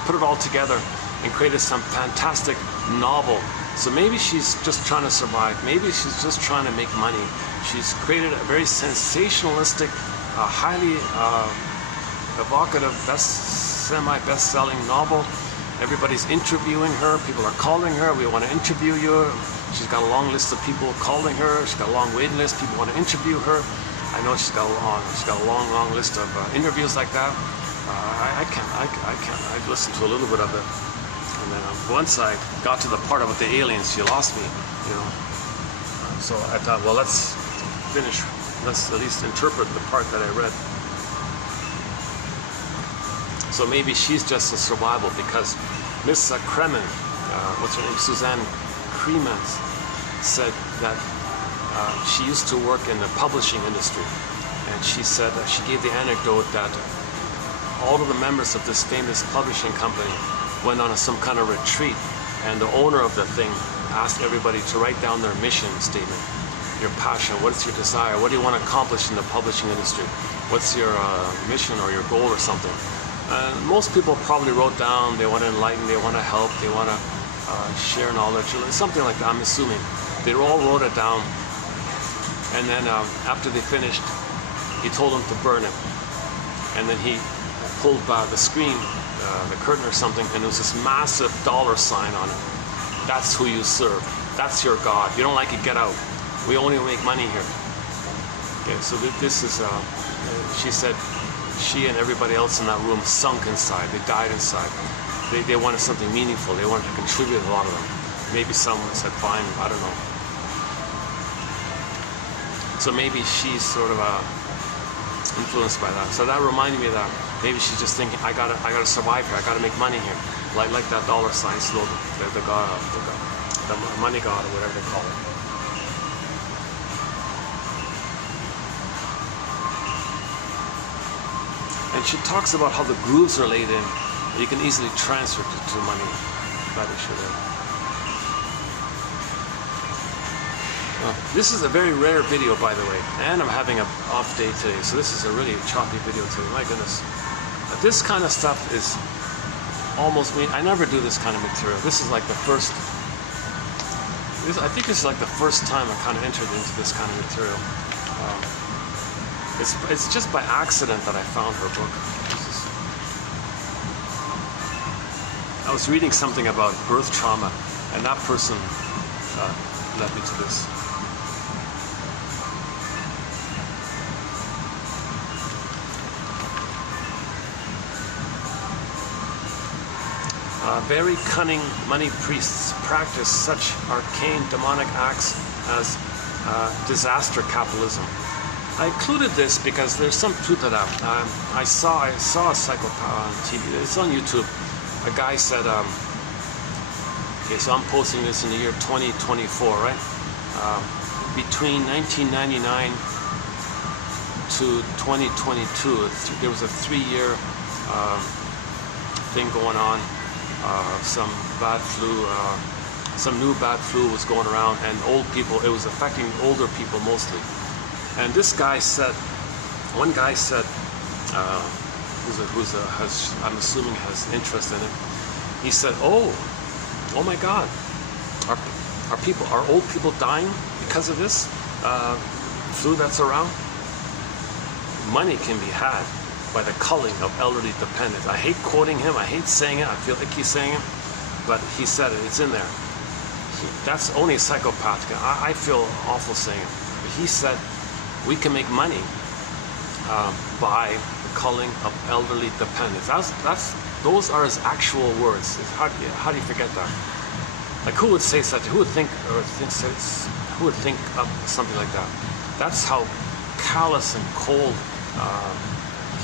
put it all together and created some fantastic novel. So maybe she's just trying to survive. Maybe she's just trying to make money. She's created a very sensationalistic, highly evocative, semi-best-selling novel. Everybody's interviewing her. People are calling her. We want to interview you. She's got a long list of people calling her. She's got a long waiting list. People want to interview her. I know she's got a long list of interviews like that. I listened to a little bit of it, and then once I got to the part about the aliens, she lost me. You know. So I thought, well, let's finish. Let's at least interpret the part that I read. So maybe she's just a survival because Miss Kremen, what's her name, Suzanne Kremen, said that she used to work in the publishing industry, and she said that she gave the anecdote that all of the members of this famous publishing company went on some kind of retreat, and the owner of the thing asked everybody to write down their mission statement, your passion, what is your desire, what do you want to accomplish in the publishing industry, what's your mission or your goal or something. And most people probably wrote down they want to enlighten, they want to help, they want to share knowledge, something like that, I'm assuming. They all wrote it down, and then after they finished, he told them to burn it. And then he pulled back the screen, the curtain or something, and there was this massive dollar sign on it. That's who you serve. That's your God. You don't like it, get out. We only make money here. Okay, so this is, she said, she and everybody else in that room sunk inside. They died inside. They wanted something meaningful. They wanted to contribute, a lot of them. Maybe someone said, fine, I don't know. So maybe she's sort of influenced by that. So that reminded me of that. Maybe she's just thinking, I gotta survive here. I gotta make money here. Like that dollar sign slogan, the god, the money god, or whatever they call it. And she talks about how the grooves are laid in. You can easily transfer it to money. That issue there. This is a very rare video, by the way, and I'm having an off day today, so this is a really choppy video today. My goodness. This kind of stuff is almost me. I never do this kind of material. This is like the first. I think this is like the first time I kind of entered into this kind of material. It's just by accident that I found her book. I was reading something about birth trauma, and that person led me to this. Very cunning money priests practice such arcane demonic acts as disaster capitalism. I included this because there's some truth to that. I saw a psychopath on TV. It's on YouTube. A guy said, okay, so I'm posting this in the year 2024, right? Between 1999 to 2022, there was a 3-year thing going on. Some bad flu, some new bad flu was going around, and old people, it was affecting older people mostly. And this guy said, one guy said, I'm assuming has interest in it, he said, oh my God, are old people dying because of this flu that's around? Money can be had by the culling of elderly dependents. I hate quoting him, I hate saying it, I feel icky saying it, but he said it, it's in there. That's only a psychopath. I feel awful saying it. But he said, we can make money by the culling of elderly dependents. Those are his actual words. How do you forget that? Like, who would say such? Who would think of something like that? That's how callous and cold.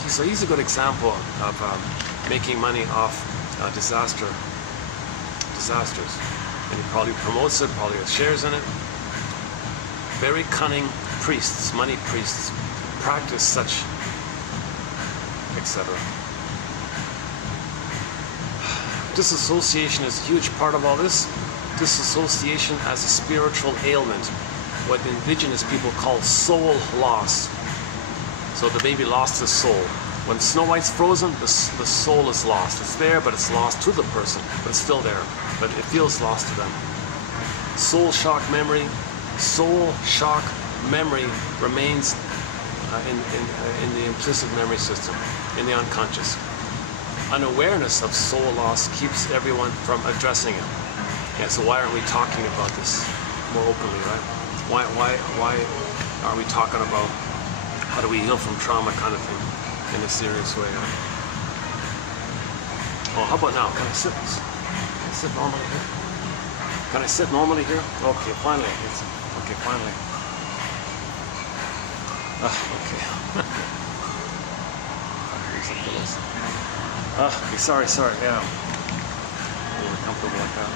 So he's a good example of making money off disasters. And he probably promotes it, probably has shares in it. Very cunning priests, money priests, practice such, etc. Disassociation is a huge part of all this. Disassociation as a spiritual ailment, what indigenous people call soul loss. So the baby lost his soul. When Snow White's frozen, the soul is lost. It's there, but it's lost to the person, but it's still there. But it feels lost to them. Soul shock memory remains in the implicit memory system, in the unconscious. Unawareness of soul loss keeps everyone from addressing it. Yeah, so why aren't we talking about this more openly, right? Why are we talking about how do we heal from trauma kind of thing in a serious way? Right? Oh, how about now? Can I sit? Can I sit normally here? Can I sit normally here? Okay, finally. Okay, finally. Okay. Here's some pillows. Okay, sorry. Yeah. A little comfortable like that.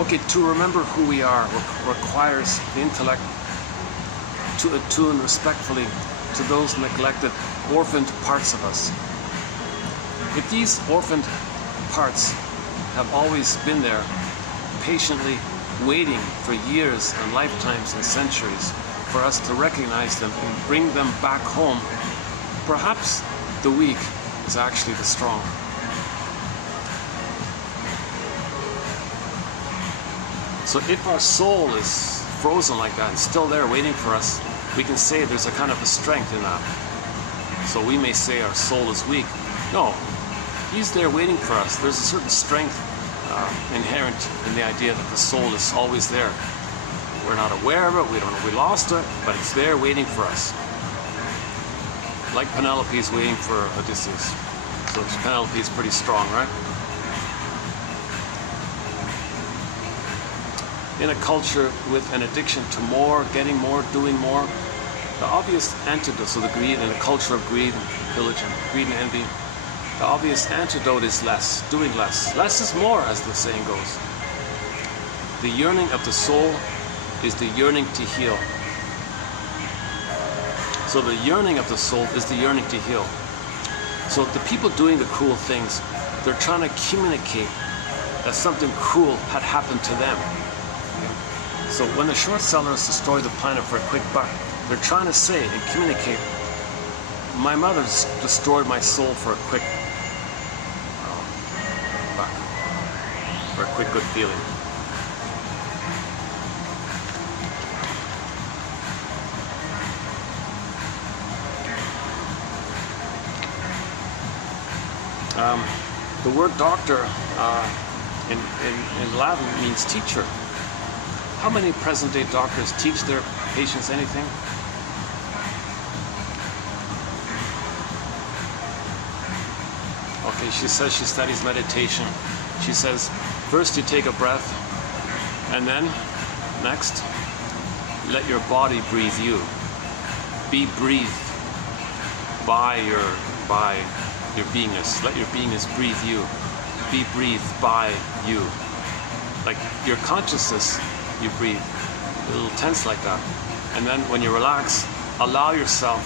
Okay, to remember who we are requires the intellect to attune respectfully to those neglected, orphaned parts of us. If these orphaned parts have always been there, patiently waiting for years and lifetimes and centuries for us to recognize them and bring them back home, perhaps the weak is actually the strong. So if our soul is frozen like that and still there waiting for us, we can say there's a kind of a strength in that. So we may say our soul is weak. No, he's there waiting for us. There's a certain strength inherent in the idea that the soul is always there. We're not aware of it, we don't know we lost it, but it's there waiting for us. Like Penelope is waiting for Odysseus. So Penelope is pretty strong, right? In a culture with an addiction to more, getting more, doing more, the obvious antidote, so the greed, in a culture of greed and pillage and greed and envy, the obvious antidote is less, doing less. Less is more, as the saying goes. The yearning of the soul is the yearning to heal. So the yearning of the soul is the yearning to heal. So the people doing the cruel things, they're trying to communicate that something cruel had happened to them. Okay? So when the short sellers destroy the planet for a quick buck, they're trying to say and communicate, my mother's destroyed my soul for a quick buck, for a quick good feeling. The word doctor in Latin means teacher. How many present-day doctors teach their patients anything? Okay, she says she studies meditation. She says, first you take a breath, and then, next, let your body breathe you. Be breathed by your beingness. Let your beingness breathe you. Be breathed by you. Like your consciousness, you breathe. A little tense like that. And then when you relax, allow yourself,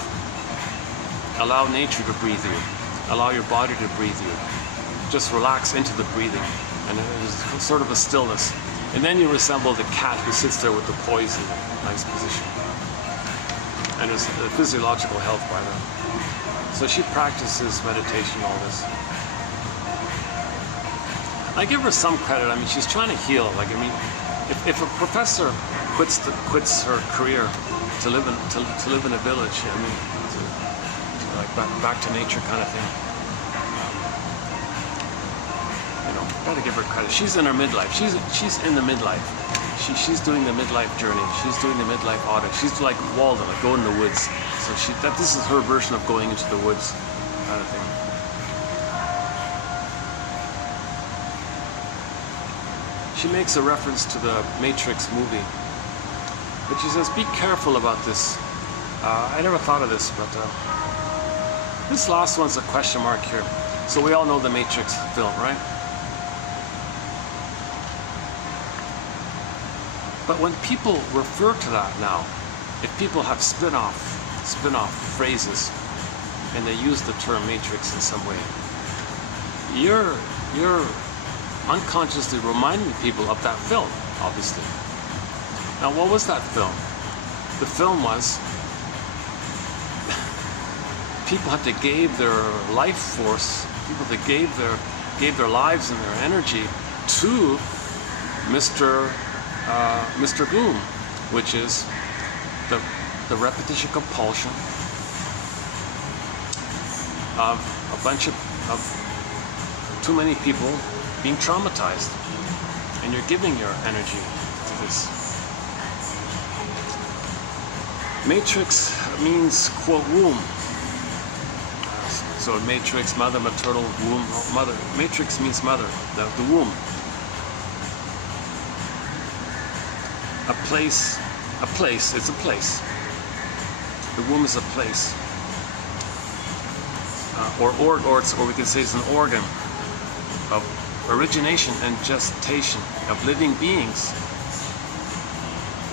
allow nature to breathe you. Allow your body to breathe you. Just relax into the breathing. And there's sort of a stillness. And then you resemble the cat who sits there with the poison in a nice position. And there's a physiological health by that. So she practices meditation, all this. I give her some credit. I mean, she's trying to heal. Like, I mean, if a professor quits her career to live in a village, I mean, to like back to nature kind of thing, you know, gotta give her credit. She's in her midlife. She's in the midlife. She's doing the midlife journey. She's doing the midlife audit. She's like Walden, like going in the woods. So this is her version of going into the woods kind of thing. She makes a reference to the Matrix movie, but she says, be careful about this. I never thought of this, but this last one's a question mark here. So we all know the Matrix film, right? But when people refer to that now, if people have spin-off phrases and they use the term matrix in some way, you're unconsciously reminding people of that film, obviously. Now, what was that film? The film was people that gave their life force, people that gave their lives and their energy to Mr. Gloom, which is the repetition compulsion of a bunch of too many people being traumatized, and you're giving your energy to this. Matrix means, quote, womb. So matrix, mother, maternal, womb, mother. Matrix means mother, the womb. A place, it's a place. The womb is a place. Or we can say it's an organ of origination and gestation of living beings.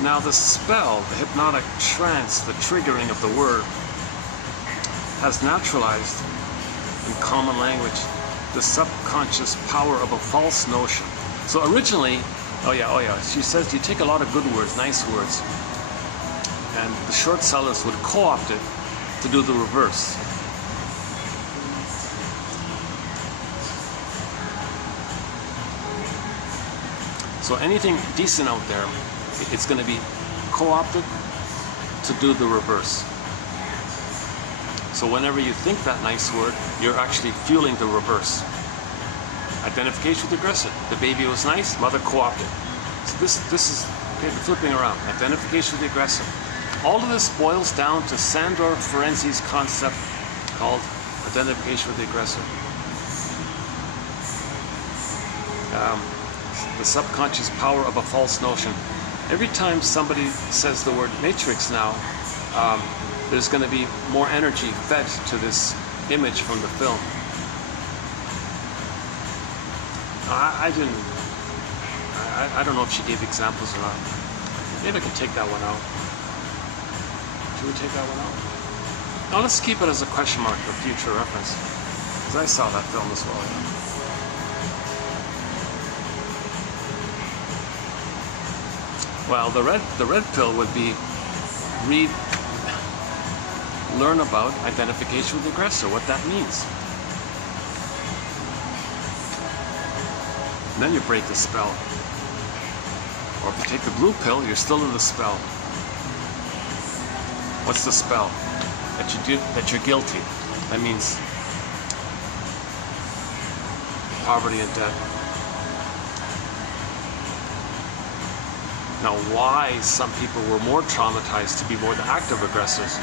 Now the spell, the hypnotic trance, the triggering of the word has naturalized in common language the subconscious power of a false notion. So originally, oh yeah, she says you take a lot of good words, nice words, and the short sellers would co-opt it to do the reverse. So anything decent out there, it's going to be co-opted to do the reverse. So whenever you think that nice word, you're actually fueling the reverse. Identification with the aggressor. The baby was nice, mother co-opted. So this is okay, flipping around. Identification with the aggressor. All of this boils down to Sandor Ferenczi's concept called identification with the aggressor. The subconscious power of a false notion. Every time somebody says the word matrix now, there's going to be more energy fed to this image from the film. I don't know if she gave examples or not. Maybe I can take that one out. Should we take that one out? Now let's keep it as a question mark for future reference, because I saw that film as well. Well, the red pill would be learn about identification with the aggressor, what that means. And then you break the spell. Or if you take the blue pill, you're still in the spell. What's the spell? That you're guilty. That means poverty and debt. Now, why some people were more traumatized to be more the active aggressors,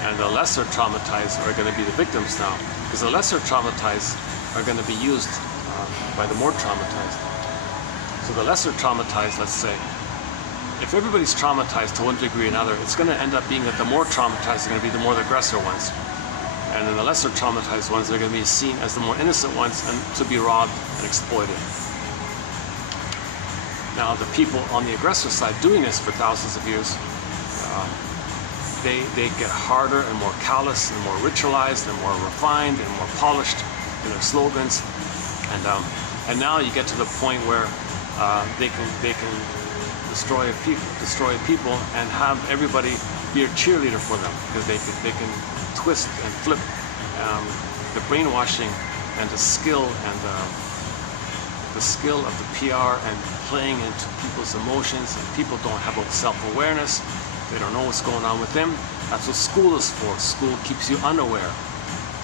and the lesser traumatized are going to be the victims now, because the lesser traumatized are going to be used by the more traumatized. So the lesser traumatized, let's say, if everybody's traumatized to one degree or another, it's going to end up being that the more traumatized are going to be the more the aggressor ones. And then the lesser traumatized ones are going to be seen as the more innocent ones and to be robbed and exploited. Now, the people on the aggressor side doing this for thousands of years, they get harder and more callous and more ritualized and more refined and more polished in their slogans. And now you get to the point where they can destroy people and have everybody be a cheerleader for them, because they can twist and flip the brainwashing and the skill of the PR and playing into people's emotions, and people don't have self-awareness. They don't know what's going on with them. That's what school is for. School keeps you unaware.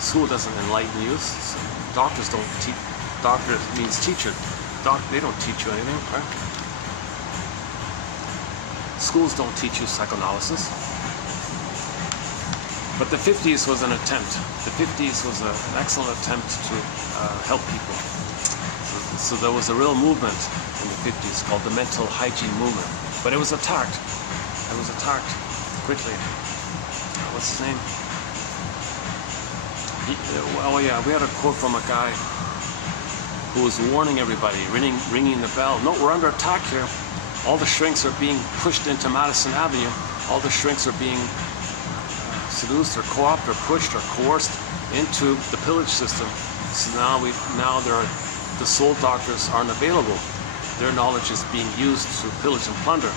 School doesn't enlighten you. So doctors don't teach. Doctor means teacher. They don't teach you anything, right? Schools don't teach you psychoanalysis. But the 50s was an attempt. The 50s was an excellent attempt to help people. So there was a real movement in the 50s called the mental hygiene movement. But it was attacked. It was attacked quickly. What's his name? Oh yeah, we had a quote from a guy who was warning everybody, ringing the bell. No, we're under attack here. All the shrinks are being pushed into Madison Avenue. All the shrinks are being seduced or co-opted or pushed or coerced into the pillage system. So now the soul doctors aren't available. Their knowledge is being used to pillage and plunder.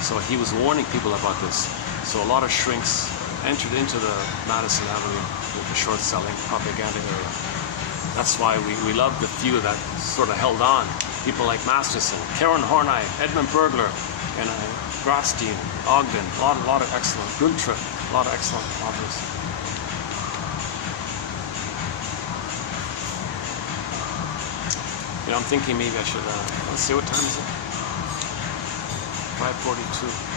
So he was warning people about this. So a lot of shrinks entered into the Madison Avenue with the short-selling propaganda area. That's why we love the few that sort of held on. People like Masterson, Karen Horney, Edmund Bergler, and Grotstein, Ogden, a lot of excellent, Guntra, a lot of excellent authors. You know, I'm thinking maybe I should, let's see, what time is it? 5:42.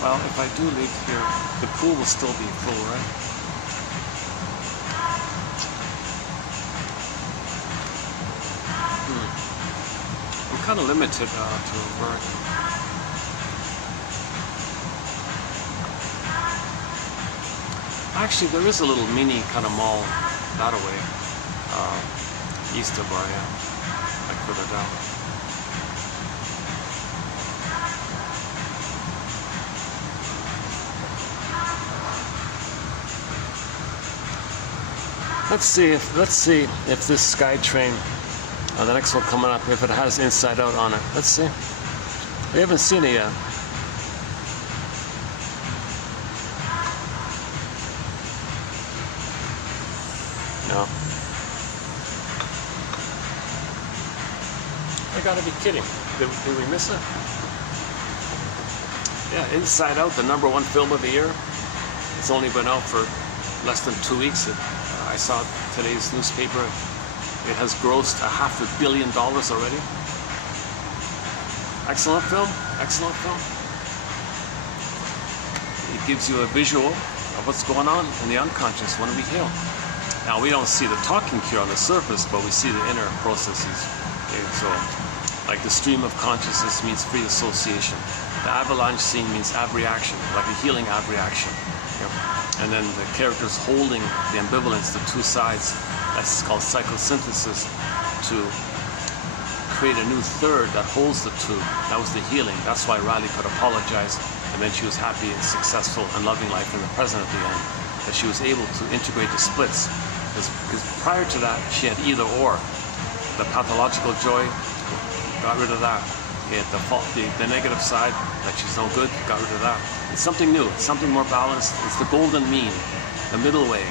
Well, if I do leave here, the pool will still be full, right? I'm kind of limited to work. Actually, there is a little mini kind of mall that away, east of where I am, like further down. Let's see if this SkyTrain, the next one coming up, if it has Inside Out on it. Let's see. We haven't seen it yet. No. I gotta be kidding. Did we miss it? Yeah, Inside Out, the #1 film of the year. It's only been out for less than 2 weeks. I saw today's newspaper. It has grossed $500 million already. Excellent film. Excellent film. It gives you a visual of what's going on in the unconscious when we heal. Now, we don't see the talking cure on the surface, but we see the inner processes. Okay, so, like the stream of consciousness means free association. The avalanche scene means abreaction, like a healing abreaction. Yep. And then the characters holding the ambivalence, the two sides, that's called psychosynthesis, to create a new third that holds the two. That was the healing. That's why Riley could apologize, and then she was happy and successful and loving life in the present at the end. That she was able to integrate the splits. Because prior to that, she had either or. The pathological joy, got rid of that. He had the negative side, that she's no good, got rid of that. It's something new, it's something more balanced. It's the golden mean, the middle way,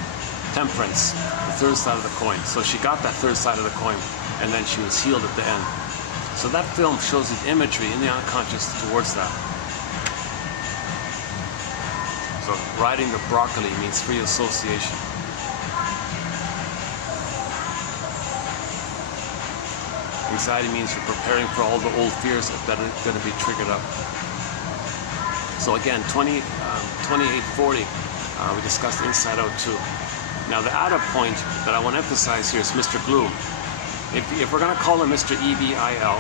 temperance, the third side of the coin. So she got that third side of the coin, and then she was healed at the end. So that film shows the imagery in the unconscious towards that. So riding the broccoli means free association. Anxiety means you're preparing for all the old fears that are going to be triggered up. So again, 2840, we discussed Inside Out 2. Now the added point that I want to emphasize here is Mr. Gloom. If we're going to call him Mr. EVIL,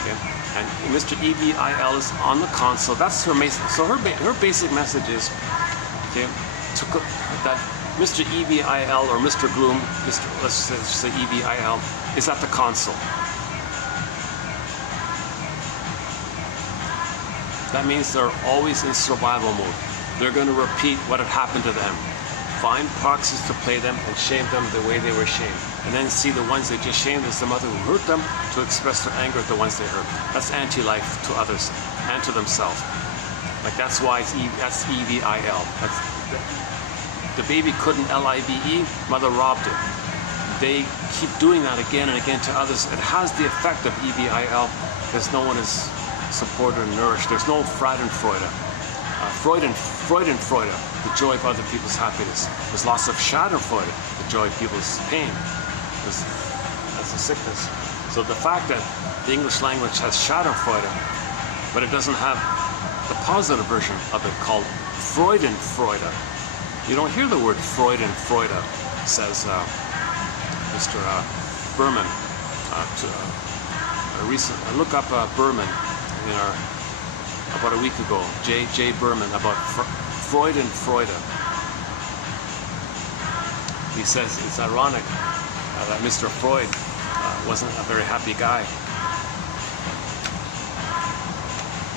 okay, and Mr. EVIL is on the console, that's her message. So her basic message is, okay, that Mr. EVIL or Mr. Gloom, let's say EVIL, is at the console. That means they're always in survival mode. They're going to repeat what had happened to them. Find proxies to play them and shame them the way they were shamed. And then see the ones they just shamed as the mother who hurt them to express their anger at the ones they hurt. That's anti-life to others and to themselves. Like that's why that's EVIL. The baby couldn't LIVE, mother robbed it. They keep doing that again and again to others. It has the effect of EVIL because no one is supported and nourished. There's no Freudenfreude. Freudenfreude, the joy of other people's happiness. There's lots of Schadenfreude, the joy of people's pain. That's a sickness. So the fact that the English language has Schadenfreude, but it doesn't have the positive version of it called Freudenfreude. You don't hear the word Freudenfreude, says Mr. Berman. I look up Berman about a week ago, J. Berman, about Freudenfreude. He says it's ironic that Mr. Freud wasn't a very happy guy.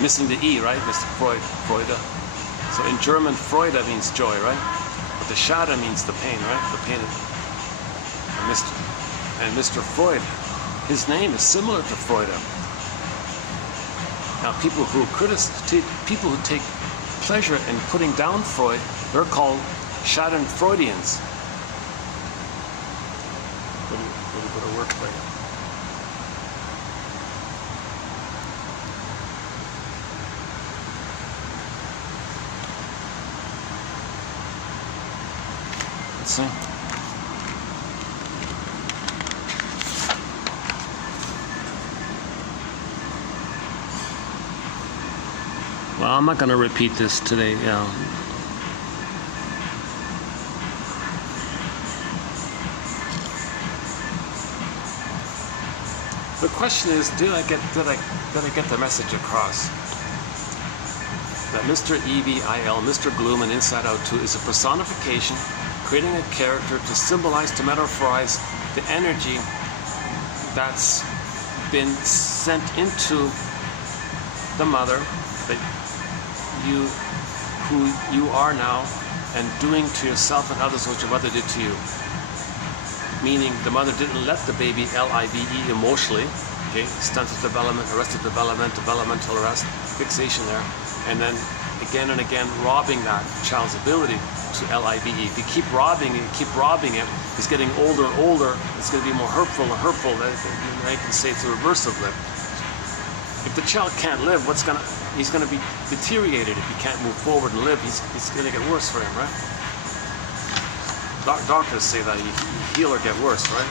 Missing the E, right? Mr. Freude. So in German, Freude means joy, right? But the Schade means the pain, right? The pain. And Mr. Freud, his name is similar to Freude. Now, people who take pleasure in putting down Freud, they're called Schadenfreudians. Little bit of work for you. Let's see. Well, I'm not going to repeat this today. The question is, did I get the message across? That Mr. EVIL, Mr. Gloom, and Inside Out 2 is a personification, creating a character to symbolize, to metaphorize the energy that's been sent into the mother, that who you are now, and doing to yourself and others what your mother did to you. Meaning the mother didn't let the baby LIVE emotionally, okay, stunted development, arrested development, developmental arrest, fixation there, and then again and again robbing that child's ability to LIVE. If you keep robbing it, he's getting older and older, it's going to be more hurtful and hurtful. I can say it's the reverse of live. If the child can't live, he's going to be deteriorated. If he can't move forward and live, it's going to get worse for him, right? Doctors say that you heal or get worse, right?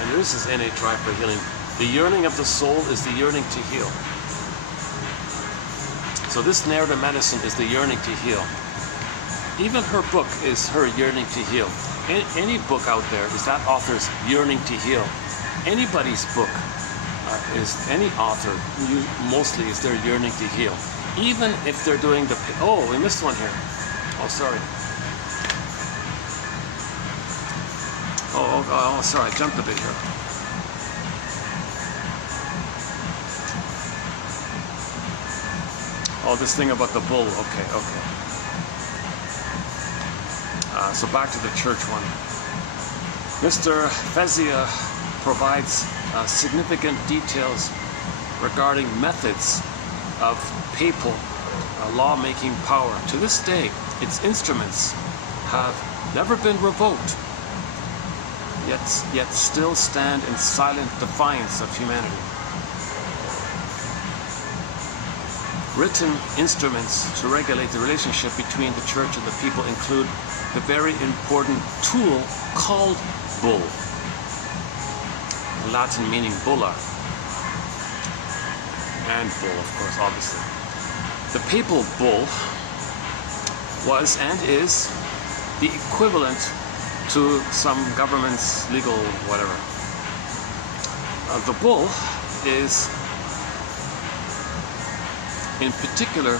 And this is innate drive for healing. The yearning of the soul is the yearning to heal. So this narrative medicine is the yearning to heal. Even her book is her yearning to heal. Any book out there is that author's yearning to heal. Anybody's book, is any author mostly is their yearning to heal, even if they're doing the. Oh, we missed one here. Oh, sorry. Oh, sorry, I jumped a bit here. Oh, this thing about the bull. Okay. So back to the church one. Mr. Fezia provides significant details regarding methods of papal law-making power. To this day, its instruments have never been revoked, yet still stand in silent defiance of humanity. Written instruments to regulate the relationship between the church and the people include the very important tool called bull, Latin meaning bulla, and bull, of course, obviously. The papal bull was and is the equivalent to some government's legal whatever. The bull is in particular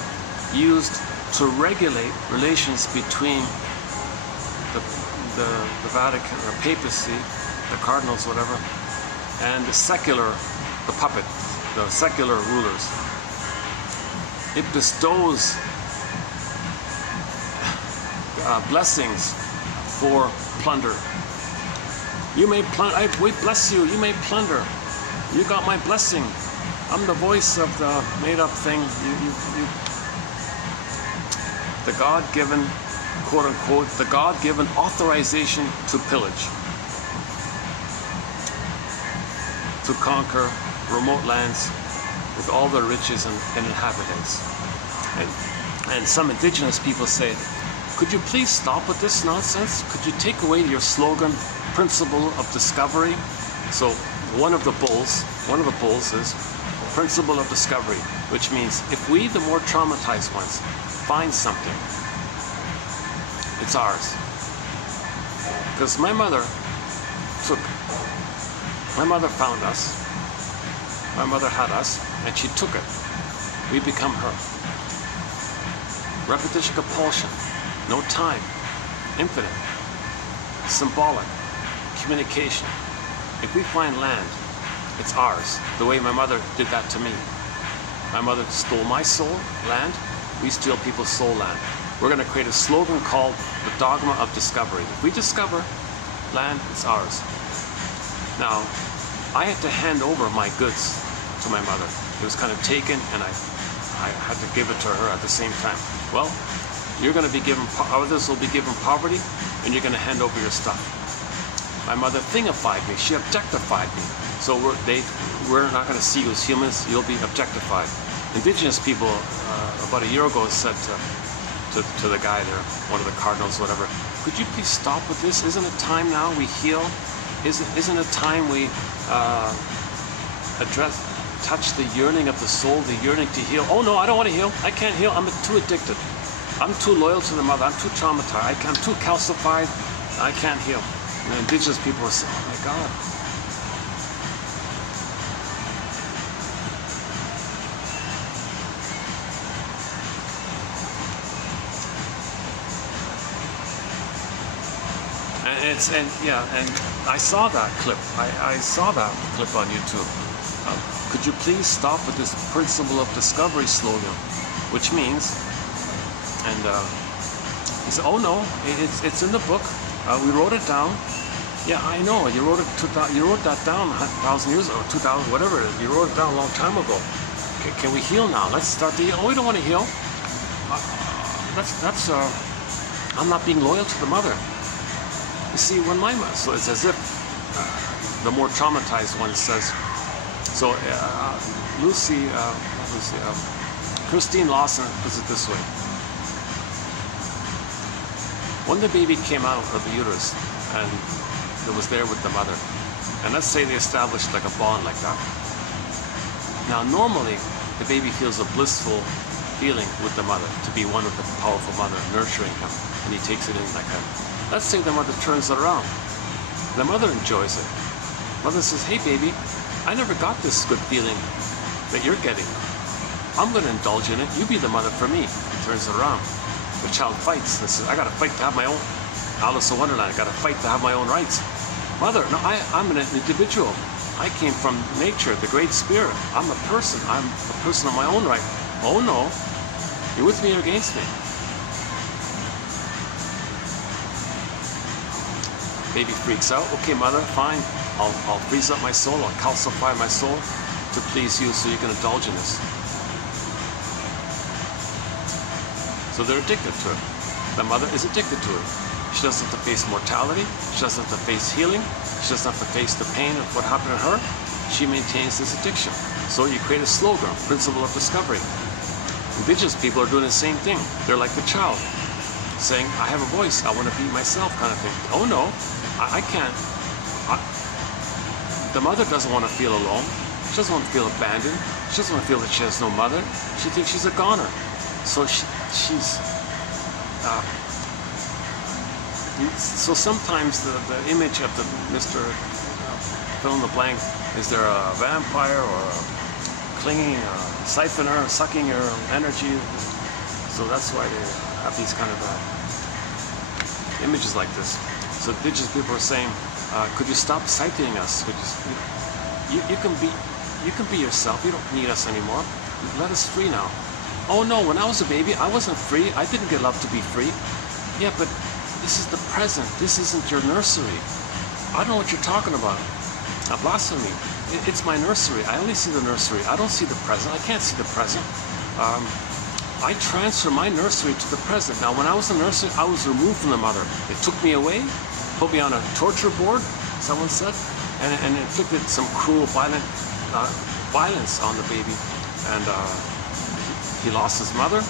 used to regulate relations between the Vatican or papacy, the cardinals, whatever, and the secular, the puppet, the secular rulers. It bestows blessings for plunder. You may plunder. We bless you. You may plunder. You got my blessing. I'm the voice of the made-up thing. The God-given, quote-unquote, the God-given authorization to pillage, to conquer remote lands with all their riches and inhabitants. And some indigenous people say, could you please stop with this nonsense? Could you take away your slogan, principle of discovery? So one of the bulls is principle of discovery, which means if we, the more traumatized ones, find something, it's ours. Because my mother found us, my mother had us, and she took it. We become her. Repetition compulsion, no time, infinite, symbolic, communication. If we find land, it's ours, the way my mother did that to me. My mother stole my soul, land. We steal people's soul, land. We're going to create a slogan called the dogma of discovery. If we discover land, it's ours. Now, I had to hand over my goods to my mother. It was kind of taken, and I had to give it to her at the same time. Well, you're going to be given, others will be given poverty, and you're going to hand over your stuff. My mother thingified me. She objectified me. So we're not going to see you as humans. You'll be objectified. Indigenous people about a year ago said to the guy there, one of the cardinals, whatever, could you please stop with this? Isn't it time now we heal? Isn't it time we touch the yearning of the soul, the yearning to heal? Oh no, I don't want to heal. I can't heal. I'm too addicted. I'm too loyal to the mother. I'm too traumatized. I'm too calcified. I can't heal. And indigenous people will say, oh my God. And I saw that clip. I saw that clip on YouTube. Could you please stop with this principle of discovery slogan, which means, and he said, oh no, it's in the book. We wrote it down. Yeah, I know. You wrote that down 1,000 years ago, 2,000, whatever it is. You wrote it down a long time ago. Can we heal now? Let's start the. Oh, we don't want to heal. I'm not being loyal to the mother. You see, so it's as if the more traumatized one says. So Christine Lawson puts it this way. When the baby came out of the uterus and it was there with the mother, and let's say they established like a bond like that. Now normally the baby feels a blissful feeling with the mother, to be one with the powerful mother, nurturing him, and he takes it in like that. Let's say the mother turns it around. The mother enjoys it. Mother says, hey baby, I never got this good feeling that you're getting. I'm going to indulge in it. You be the mother for me. Turns it around. The child fights and says, I got to fight to have my own. Alice in Wonderland, I got to fight to have my own rights. Mother, no, I'm an individual. I came from nature, the great spirit. I'm a person. I'm a person of my own right. Oh no, you're with me or against me? Baby freaks out. Okay, mother, fine. I'll freeze up my soul. I'll calcify my soul to please you so you can indulge in this. So they're addicted to it. The mother is addicted to it. She doesn't have to face mortality. She doesn't have to face healing. She doesn't have to face the pain of what happened to her. She maintains this addiction. So you create a slogan, principle of discovery. Indigenous people are doing the same thing. They're like the child, saying, I have a voice, I want to be myself, kind of thing. Oh no, I can't. The mother doesn't want to feel alone. She doesn't want to feel abandoned. She doesn't want to feel that she has no mother. She thinks she's a goner. So so sometimes the image of the Mr. Fill in the blank, is there a vampire or a clinging siphoner sucking your energy? So that's why they have these kind of images like this. So indigenous people are saying, could you stop siphoning us? Could you can be yourself. You don't need us anymore. Let us free now. Oh no, when I was a baby, I wasn't free. I didn't get love to be free. Yeah, but this is the present. This isn't your nursery. I don't know what you're talking about. Blasphemy. It's my nursery. I only see the nursery. I don't see the present. I can't see the present. I transfer my nursery to the present. Now, when I was in the nursery, I was removed from the mother. It took me away, put me on a torture board, someone said, and inflicted some cruel, violence on the baby. And he lost his mother.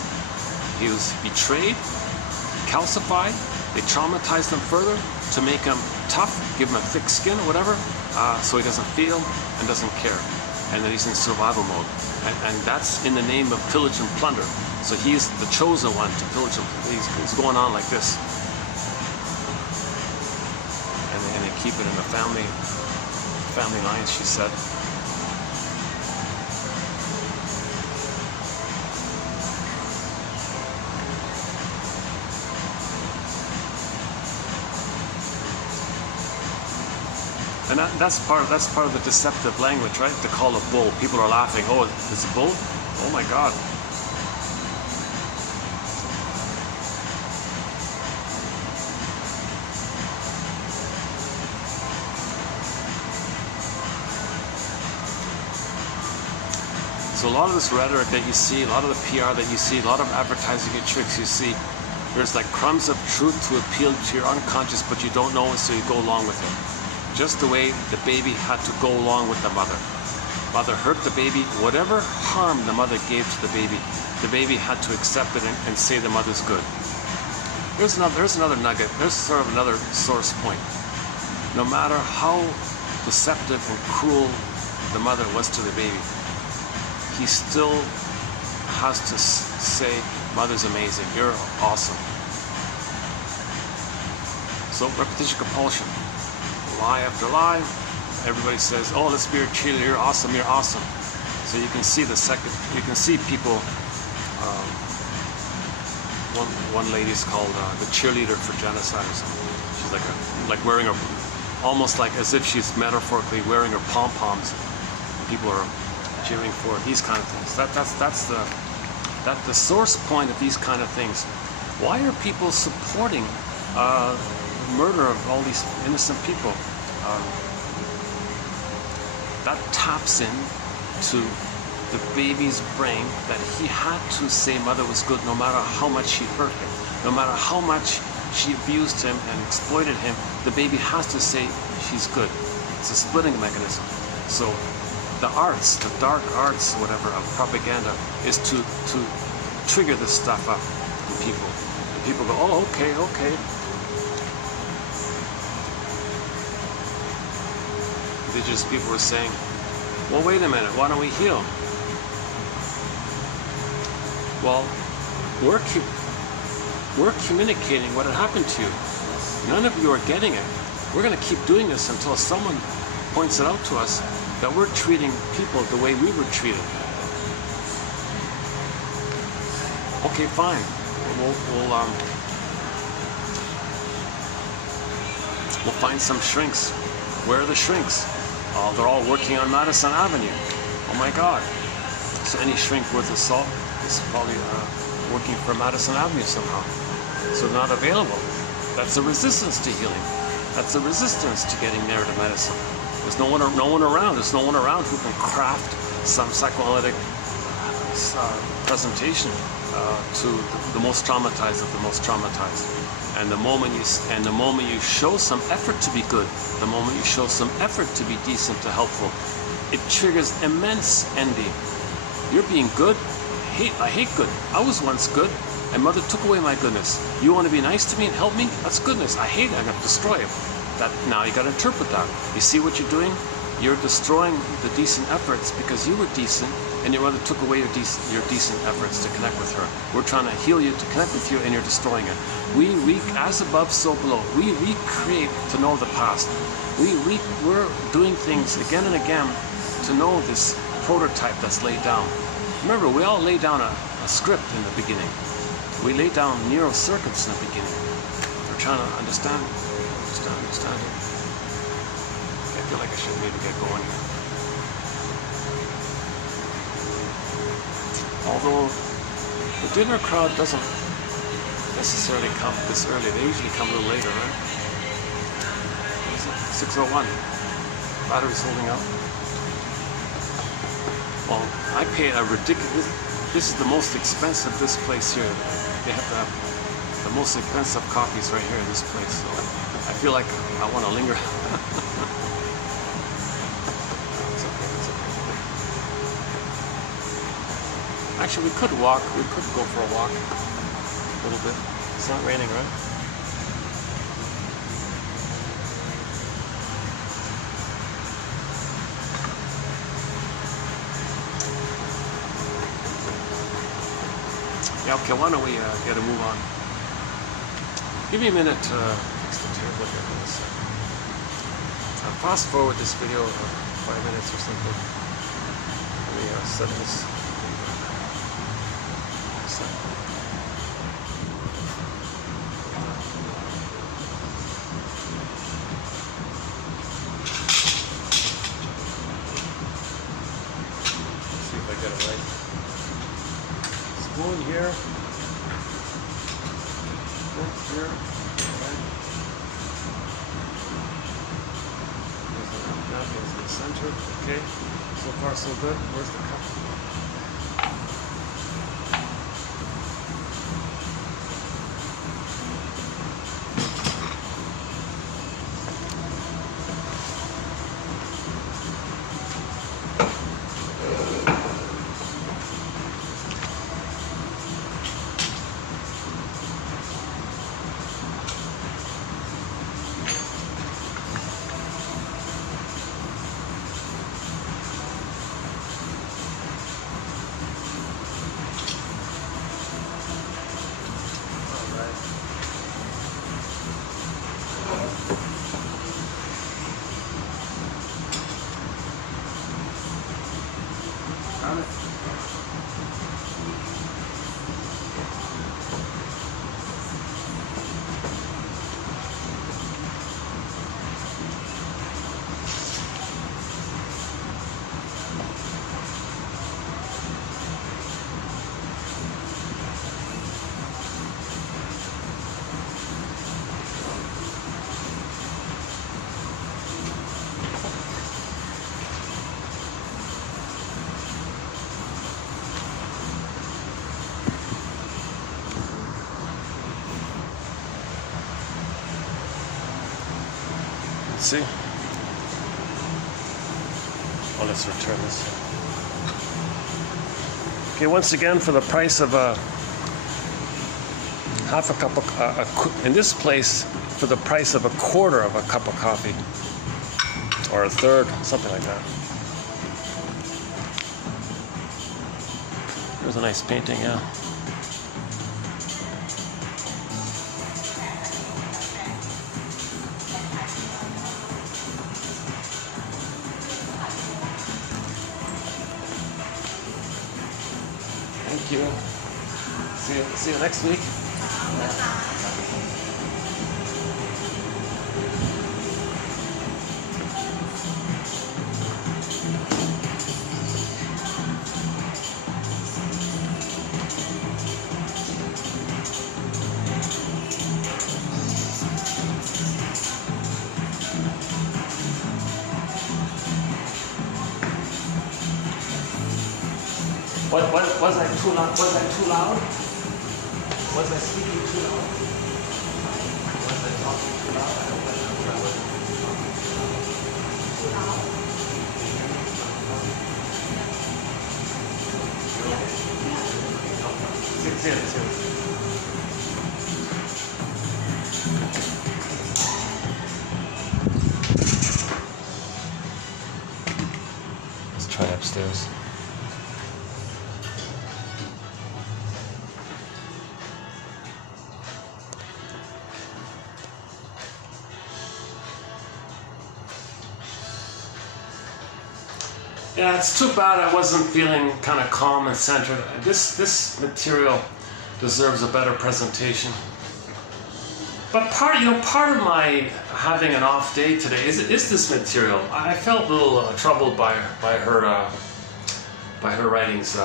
He was betrayed, calcified. They traumatized him further to make him tough, give him a thick skin or whatever, so he doesn't feel and doesn't care. And then he's in survival mode. And that's in the name of pillage and plunder. So he's the chosen one to pillage and he's going on like this. And they keep it in the family line, she said. And that's part of the deceptive language, right? To call a bull. People are laughing. Oh, it's a bull? Oh my God. So a lot of this rhetoric that you see, a lot of the PR that you see, a lot of advertising and tricks you see, there's like crumbs of truth to appeal to your unconscious, but you don't know it, so you go along with it. Just the way the baby had to go along with the mother. Mother hurt the baby. Whatever harm the mother gave to the baby had to accept it and say the mother's good. There's another nugget. There's sort of another source point. No matter how deceptive and cruel the mother was to the baby, he still has to say, mother's amazing, you're awesome. So repetition compulsion. Lie after lie, everybody says, oh, let's be your cheerleader, you're awesome, you're awesome. So you can see people, one lady's called the cheerleader for genocide or something. She's like wearing almost like as if she's metaphorically wearing her pom-poms. People are cheering for these kind of things. That's the source point of these kind of things. Why are people supporting murder of all these innocent people? That taps in to the baby's brain that he had to say mother was good no matter how much she hurt him, no matter how much she abused him and exploited him. The baby has to say she's good. It's a splitting mechanism. So the arts, the dark arts, whatever, of propaganda is to trigger this stuff up in people. And people go, oh, okay. Indigenous people were saying, well, wait a minute, why don't we heal? Well, we're communicating what had happened to you. None of you are getting it. We're going to keep doing this until someone points it out to us that we're treating people the way we were treated. Okay, fine. We'll find some shrinks. Where are the shrinks? They're all working on Madison Avenue. Oh my God. So any shrink worth of salt is probably working for Madison Avenue somehow. So they're not available. That's a resistance to healing. That's a resistance to getting narrative medicine. There's no one around. There's no one around who can craft some psychoanalytic presentation to the most traumatized of the most traumatized. And the moment you show some effort to be good, the moment you show some effort to be decent, to helpful, it triggers immense envy. You're being good. I hate good. I was once good. My mother took away my goodness. You want to be nice to me and help me? That's goodness. I hate it. I'm gonna destroy it. That now you gotta interpret that. You see what you're doing? You're destroying the decent efforts because you were decent and your mother took away your decent efforts to connect with her. We're trying to heal you, to connect with you, and you're destroying it. We as above, so below. We recreate to know the past. We're doing things again and again to know this prototype that's laid down. Remember, we all lay down a script in the beginning. We lay down neural circuits in the beginning. We're trying to understand it. I feel like I should maybe get going here. Although the dinner crowd doesn't necessarily come this early. They usually come a little later, right? 6:01. Battery's holding up. Well, I paid a ridiculous. This is the most expensive. This place here. They have the most expensive coffees right here in this place. So I feel like I want to linger. Actually, we could walk. We could go for a walk a little bit. It's not raining, right? Yeah, okay, why don't we get a move on? Give me a minute to fix the table here for a second. I'll fast forward this video 5 minutes or something. Let me set this. See if I get it right. Spoon here. Spoon here. Right. There's the napkins in the center. Okay. So far so good. Where's the cup? See? Oh, let's return this. Okay, once again, for the price of half a cup of, in this place, for the price of a quarter of a cup of coffee, or a third, something like that. There's a nice painting, yeah. Thank you. See you next week. Was I too loud? Was I too loud? Was I speaking too loud? Was I talking too loud? I hope I wasn't too loud. Let's try upstairs. Yeah, it's too bad I wasn't feeling kind of calm and centered. This material deserves a better presentation. But part of my having an off day today is this material. I felt a little troubled by her writings.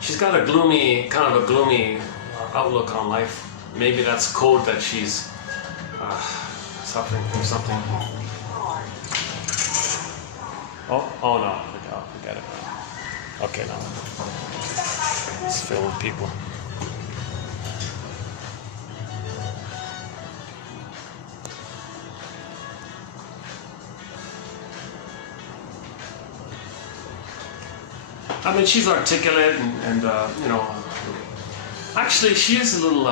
She's got a gloomy outlook on life. Maybe that's code that she's suffering from something. Oh no, forget it. Okay, no. It's filled with people. I mean, she's articulate and you know, actually she is a little,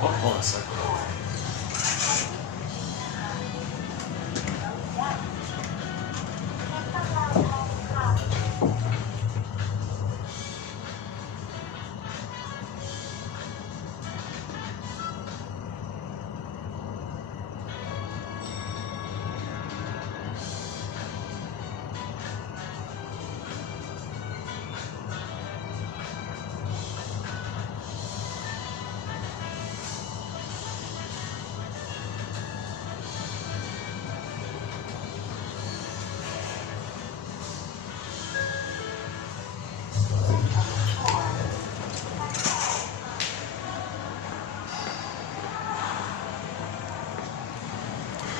hold on a second.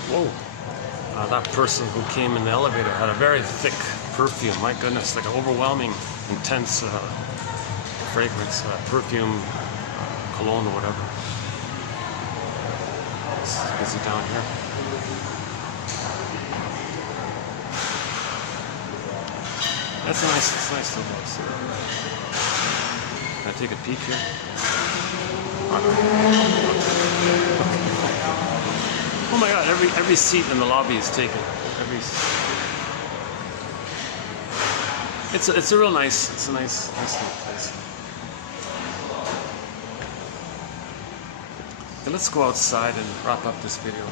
Whoa, that person who came in the elevator had a very thick perfume. My goodness, like an overwhelming, intense fragrance, perfume, cologne or whatever. This is busy down here. It's nice little place. Can I take a peek here? Oh my God! Every seat in the lobby is taken. It's a real nice. It's a nice little place. Okay, let's go outside and wrap up this video.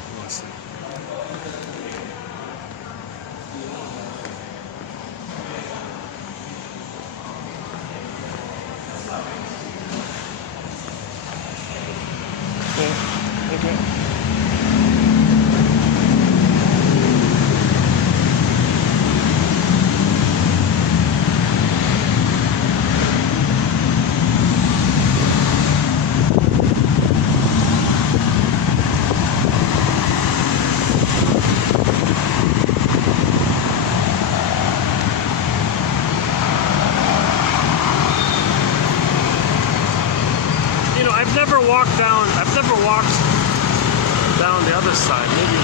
Okay. I've never walked down the other side. Maybe.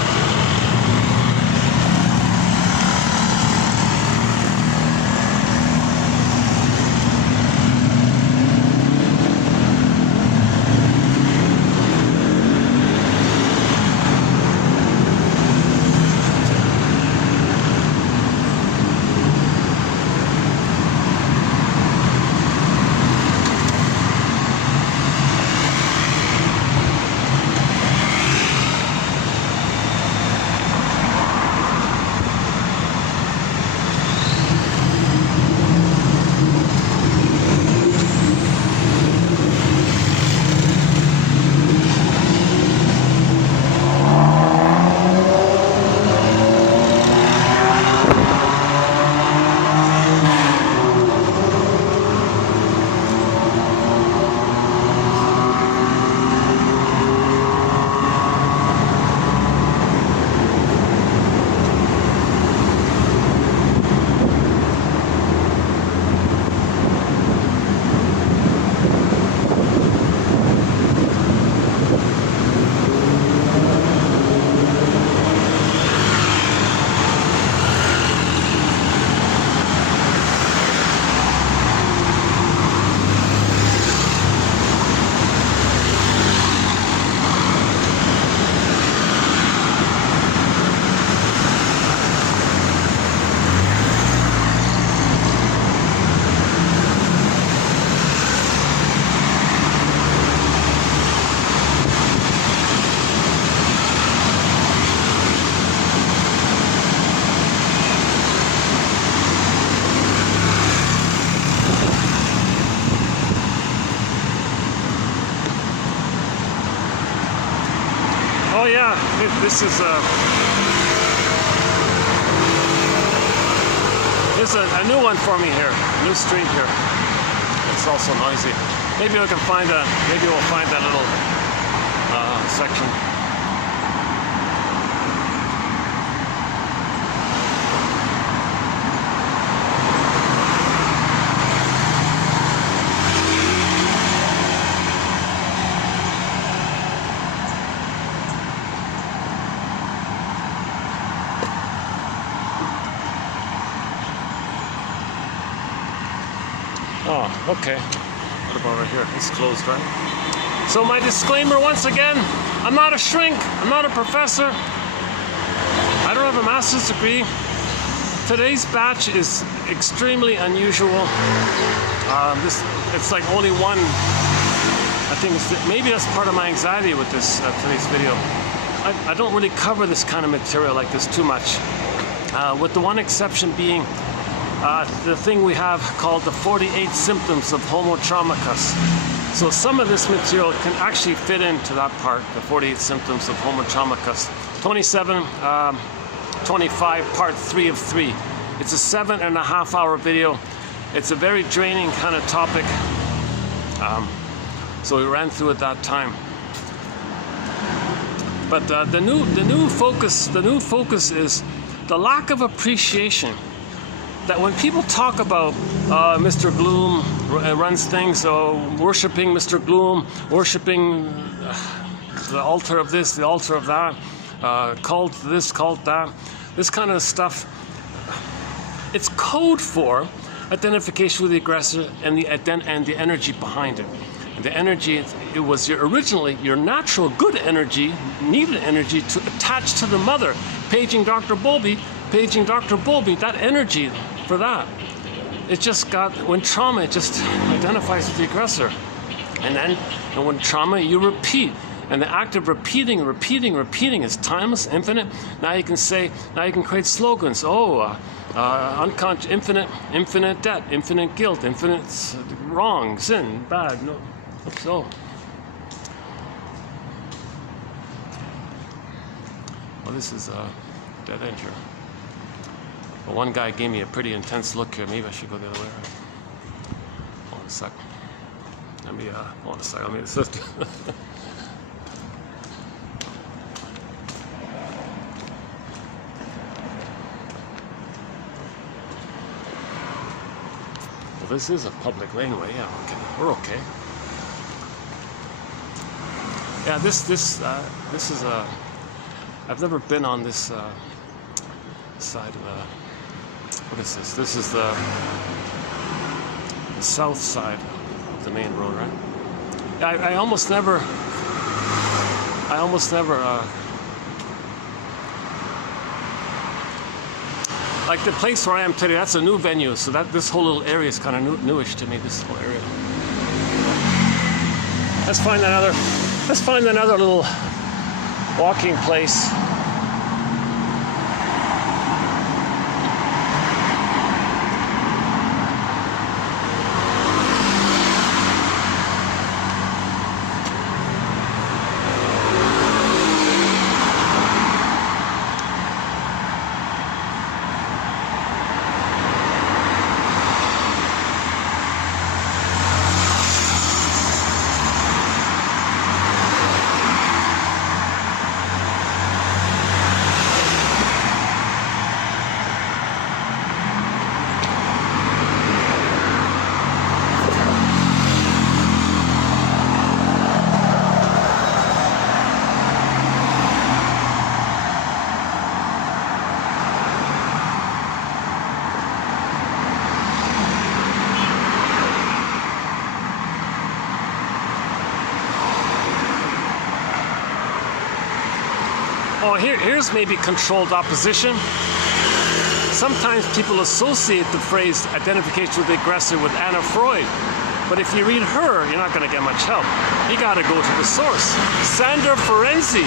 Oh yeah, this is a new one for me here, a new street here. It's also noisy. Maybe we can find a, maybe we'll find that little section. Oh, okay. What about right here? It's closed, right? So my disclaimer once again, I'm not a shrink, I'm not a professor. I don't have a master's degree. Today's batch is extremely unusual. It's like only one. I think maybe that's part of my anxiety with this today's video. I don't really cover this kind of material like this too much. With the one exception being the thing we have called the 48 symptoms of Homo traumacus. So some of this material can actually fit into that part, the 48 symptoms of Homo traumacus. 27, 25, part 3 of 3. It's a 7.5 hour video. It's a very draining kind of topic. So we ran through it that time. But the new focus is the lack of appreciation. That when people talk about Mr. Gloom runs things, worshiping Mr. Gloom, worshiping the altar of this, the altar of that, cult this, cult that, this kind of stuff, it's code for identification with the aggressor and the energy behind it. And the energy, it was originally your natural good energy, needed energy to attach to the mother, paging Dr. Bowlby, that energy for that. It just got, when trauma, it just identifies with the aggressor. And when trauma, you repeat. And the act of repeating is timeless, infinite. Now you can create slogans. Unconscious, infinite debt, infinite guilt, infinite wrong, sin, bad, no. So. Well, this is a dead end here. Well, one guy gave me a pretty intense look here. Maybe I should go the other way. Hold on a sec. Let me assist. Well, this is a public laneway. Yeah, okay. We're okay. Yeah, this is a. I've never been on this side of the. What is this? This is the south side of the main road, right? I almost never. Like the place where I am today, that's a new venue, so this whole little area is kind of newish to me. This whole area. Let's find another little walking place. Oh, here's maybe controlled opposition. Sometimes people associate the phrase identification with the aggressor with Anna Freud. But if you read her, you're not going to get much help. You got to go to the source. Sandra Ferenczi.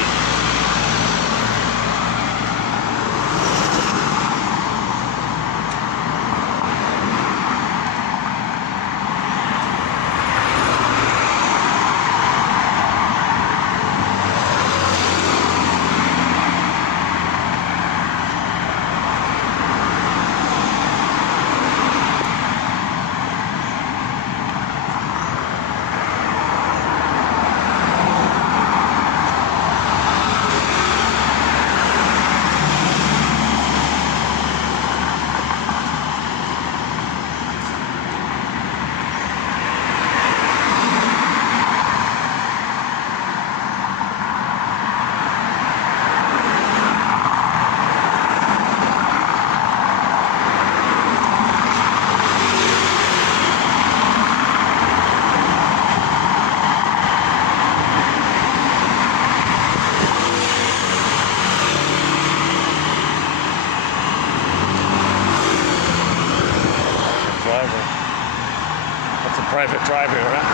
drive here, right?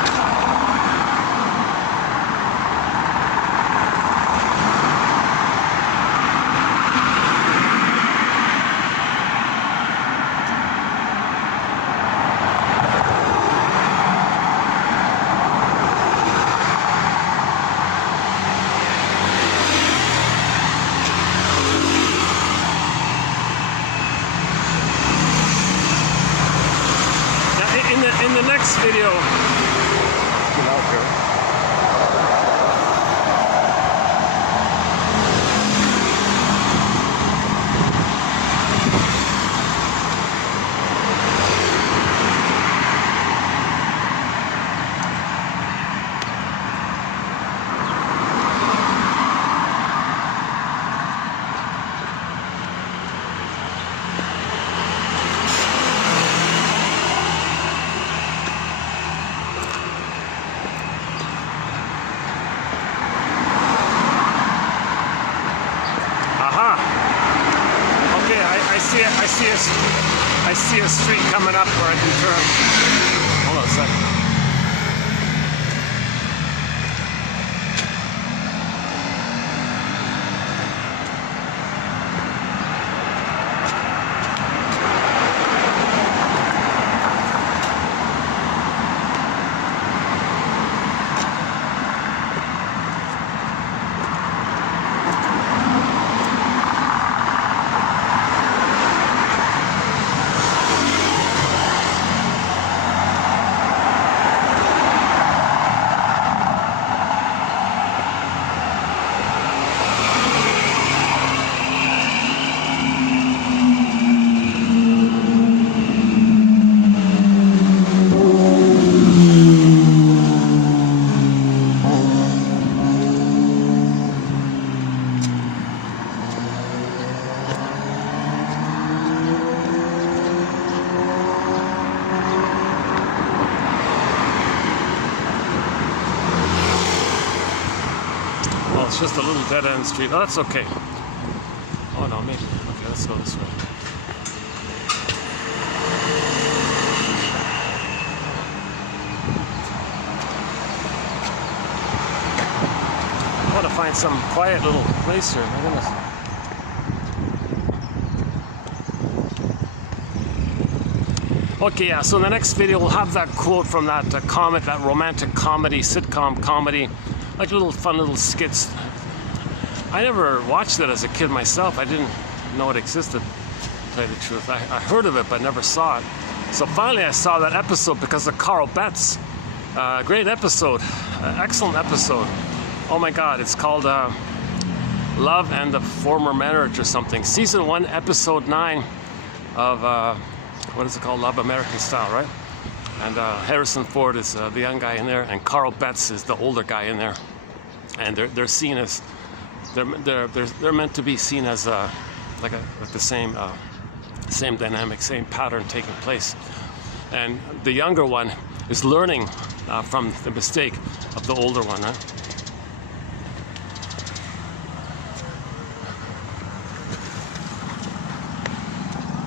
In the next video, get out here. I see a street coming up where I can turn. Hold on a second. It's just a little dead-end street. Oh, that's okay. Oh no, maybe. Okay, let's go this way. I want to find some quiet little place here. My goodness. Okay, yeah, so in the next video we'll have that quote from that comic, that romantic comedy, sitcom comedy, like little fun little skits. I never watched it as a kid myself. I didn't know it existed, to tell you the truth. I heard of it, but never saw it. So finally I saw that episode because of Carl Betts. Great episode, excellent episode. Oh my God, it's called Love and the Former Marriage or something. Season 1, episode 9 of, what is it called? Love American Style, right? And Harrison Ford is the young guy in there, and Carl Betts is the older guy in there. And they're seen as, they're meant to be seen as like the same dynamic, same pattern taking place. And the younger one is learning from the mistake of the older one, huh?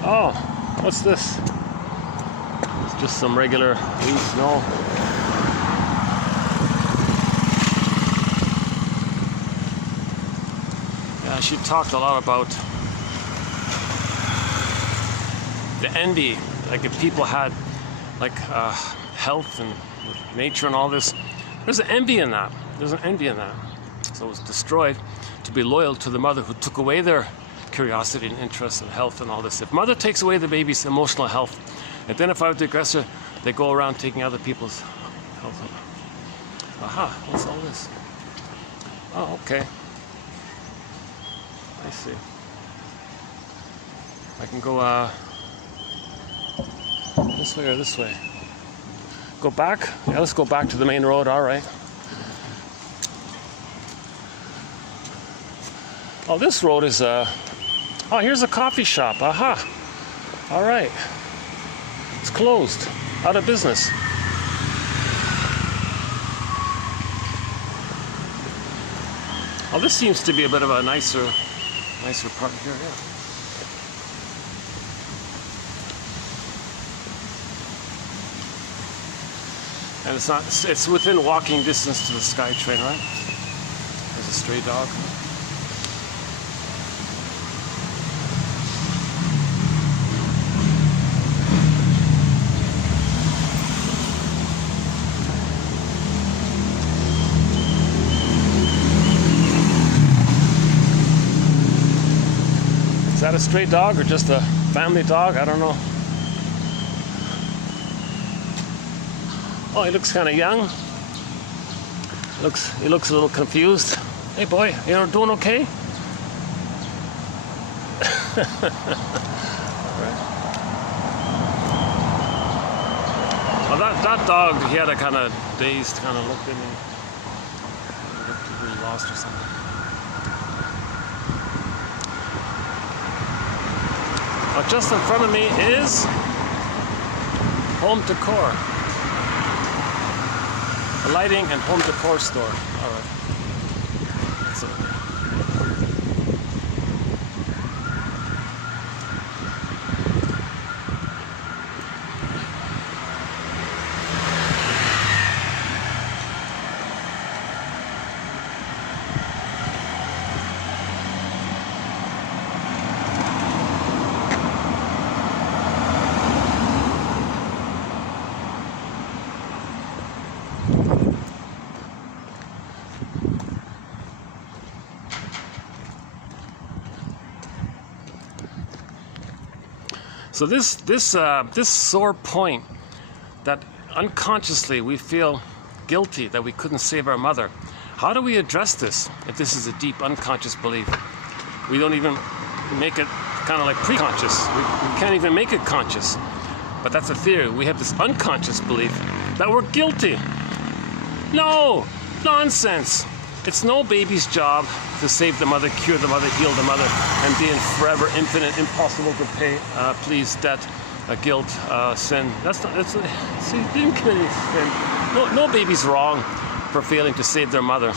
Oh, what's this? It's just some regular leaf snow. Yeah, she talked a lot about the envy, like if people had like health and nature and all this. There's an envy in that. There's an envy in that. So it was destroyed to be loyal to the mother who took away their curiosity and interest and health and all this. If mother takes away the baby's emotional health, identify with the aggressor, they go around taking other people's health. Aha, what's all this? Oh, okay. I see. I can go this way or this way. Go back? Yeah, let's go back to the main road, all right. Oh, this road is oh, here's a coffee shop. Aha. All right. It's closed. Out of business. Oh, this seems to be a bit of a nicer part here, yeah. And it's not, it's within walking distance to the SkyTrain, right? There's a stray dog. Is that a stray dog or just a family dog? I don't know. Oh, he looks kind of young. He looks a little confused. Hey boy, you doing okay? Alright. Well, that dog, he had a kind of dazed kind of look in him. He looked really lost or something. Just in front of me is home decor. A lighting and home decor store. All right. That's it. So this sore point that unconsciously we feel guilty that we couldn't save our mother. How do we address this if this is a deep unconscious belief? We don't even make it kind of like pre-conscious. We can't even make it conscious. But that's a theory. We have this unconscious belief that we're guilty. No, nonsense. It's no baby's job to save the mother, cure the mother, heal the mother, and be in forever, infinite, impossible to pay, please, debt, guilt, sin. That's not. That's see, you didn't commit any sin. No baby's wrong for failing to save their mother.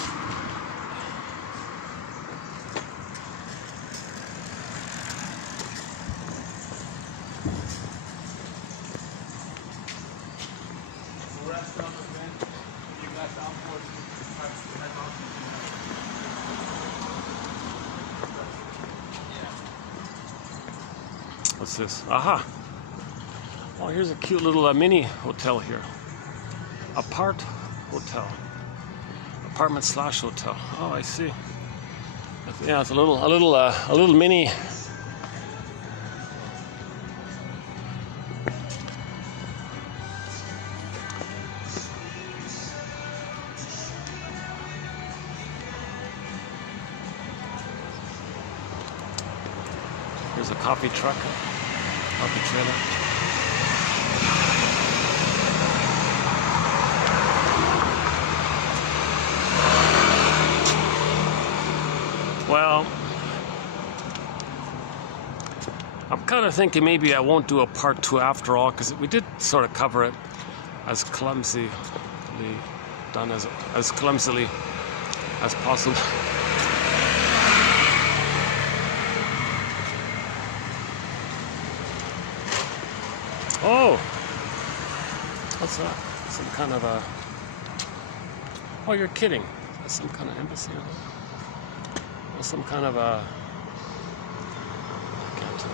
What's this? Aha! Oh, here's a cute little mini hotel here. Apart hotel. Apartment / hotel. Oh, I see. Yeah, it's a little mini. Here's a coffee truck, coffee trailer. Well, I'm kind of thinking maybe I won't do a part 2 after all, because we did sort of cover it as clumsily done, as clumsily as possible. Oh, what's that? Some kind of a... Oh, you're kidding. That's some kind of embassy. Or some kind of a... I can't tell.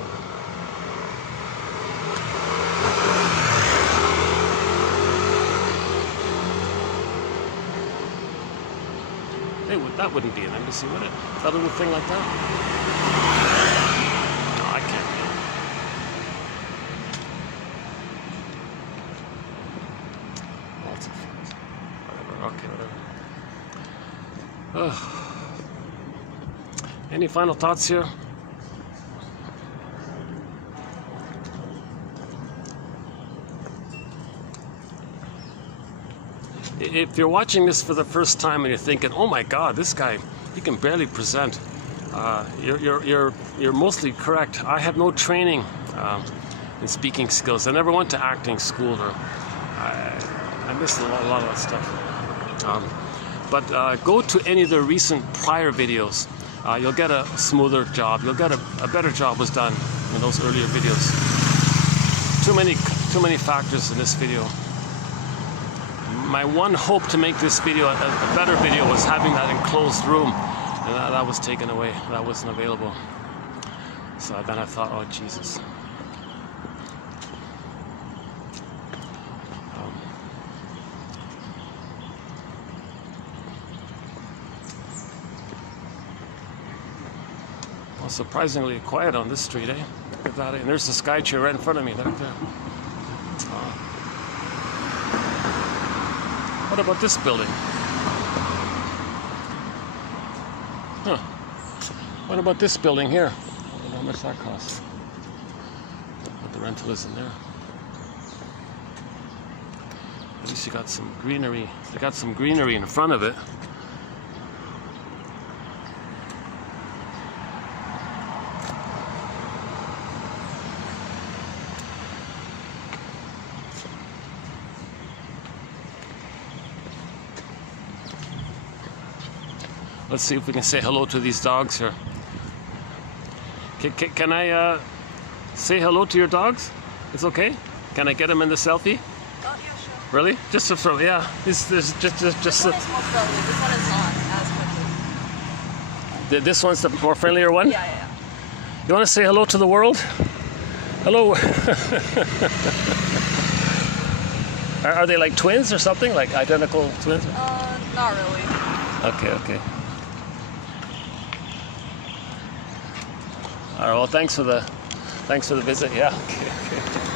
Hey, that wouldn't be an embassy, would it? That little thing like that? No, I can't. Okay, whatever. Any final thoughts here? If you're watching this for the first time and you're thinking, "Oh my God, this guy, he can barely present," you're mostly correct. I have no training in speaking skills. I never went to acting school, or I missed a lot of that stuff. But go to any of the recent prior videos. You'll get a smoother job. You'll get a better job was done in those earlier videos. Too many factors in this video. my one hope to make this video a better video was having that enclosed room, and that was taken away. That wasn't available. So then I thought, oh Jesus. Well, surprisingly quiet on this street, eh? Look at that, and there's the sky chair right in front of me, right there. What about this building? Huh. What about this building here? I don't know how much that costs. What the rental is in there. At least you got some greenery. They got some greenery in front of it. Let's see if we can say hello to these dogs here. Can I say hello to your dogs? It's okay? Can I get them in the selfie? Oh, yeah, sure. Really? Just to throw, yeah. This This one is more friendly. This one is not as friendly. This one's the more friendlier one? Yeah, yeah, yeah. You want to say hello to the world? Hello. Are they like twins or something? Like identical twins? Not really. Okay, okay. All right, well, thanks for the visit. Yeah. Okay, okay.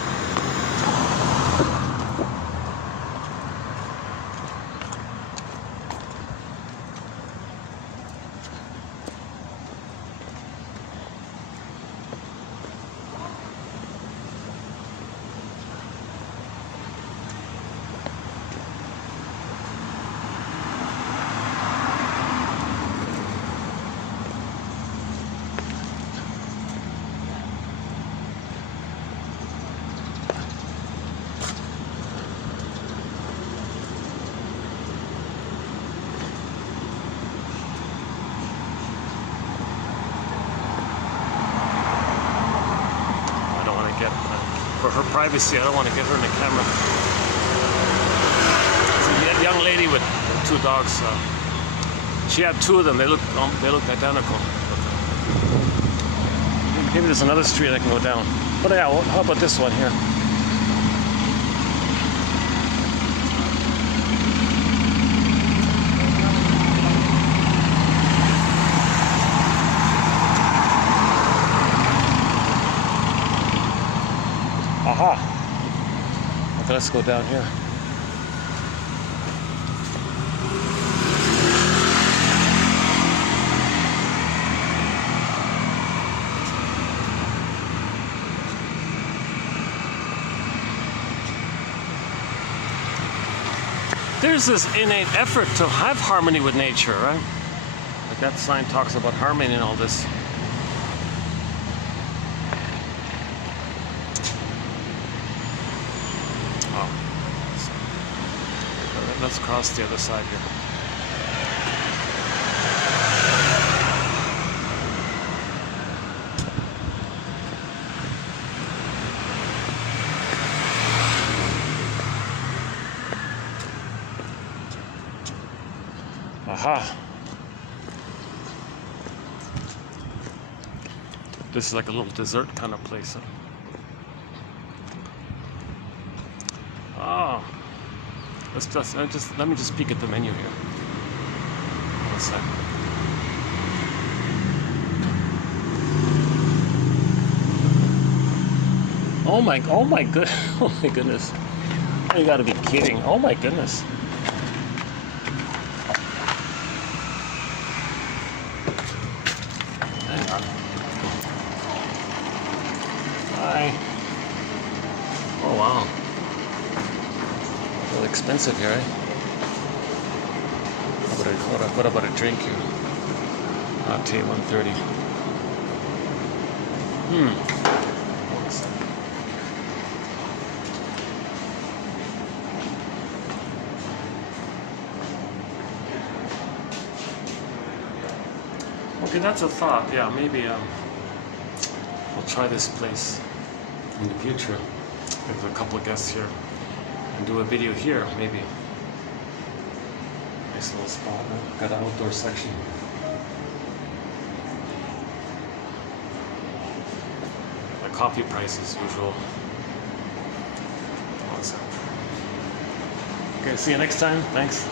For her privacy, I don't want to get her in the camera. It's a young lady with 2 dogs. She had 2 of them. They look identical. Maybe there's another street I can go down. But yeah, how about this one here? Aha! Okay, let's go down here. There's this innate effort to have harmony with nature, right? Like that sign talks about harmony and all this. Let's cross the other side here. Aha. This is like a little dessert kind of place. Oh. Let me just peek at the menu here. One sec. Oh my goodness. Oh, you gotta be kidding. Oh my goodness. Hang on. Hi. Oh wow. Expensive here, eh? What about a drink here? Latte, $1.30. Okay, that's a thought. Yeah, maybe we'll try this place in the future. There's a couple of guests here. And do a video here, maybe. Nice little spot, huh? Got an outdoor section. The coffee price as usual. Awesome. Okay, see you next time. Thanks.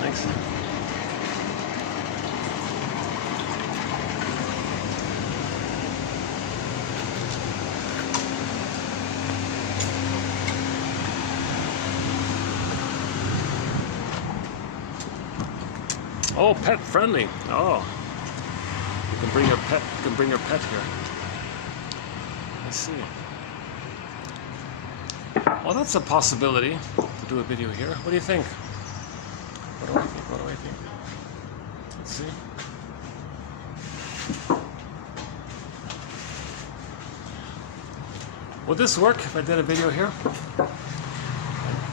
Oh, pet friendly. Oh, you can bring your pet. You can bring your pet here. I see. Well, that's a possibility to do a video here. What do you think? What do I think? Let's see. Would this work if I did a video here?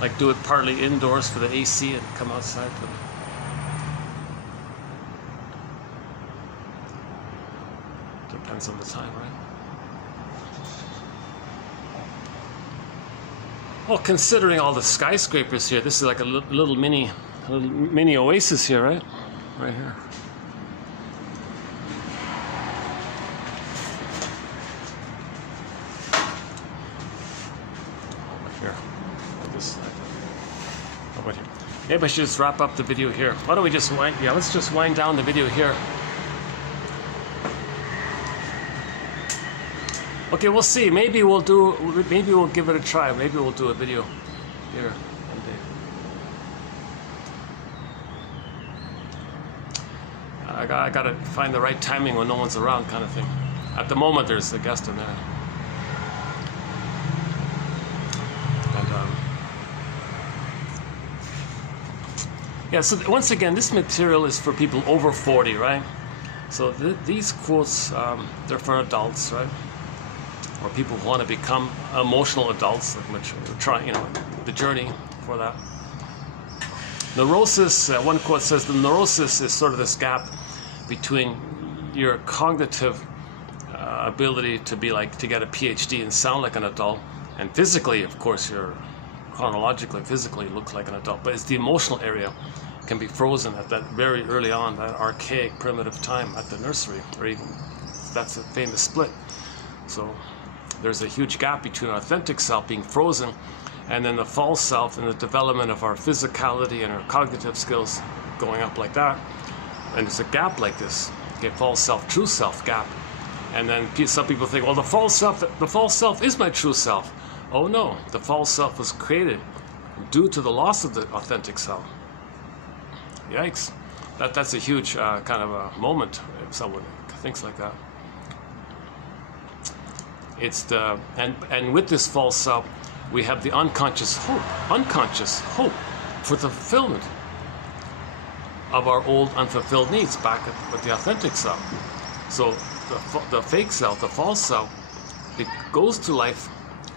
Like do it partly indoors for the AC and come outside for the... Depends on the time, right? Well, considering all the skyscrapers here, this is like a little mini oasis here, right? Right here. Over here. Like this side. How about here? Maybe I should just wrap up the video here. Why don't we just wind? Yeah, let's just wind down the video here. Okay, we'll see. Maybe we'll give it a try. Maybe we'll do a video here one day. I gotta find the right timing when no one's around, kind of thing. At the moment, there's a guest in there. And, yeah, so once again, this material is for people over 40, right? So these quotes, they're for adults, right? Or people who want to become emotional adults, like which try, the journey for that. Neurosis, one quote says, the neurosis is sort of this gap between your cognitive ability to get a PhD and sound like an adult, and physically, of course, you're chronologically, physically look like an adult, but it's the emotional area can be frozen at that very early on, that archaic, primitive time at the nursery, or even, that's a famous split. So there's a huge gap between our authentic self being frozen and then the false self and the development of our physicality and our cognitive skills going up like that. And there's a gap like this, okay, false self, true self gap. And then some people think, well, the false self is my true self. Oh no, the false self was created due to the loss of the authentic self. Yikes. That's a huge kind of a moment if someone thinks like that. It's the and with this false self, we have the unconscious hope for the fulfillment of our old unfulfilled needs back with the authentic self. So the fake self, the false self, it goes through life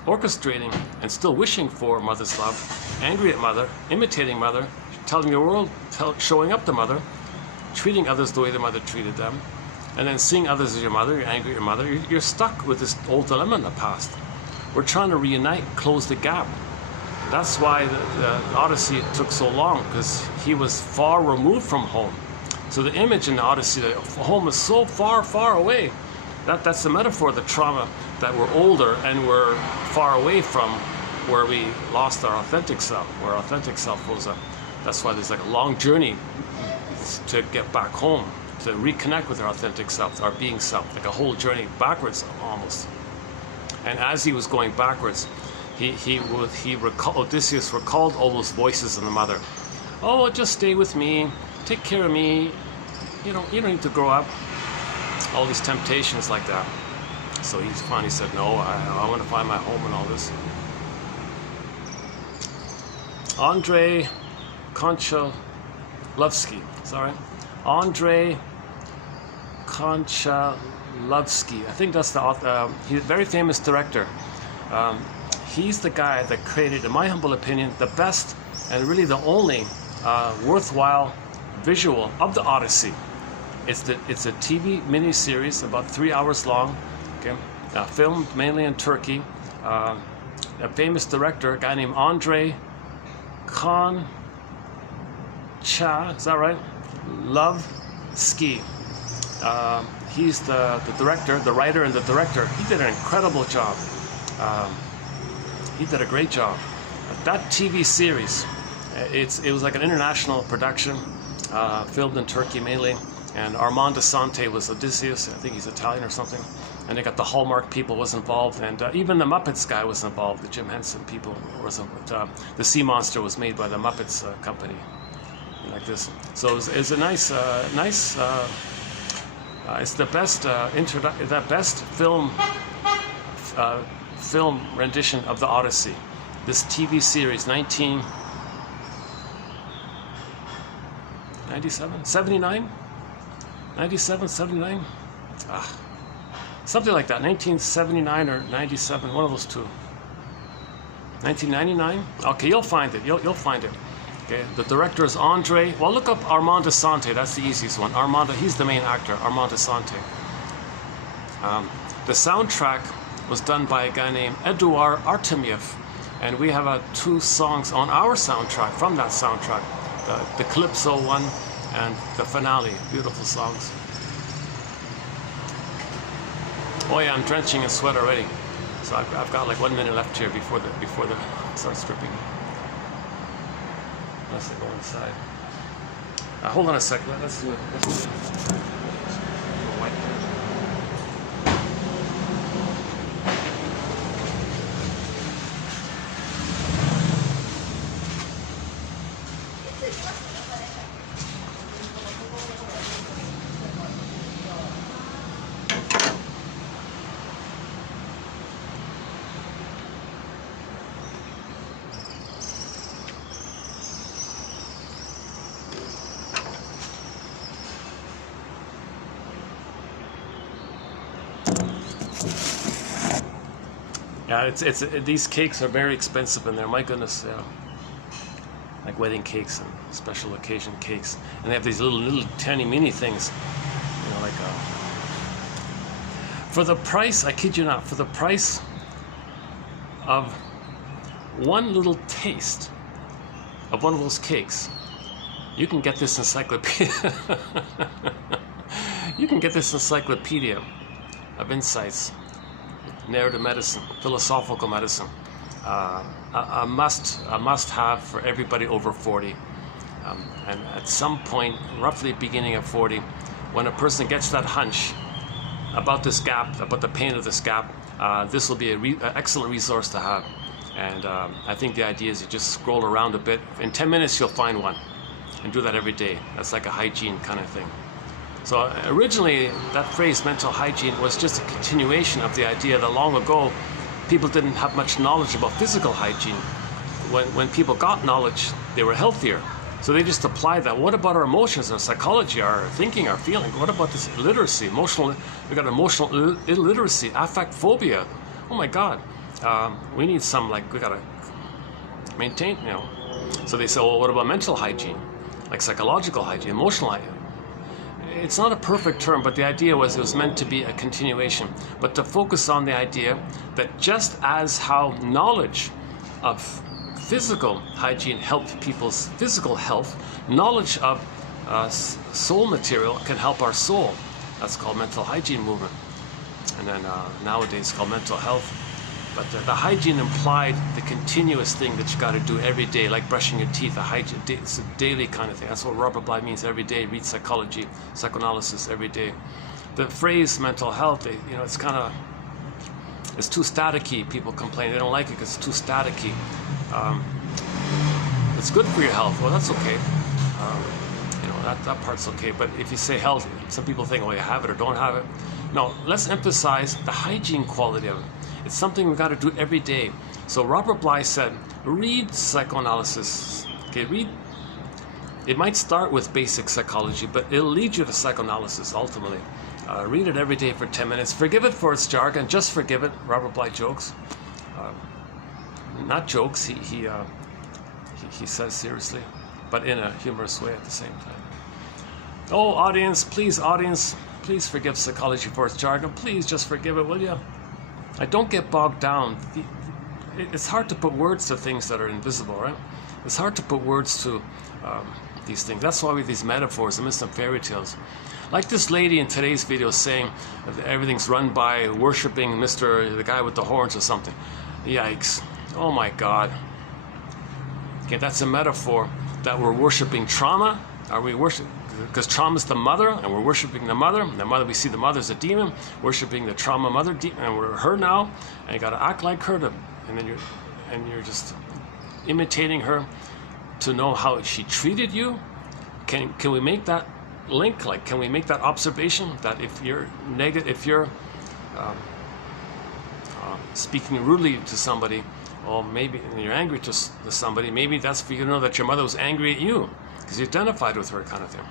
orchestrating and still wishing for mother's love, angry at mother, imitating mother, telling the world, showing up to mother, treating others the way the mother treated them, and then seeing others as your mother, you're angry at your mother, you're stuck with this old dilemma in the past. We're trying to reunite, close the gap. That's why the Odyssey took so long, because he was far removed from home. So the image in the Odyssey, that home is so far, far away. That's the metaphor of the trauma, that we're older and we're far away from where we lost our authentic self, where our authentic self goes up. That's why there's like a long journey to get back home, to reconnect with our authentic self, our being self, like a whole journey backwards almost. And as he was going backwards, Odysseus recalled all those voices in the mother. Oh, just stay with me, take care of me, you don't need to grow up. All these temptations like that. So he finally said, no, I want to find my home and all this. Andrei Konchalovsky, sorry. Andrei Konchalovsky, I think that's the he's a very famous director. He's the guy that created, in my humble opinion, the best and really the only worthwhile visual of the Odyssey. It's a TV miniseries, about 3 hours long, okay, filmed mainly in Turkey. A famous director, a guy named Andrei Koncha, is that right? Love Ski. He's the director, the writer, and the director. He did an incredible job. He did a great job. That TV series, it was like an international production, filmed in Turkey mainly, and Armand Assante was Odysseus. I think he's Italian or something. And they got the Hallmark people was involved, and even the Muppets guy was involved. The Jim Henson people was involved. The Sea Monster was made by the Muppets company, like this. So it's a nice. It's the best the best film rendition of the Odyssey. This TV series, 1997, 79, 97, 79. Something like that, 1979 or 97, one of those two. 1999? Okay, you'll find it, you'll find it. Okay, the director is Andre, well, look up Armand Assante, that's the easiest one. Armand, he's the main actor, Armand Assante. The soundtrack was done by a guy named Eduard Artemiev, and we have 2 songs on our soundtrack, from that soundtrack. The Calypso one and the finale, beautiful songs. Oh yeah, I'm drenching in sweat already. So I've got like 1 minute left here before the starts stripping. Unless I go inside. Hold on a second. Let's do it. Yeah, these cakes are very expensive in there. My goodness, yeah. Like wedding cakes and special occasion cakes, and they have these little tiny mini things, you know, like for the price. I kid you not, for the price of one little taste of one of those cakes, you can get this encyclopedia. You can get this encyclopedia of insights. Narrative medicine, philosophical medicine, a must-have for everybody over 40. And at some point, roughly beginning of 40, when a person gets that hunch about this gap, about the pain of this gap, this will be an excellent resource to have. And I think the idea is you just scroll around a bit. In 10 minutes, you'll find one, and do that every day. That's like a hygiene kind of thing. So originally, that phrase, mental hygiene, was just a continuation of the idea that long ago, people didn't have much knowledge about physical hygiene. When people got knowledge, they were healthier. So they just applied that. What about our emotions, our psychology, our thinking, our feeling? What about this illiteracy, emotional? We got emotional illiteracy, affect phobia. Oh my God, we need some, like, we gotta maintain, you know. So they say, well, what about mental hygiene, like psychological hygiene, emotional hygiene? It's not a perfect term, but the idea was it was meant to be a continuation, but to focus on the idea that just as how knowledge of physical hygiene helped people's physical health, knowledge of soul material can help our soul. That's called mental hygiene movement. And then nowadays it's called mental health. But the hygiene implied the continuous thing that you got to do every day, like brushing your teeth. It's a daily kind of thing. That's what Robert Bly means. Every day, read psychology, psychoanalysis every day. The phrase mental health, you know, it's kind of, it's too staticky. People complain they don't like it because it's too staticky. It's good for your health. Well, that's okay. You know, that part's okay. But if you say health, some people think, well, you have it or don't have it. No, let's emphasize the hygiene quality of it. It's something we've got to do every day. So Robert Bly said, read psychoanalysis. Okay, read. It might start with basic psychology, but it'll lead you to psychoanalysis ultimately. Read it every day for 10 minutes. Forgive it for its jargon. Just forgive it. Robert Bly jokes. Not jokes. He says seriously, but in a humorous way at the same time. Oh, audience, please forgive psychology for its jargon. Please just forgive it, will you? I don't get bogged down. It's hard to put words to things that are invisible, right? It's hard to put words to these things. That's why we have these metaphors and some fairy tales. Like this lady in today's video saying that everything's run by worshiping the guy with the horns or something. Yikes. Oh my God. Okay, that's a metaphor that we're worshiping trauma. Are we worshiping? Because trauma is the mother, and we're worshiping the mother. The mother, we see the mother as a demon, worshiping the trauma mother, and we're her now, and you got to act like her, and then you're just imitating her to know how she treated you. Can we make that link? Like, can we make that observation that if you're negative, if you're speaking rudely to somebody, or maybe you're angry to somebody, maybe that's for you to know that your mother was angry at you because you identified with her, kind of thing.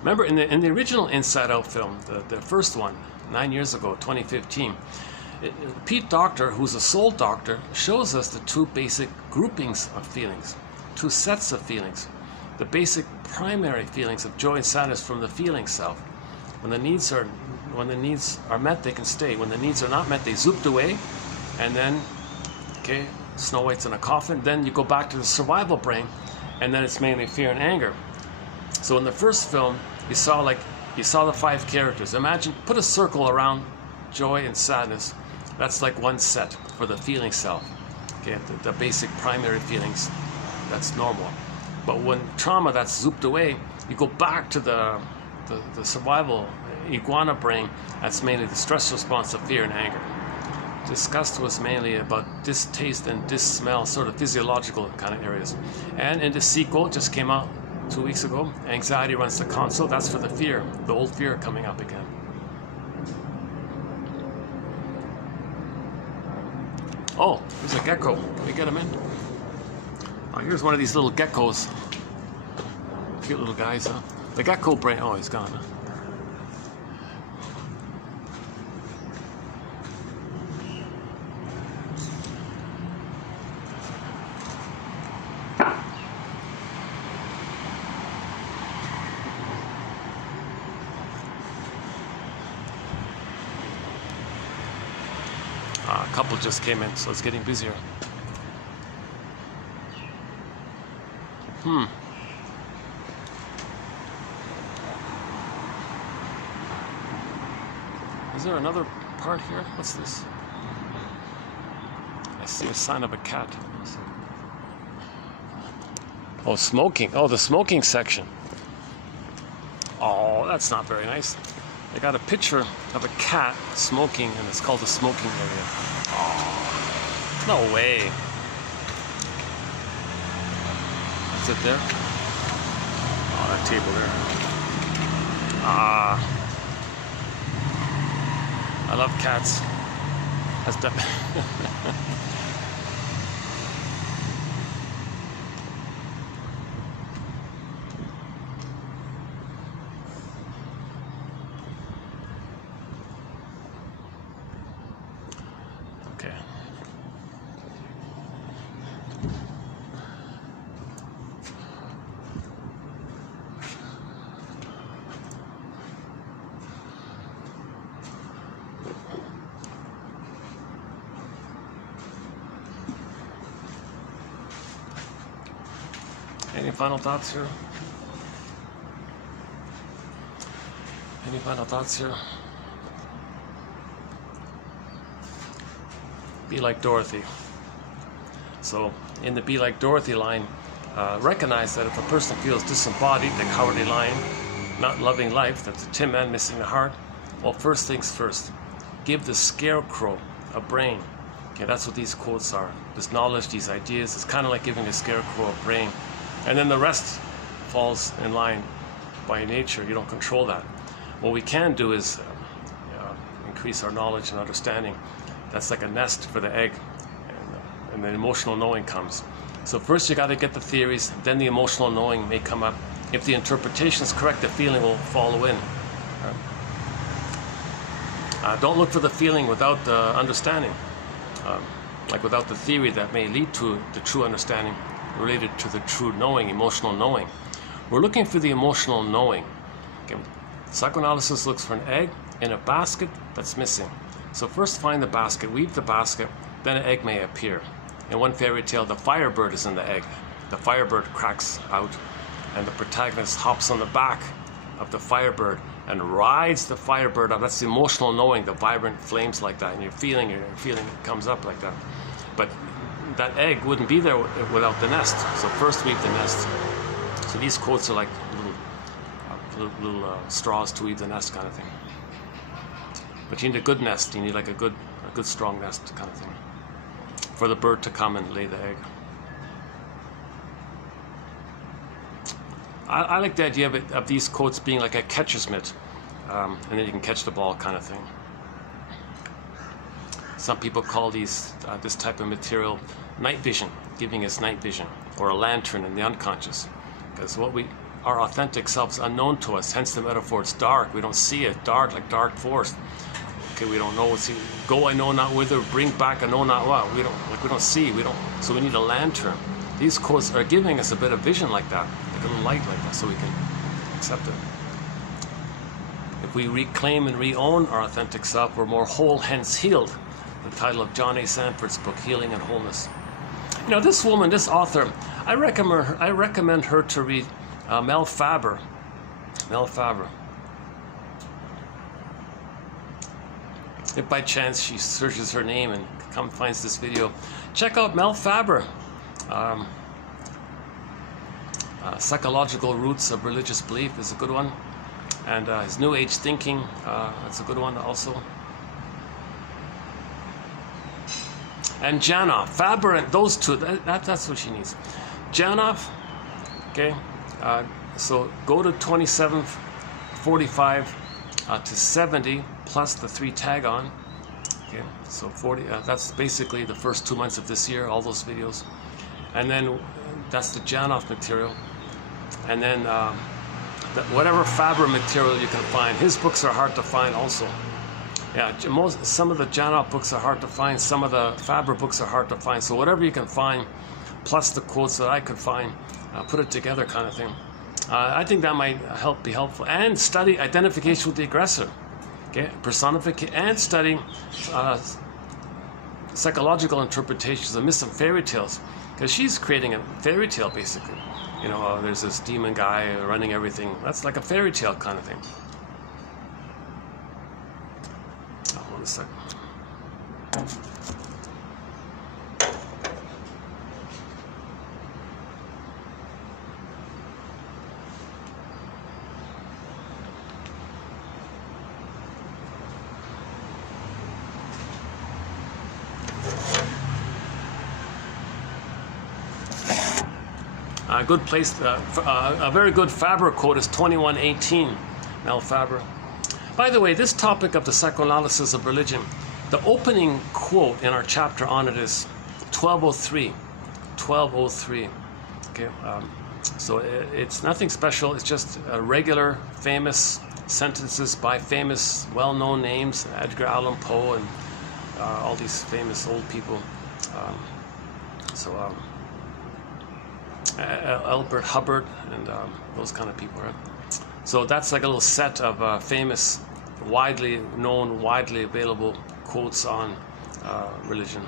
Remember, in the original Inside Out film, the first one, 9 years ago, 2015, Pete Docter, who's a soul doctor, shows us the two basic groupings of feelings, two sets of feelings. The basic primary feelings of joy and sadness from the feeling self. When the needs are met, they can stay. When the needs are not met, they zooped away, and then, okay, Snow White's in a coffin. Then you go back to the survival brain, and then it's mainly fear and anger. So in the first film, you saw the 5 characters. Imagine, put a circle around joy and sadness. That's like one set for the feeling self. Okay, the basic primary feelings, that's normal. But when trauma, that's zooped away, you go back to the survival iguana brain. That's mainly the stress response of fear and anger. Disgust was mainly about distaste and dis-smell, sort of physiological kind of areas. And in the sequel, just came out 2 weeks ago, anxiety runs the console. That's for the fear, the old fear coming up again. Oh, there's a gecko. Can we get him in? Oh, here's one of these little geckos. Cute little guys, huh? The gecko brain. Oh, he's gone. Huh? A couple just came in, so it's getting busier. Is there another part here? What's this? I see a sign of a cat. Oh, smoking. Oh, the smoking section. Oh, that's not very nice. They got a picture of a cat smoking, and it's called the smoking area. Oh, no way. Is it there? Oh, that table there. I love cats. That's okay. Any final thoughts here? Any final thoughts here? Be like Dorothy. So, in the Be Like Dorothy line, recognize that if a person feels disembodied, the cowardly lion, not loving life, that's the Tin Man missing the heart, well, first things first, give the scarecrow a brain. Okay, that's what these quotes are. This knowledge, these ideas, it's kind of like giving a scarecrow a brain. And then the rest falls in line by nature. You don't control that. What we can do is increase our knowledge and understanding. That's like a nest for the egg, and then emotional knowing comes. So first you got to get the theories, then the emotional knowing may come up. If the interpretation is correct, the feeling will follow in. Don't look for the feeling without the understanding, like without the theory that may lead to the true understanding related to the true knowing, emotional knowing. We're looking for the emotional knowing. Okay. Psychoanalysis looks for an egg in a basket that's missing. So first find the basket, weave the basket, then an egg may appear. In one fairy tale, the firebird is in the egg. The firebird cracks out, and the protagonist hops on the back of the firebird and rides the firebird up. That's the emotional knowing, the vibrant flames like that, and you're feeling it comes up like that. But that egg wouldn't be there without the nest. So first weave the nest. So these quotes are like little straws to weave the nest kind of thing. But you need a good nest. You need like a good strong nest kind of thing for the bird to come and lay the egg. I like the idea of these quotes being like a catcher's mitt, and then you can catch the ball kind of thing. Some people call this type of material night vision, giving us night vision, or a lantern in the unconscious, because our authentic self's unknown to us. Hence the metaphor. It's dark. We don't see it. Dark, like dark forest. Okay, we don't know what's go. I know not whither. Bring back. I know not what. We don't see. So we need a lantern. These quotes are giving us a bit of vision like that, like a little light like that, so we can accept it. If we reclaim and re-own our authentic self, we're more whole, hence healed. The title of John A. Sanford's book, Healing and Wholeness. You know, this woman, this author, I recommend her to read Mel Faber. Mel Faber. If by chance she searches her name and finds this video, check out Mel Faber. Psychological Roots of Religious Belief is a good one, and his New Age Thinking, that's a good one also. And Janoff, Faber, and those two, that's what she needs. Janoff, okay, so go to 27:45 to 70 plus the 3 tag on. Okay, so 40. That's basically the first 2 months of this year. All those videos, and then that's the Janoff material, and then whatever Faber material you can find. His books are hard to find also. Yeah, some of the Janoff books are hard to find. Some of the Faber books are hard to find. So whatever you can find, plus the quotes that I could find, put it together, kind of thing. I think that might be helpful. And study identification with the aggressor. Okay, personification, and study psychological interpretations of myths and fairy tales, because she's creating a fairy tale basically. You know, there's this demon guy running everything. That's like a fairy tale kind of thing. Oh, 1 second. A good place, a very good Faber quote is 21:18, Mel Faber. By the way, this topic of the psychoanalysis of religion, the opening quote in our chapter on it is 1203. 1203. Okay, so it's nothing special. It's just regular, famous sentences by famous, well-known names, Edgar Allan Poe and all these famous old people. Albert Hubbard and those kind of people, right? So that's like a little set of famous, widely known, widely available quotes on religion.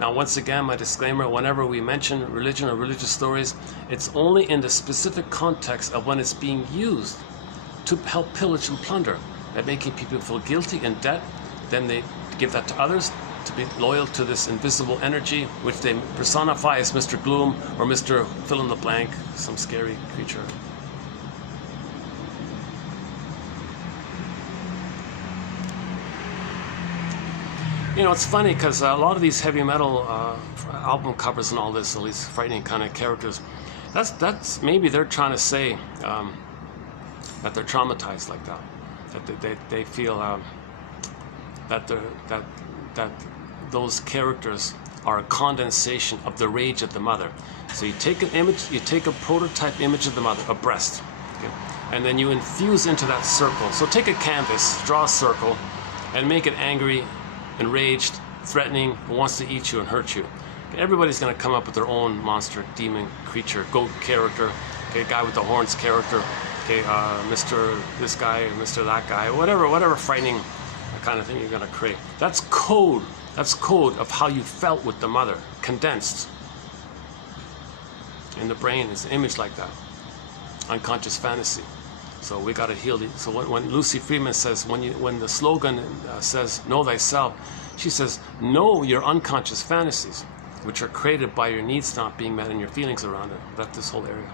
Now, once again, my disclaimer: whenever we mention religion or religious stories, it's only in the specific context of when it's being used to help pillage and plunder, by making people feel guilty and debt. Then they give that to others, to be loyal to this invisible energy, which they personify as Mr. Gloom or Mr. fill in the blank, some scary creature. You know, it's funny because a lot of these heavy metal album covers and all this, all these frightening kind of characters, that's maybe they're trying to say that they're traumatized like that, that they feel that those characters are a condensation of the rage of the mother. So you take an image, you take a prototype image of the mother, a breast, okay? And then you infuse into that circle. So take a canvas, draw a circle, and make it angry, enraged, threatening, wants to eat you and hurt you. Everybody's going to come up with their own monster, demon, creature, goat character, okay, guy with the horns character, okay, Mr. this guy, Mr. that guy, whatever frightening kind of thing you're going to create. That's code. That's code of how you felt with the mother, condensed in the brain. Is an image like that. unconscious fantasy. So we got to heal the. So when Lucy Freeman says, when the slogan says "Know thyself," she says, "Know your unconscious fantasies, which are created by your needs not being met and your feelings around it." That's this whole area.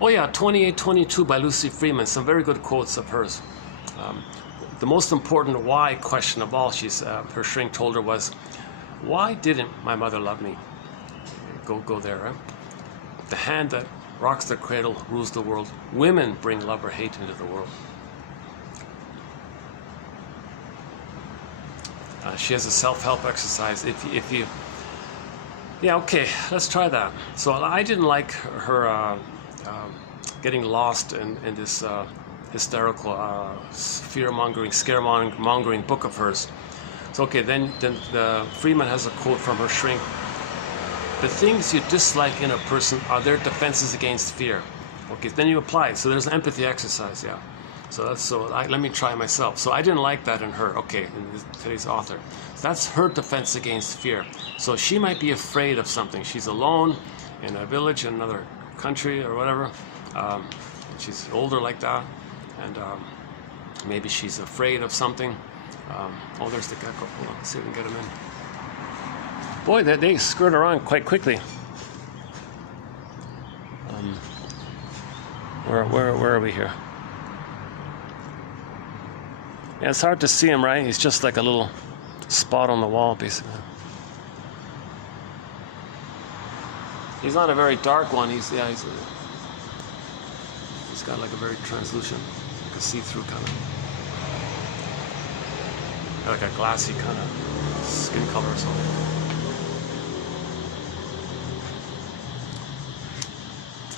Oh yeah, 2822 by Lucy Freeman. Some very good quotes of hers. The most important why question of all, her shrink told her was, "Why didn't my mother love me?" Go there, right? The hand that rocks the cradle rules the world. Women bring love or hate into the world. She has a self-help exercise. If you, yeah, okay, let's try that. So I didn't like her getting lost in this hysterical, fear-mongering, scare-mongering book of hers. So okay, then Freeman has a quote from her shrink. "The things you dislike in a person are their defenses against fear." Okay, then you apply it. So there's an empathy exercise, yeah. Let me try myself. So I didn't like that in her. Okay, in today's author. That's her defense against fear. So she might be afraid of something. She's alone in a village in another country or whatever. She's older like that, and maybe she's afraid of something. Oh, there's the gecko. Hold on, let's see if we can get him in. Boy, they skirt around quite quickly. Where are we here? Yeah, it's hard to see him, right? He's just like a little spot on the wall, basically. He's not a very dark one. He's got like a very translucent, like a see-through kind of, like a glassy kind of skin color or something.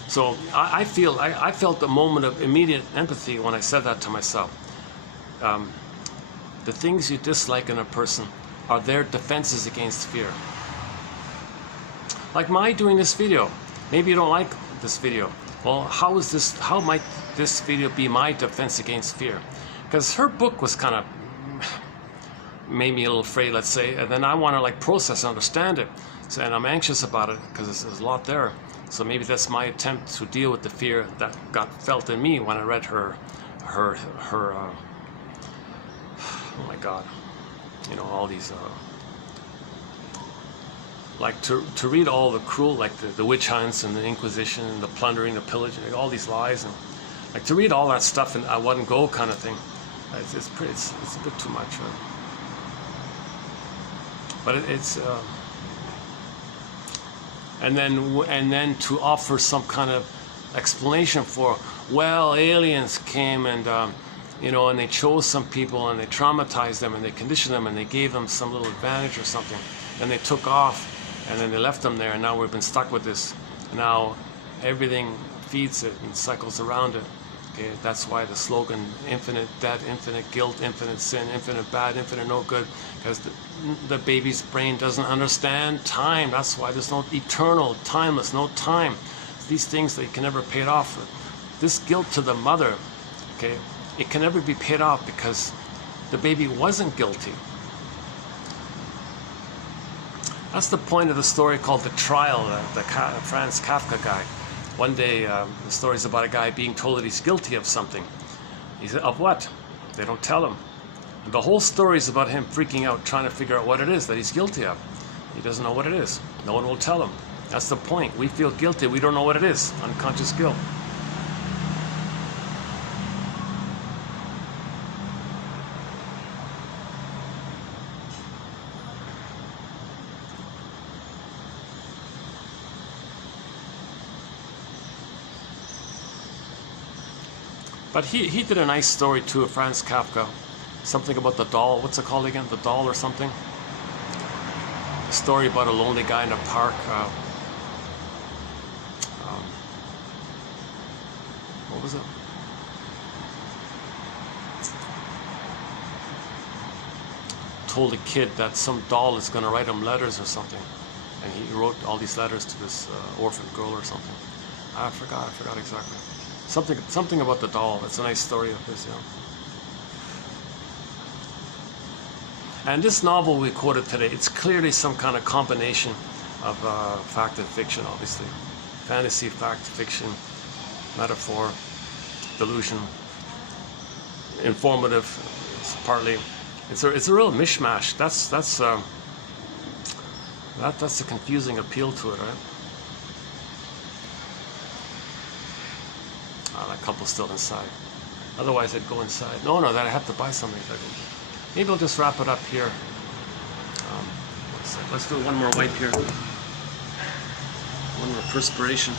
So I felt a moment of immediate empathy when I said that to myself. The things you dislike in a person are their defenses against fear. Like my doing this video. Maybe you don't like this video. Well, how might this video be my defense against fear? Because her book was kind of made me a little afraid, let's say, and then I want to like process and understand it. So, and I'm anxious about it because there's a lot there. So maybe that's my attempt to deal with the fear that got felt in me when I read her oh my God, you know, all these, like to read all the cruel, like the witch hunts and the Inquisition and the plundering, the pillaging, all these lies, and like to read all that stuff and I wouldn't go kind of thing. It's a bit too much, right? But it's and then to offer some kind of explanation for, well, aliens came and you know, and they chose some people and they traumatized them and they conditioned them and they gave them some little advantage or something, and they took off and then they left them there, and now we've been stuck with this. Now everything feeds it and cycles around it. Okay, that's why the slogan, infinite debt, infinite guilt, infinite sin, infinite bad, infinite no good, because the baby's brain doesn't understand time. That's why there's no eternal, timeless, no time. These things that you can never pay it off. This guilt to the mother, okay, it can never be paid off because the baby wasn't guilty. That's the point of the story called The Trial, the Franz Kafka guy. One day, the story's about a guy being told that he's guilty of something. He said, of what? They don't tell him. And the whole story is about him freaking out, trying to figure out what it is that he's guilty of. He doesn't know what it is. No one will tell him. That's the point. We feel guilty. We don't know what it is. Unconscious guilt. But he did a nice story too, of Franz Kafka. Something about the doll. What's it called again? The doll or something? A story about a lonely guy in a park. What was it? Told a kid that some doll is going to write him letters or something. And he wrote all these letters to this orphan girl or something. I forgot exactly. Something about the doll. It's a nice story of this, yeah. And this novel we quoted today, it's clearly some kind of combination of fact and fiction, obviously. Fantasy, fact, fiction. metaphor, delusion, informative, it's partly. It's a real mishmash. That's the confusing appeal to it, right? Oh, that couple's still inside. Otherwise, I'd go inside. No, that I have to buy something. Maybe I'll just wrap it up here. Let's do one more wipe here. One more perspiration.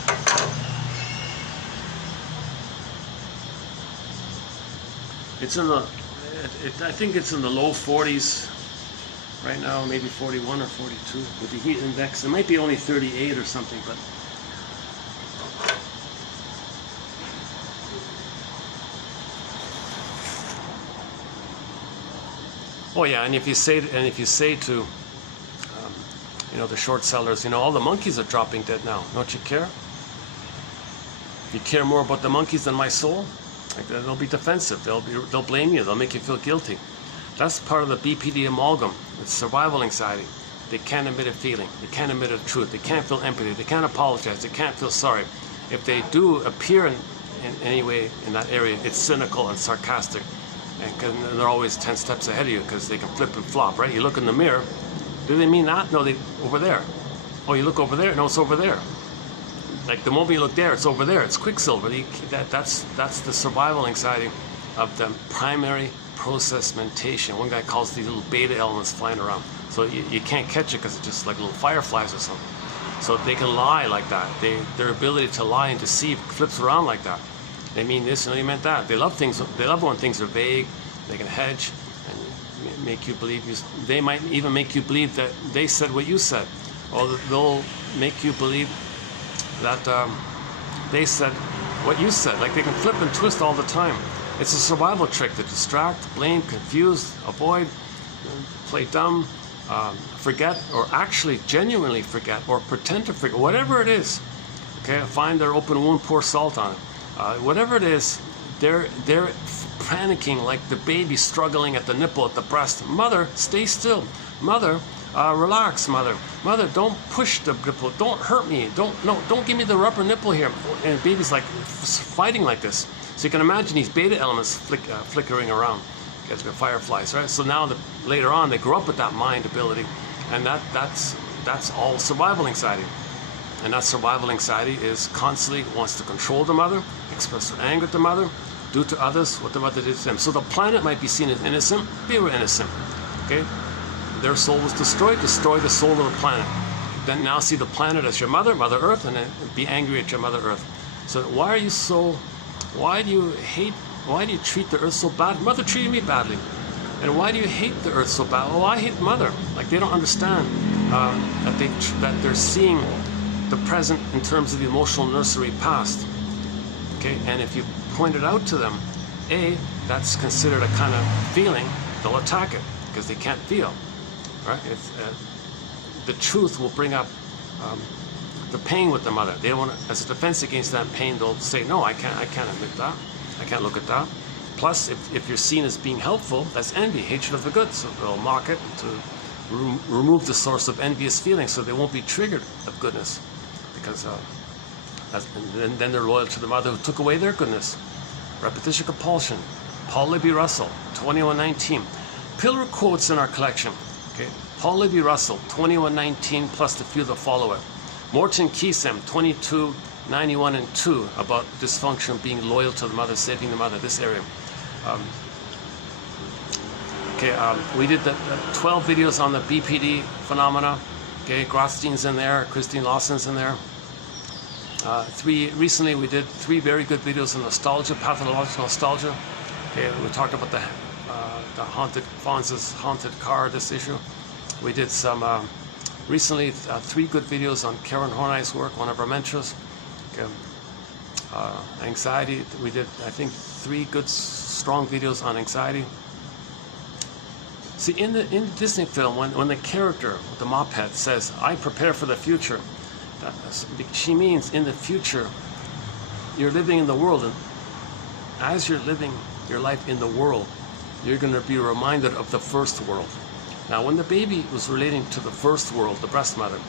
It's in the, I think it's in the low 40s right now, maybe 41 or 42 with the heat index. It might be only 38 or something, but oh yeah, and if you say to you know, the short sellers, you know, all the monkeys are dropping dead now. Don't you care? You care more about the monkeys than my soul? Like, they'll be defensive. They'll blame you. They'll make you feel guilty. That's part of the BPD amalgam. It's survival anxiety. They can't admit a feeling. They can't admit a truth. They can't feel empathy. They can't apologize. They can't feel sorry. If they do appear in any way in that area, it's cynical and sarcastic. And they're always 10 steps ahead of you because they can flip and flop, right? You look in the mirror. Do they mean that? No, over there. Oh, you look over there? No, it's over there. Like the moment you look there, it's over there. It's quicksilver. That's the survival anxiety of the primary process mentation. One guy calls these little beta elements flying around. So you can't catch it because it's just like little fireflies or something. So they can lie like that. Their ability to lie and deceive flips around like that. They mean this and they meant that. They love things. They love when things are vague. They can hedge and make you believe they might even make you believe that they said what you said, or they'll make you believe that they said what you said. Like they can flip and twist all the time. It's a survival trick to distract, blame, confuse, avoid, play dumb, forget, or actually genuinely forget, or pretend to forget, whatever it is. Okay, find their open wound, pour salt on it. Whatever it is, they're panicking like the baby struggling at the nipple, at the breast. Mother, stay still. Mother, relax. Mother, don't push the nipple. Don't hurt me. Don't give me the rubber nipple here. And the baby's like fighting like this. So you can imagine these beta elements flickering around. Guys got fireflies, right? So now later on, they grow up with that mind ability, and that's all survival anxiety. And that survival anxiety is constantly wants to control the mother, express their anger at the mother, do to others what the mother did to them. So the planet might be seen as innocent. They were innocent. Okay, their soul was destroyed. Destroy the soul of the planet. Then now see the planet as your mother, Mother Earth, and then be angry at your Mother Earth. So why do you treat the Earth so bad? Mother treated me badly. And why do you hate the Earth so bad? Oh, I hate Mother. Like they don't understand that they're seeing the present in terms of the emotional nursery past. Okay, and if you point it out to them, that's considered a kind of feeling, they'll attack it because they can't feel. Right? The truth will bring up the pain with the mother. They want to, as a defense against that pain, they'll say, no, I can't admit that. I can't look at that. Plus, if you're seen as being helpful, that's envy, hatred of the good. So they'll mock it to remove the source of envious feelings, so they won't be triggered of goodness, because then they're loyal to the mother who took away their goodness. Repetition compulsion. Paul Libby Russell, 2119. Pillar quotes in our collection. Okay, Paul Libby Russell, 2119, plus the few that follow it. Morton Keesem, 2291 and 2, about dysfunction, being loyal to the mother, saving the mother. This area. We did the 12 videos on the BPD phenomena. Okay, Grothstein's in there, Christine Lawson's in there. Recently we did 3 very good videos on nostalgia, pathological nostalgia. Okay, we talked about the Fonz's haunted car, this issue. We did some recently 3 good videos on Karen Horney's work, one of our mentors. Okay. Anxiety, we did I think 3 good strong videos on anxiety. See, in the Disney film, when the character with the mop head says, "I prepare for the future," she means in the future you're living in the world, and as you're living your life in the world, you're going to be reminded of the first world. Now, when the baby was relating to the first world, the breast mother,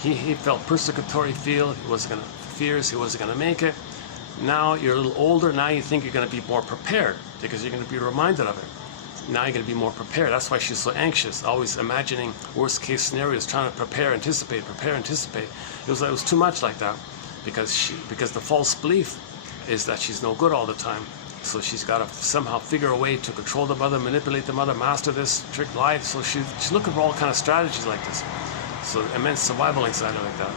he felt persecutory fears, he wasn't going to make it. Now you're a little older, now you think you're going to be more prepared because you're going to be reminded of it. Now you're going to be more prepared. That's why she's so anxious, always imagining worst case scenarios, trying to prepare, anticipate. It was too much like that because the false belief is that she's no good all the time. So she's got to somehow figure a way to control the mother, manipulate the mother, master this, trick life. So she's looking for all kind of strategies like this. So immense survival anxiety like that.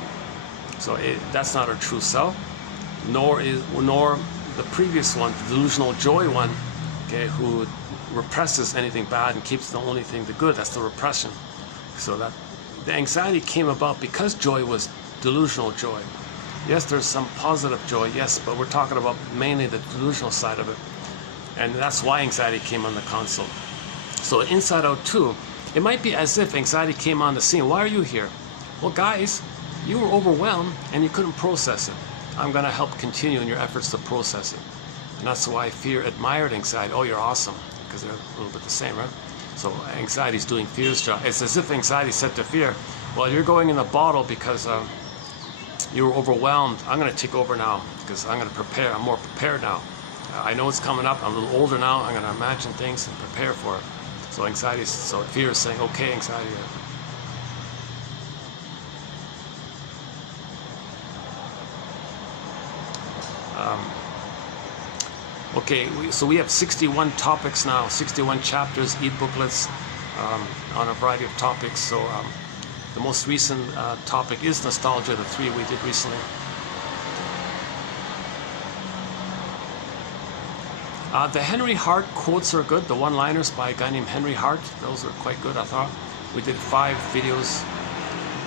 So that's not her true self, nor the previous one, the delusional joy one, okay, who represses anything bad and keeps the only thing the good. That's the repression. So that the anxiety came about because joy was delusional joy. Yes, there's some positive joy, yes, but we're talking about mainly the delusional side of it. And that's why anxiety came on the console. So Inside Out 2, it might be as if anxiety came on the scene. Why are you here? Well, guys, you were overwhelmed and you couldn't process it. I'm going to help continue in your efforts to process it. And that's why fear admired anxiety. Oh, you're awesome, because they're a little bit the same, right? So anxiety is doing fear's job. It's as if anxiety said to fear, well, you're going in the bottle because you were overwhelmed. I'm going to take over now because I'm going to prepare. I'm more prepared now. I know it's coming up. I'm a little older now. I'm going to imagine things and prepare for it. So so fear is saying, okay, anxiety. Okay, so we have 61 topics now, 61 chapters, e-booklets on a variety of topics. So the most recent topic is nostalgia, the 3 we did recently. The Henry Hart quotes are good, the one-liners by a guy named Henry Hart. Those are quite good, I thought. We did 5 videos,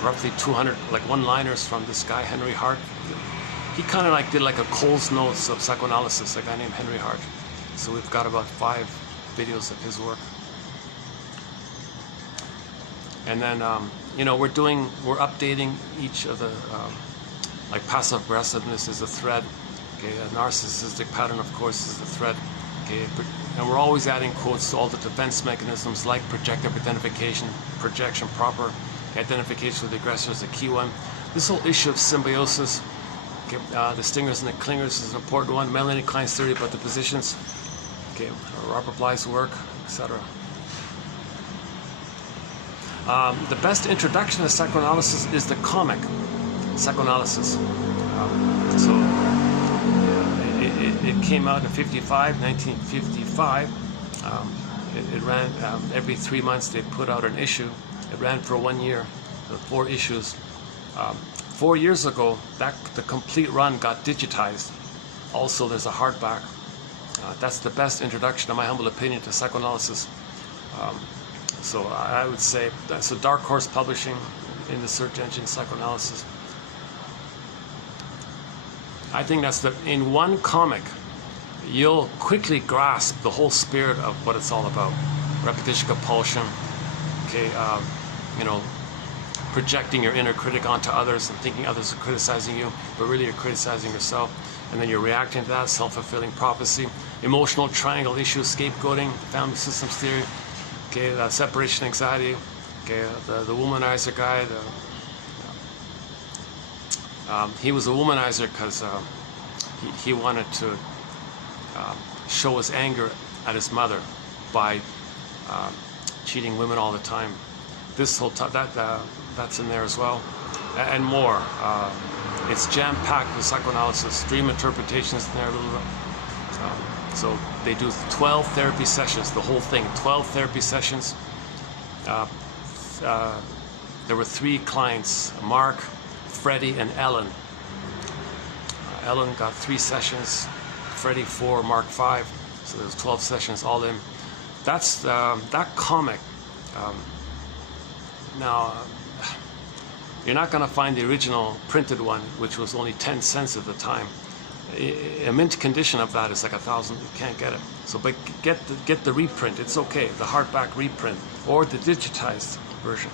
roughly 200 like one-liners from this guy, Henry Hart. He kind of like did like a Cole's Notes of psychoanalysis, a guy named Henry Hart. So we've got about 5 videos of his work. And then, you know, we're updating each of the, like passive aggressiveness is a thread. Okay, a narcissistic pattern, of course, is the thread. Okay, and we're always adding quotes to all the defense mechanisms like projective identification, projection, proper identification with the aggressor is the key one. This whole issue of symbiosis, okay, the stingers and the clingers is an important one. Melanie Klein's theory about the positions, okay, Robert Bly's work, etc. The best introduction to psychoanalysis is the comic psychoanalysis. It came out in 1955. It ran every 3 months. They put out an issue. It ran for 1 year, the 4 issues. 4 years ago, the complete run got digitized. Also, there's a hardback. That's the best introduction, in my humble opinion, to psychoanalysis. So I would say that's a Dark Horse Publishing in the search engine psychoanalysis. I think that's in one comic, you'll quickly grasp the whole spirit of what it's all about. Repetition, compulsion, okay, you know, projecting your inner critic onto others and thinking others are criticizing you, but really you're criticizing yourself. And then you're reacting to that, self-fulfilling prophecy. Emotional triangle issue, scapegoating, family systems theory, okay, separation anxiety, okay, the womanizer guy, he was a womanizer because he wanted to show his anger at his mother by cheating women all the time. This whole that's in there as well, and more. It's jam-packed with psychoanalysis, dream interpretations in there a little bit. So they do 12 therapy sessions, the whole thing, 12 therapy sessions. There were 3 clients, Mark, Freddie, and Ellen. Ellen got 3 sessions, Freddie 4, Mark 5. So there's 12 sessions all in. That's that comic. Now, you're not going to find the original printed one, which was only 10 cents at the time. A mint condition of that is like 1,000. You can't get it. So, but get the reprint. It's okay. The hardback reprint or the digitized version.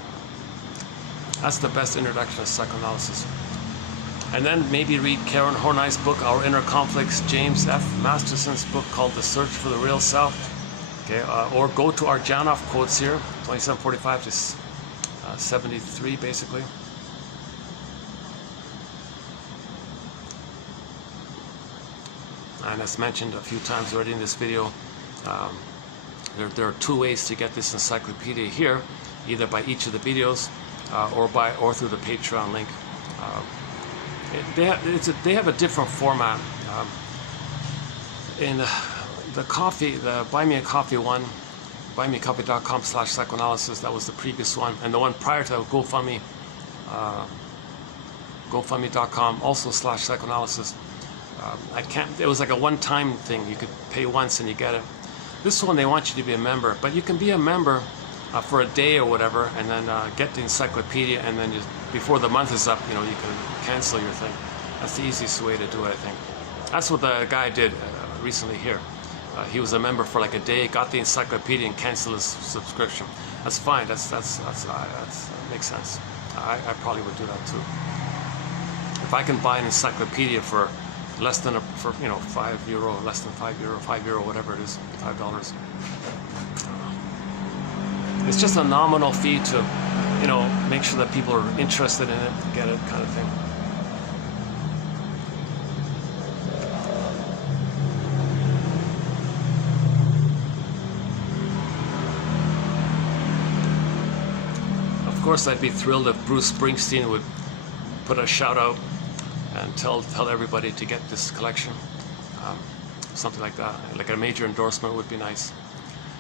That's the best introduction to psychoanalysis. And then maybe read Karen Horney's book, Our Inner Conflicts, James F. Masterson's book called The Search for the Real Self. Okay, or go to our Janoff quotes here, 2745 to 73, basically. And as mentioned a few times already in this video, there are 2 ways to get this encyclopedia here, either by each of the videos or through the Patreon link. They have a different format. In the coffee, the Buy Me a Coffee one, buymeacoffee.com/psychoanalysis, that was the previous one, and the one prior to that, GoFundMe, GoFundMe.com, also /psychoanalysis. It was like a one-time thing. You could pay once and you get it. This one, they want you to be a member, but you can be a member for a day or whatever, and then get the encyclopedia, and then just before the month is up, you can cancel your thing. That's the easiest way to do it, I think. That's what the guy did recently here. He was a member for like a day, got the encyclopedia, and canceled his subscription. That's fine. That makes sense. I probably would do that too. If I can buy an encyclopedia for less than €5, less than €5, whatever it is, $5. It's just a nominal fee to, make sure that people are interested in it, get it, kind of thing. Of course, I'd be thrilled if Bruce Springsteen would put a shout out and tell everybody to get this collection. Something like that. Like a major endorsement would be nice,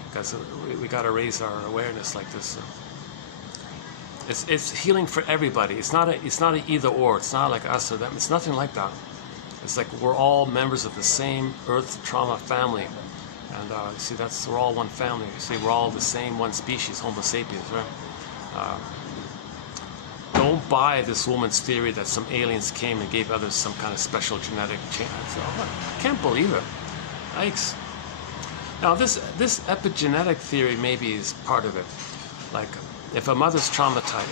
because we got to raise our awareness like this. It's healing for everybody. It's not a either or. It's not like us or them. It's nothing like that. It's like we're all members of the same Earth trauma family, and see, we're all one family. See, we're all the same one species, Homo sapiens, right? Don't buy this woman's theory that some aliens came and gave others some kind of special genetic change. I can't believe it. Yikes. Now this epigenetic theory maybe is part of it. Like, if a mother's traumatized,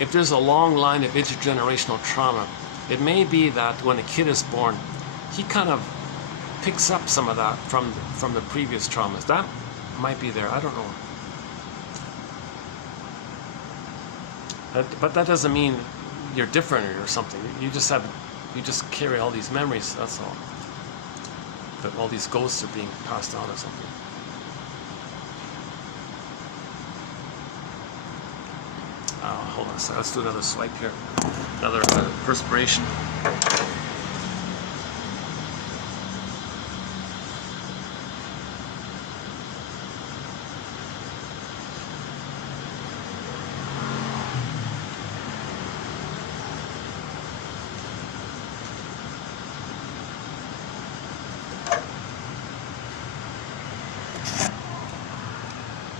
if there's a long line of intergenerational trauma, it may be that when a kid is born, he kind of picks up some of that from the previous traumas. That might be there. I don't know. But that doesn't mean you're different or something. You just carry all these memories. That's all. That all these ghosts are being passed on or something. Hold on a second. Let's do another swipe here. Another perspiration.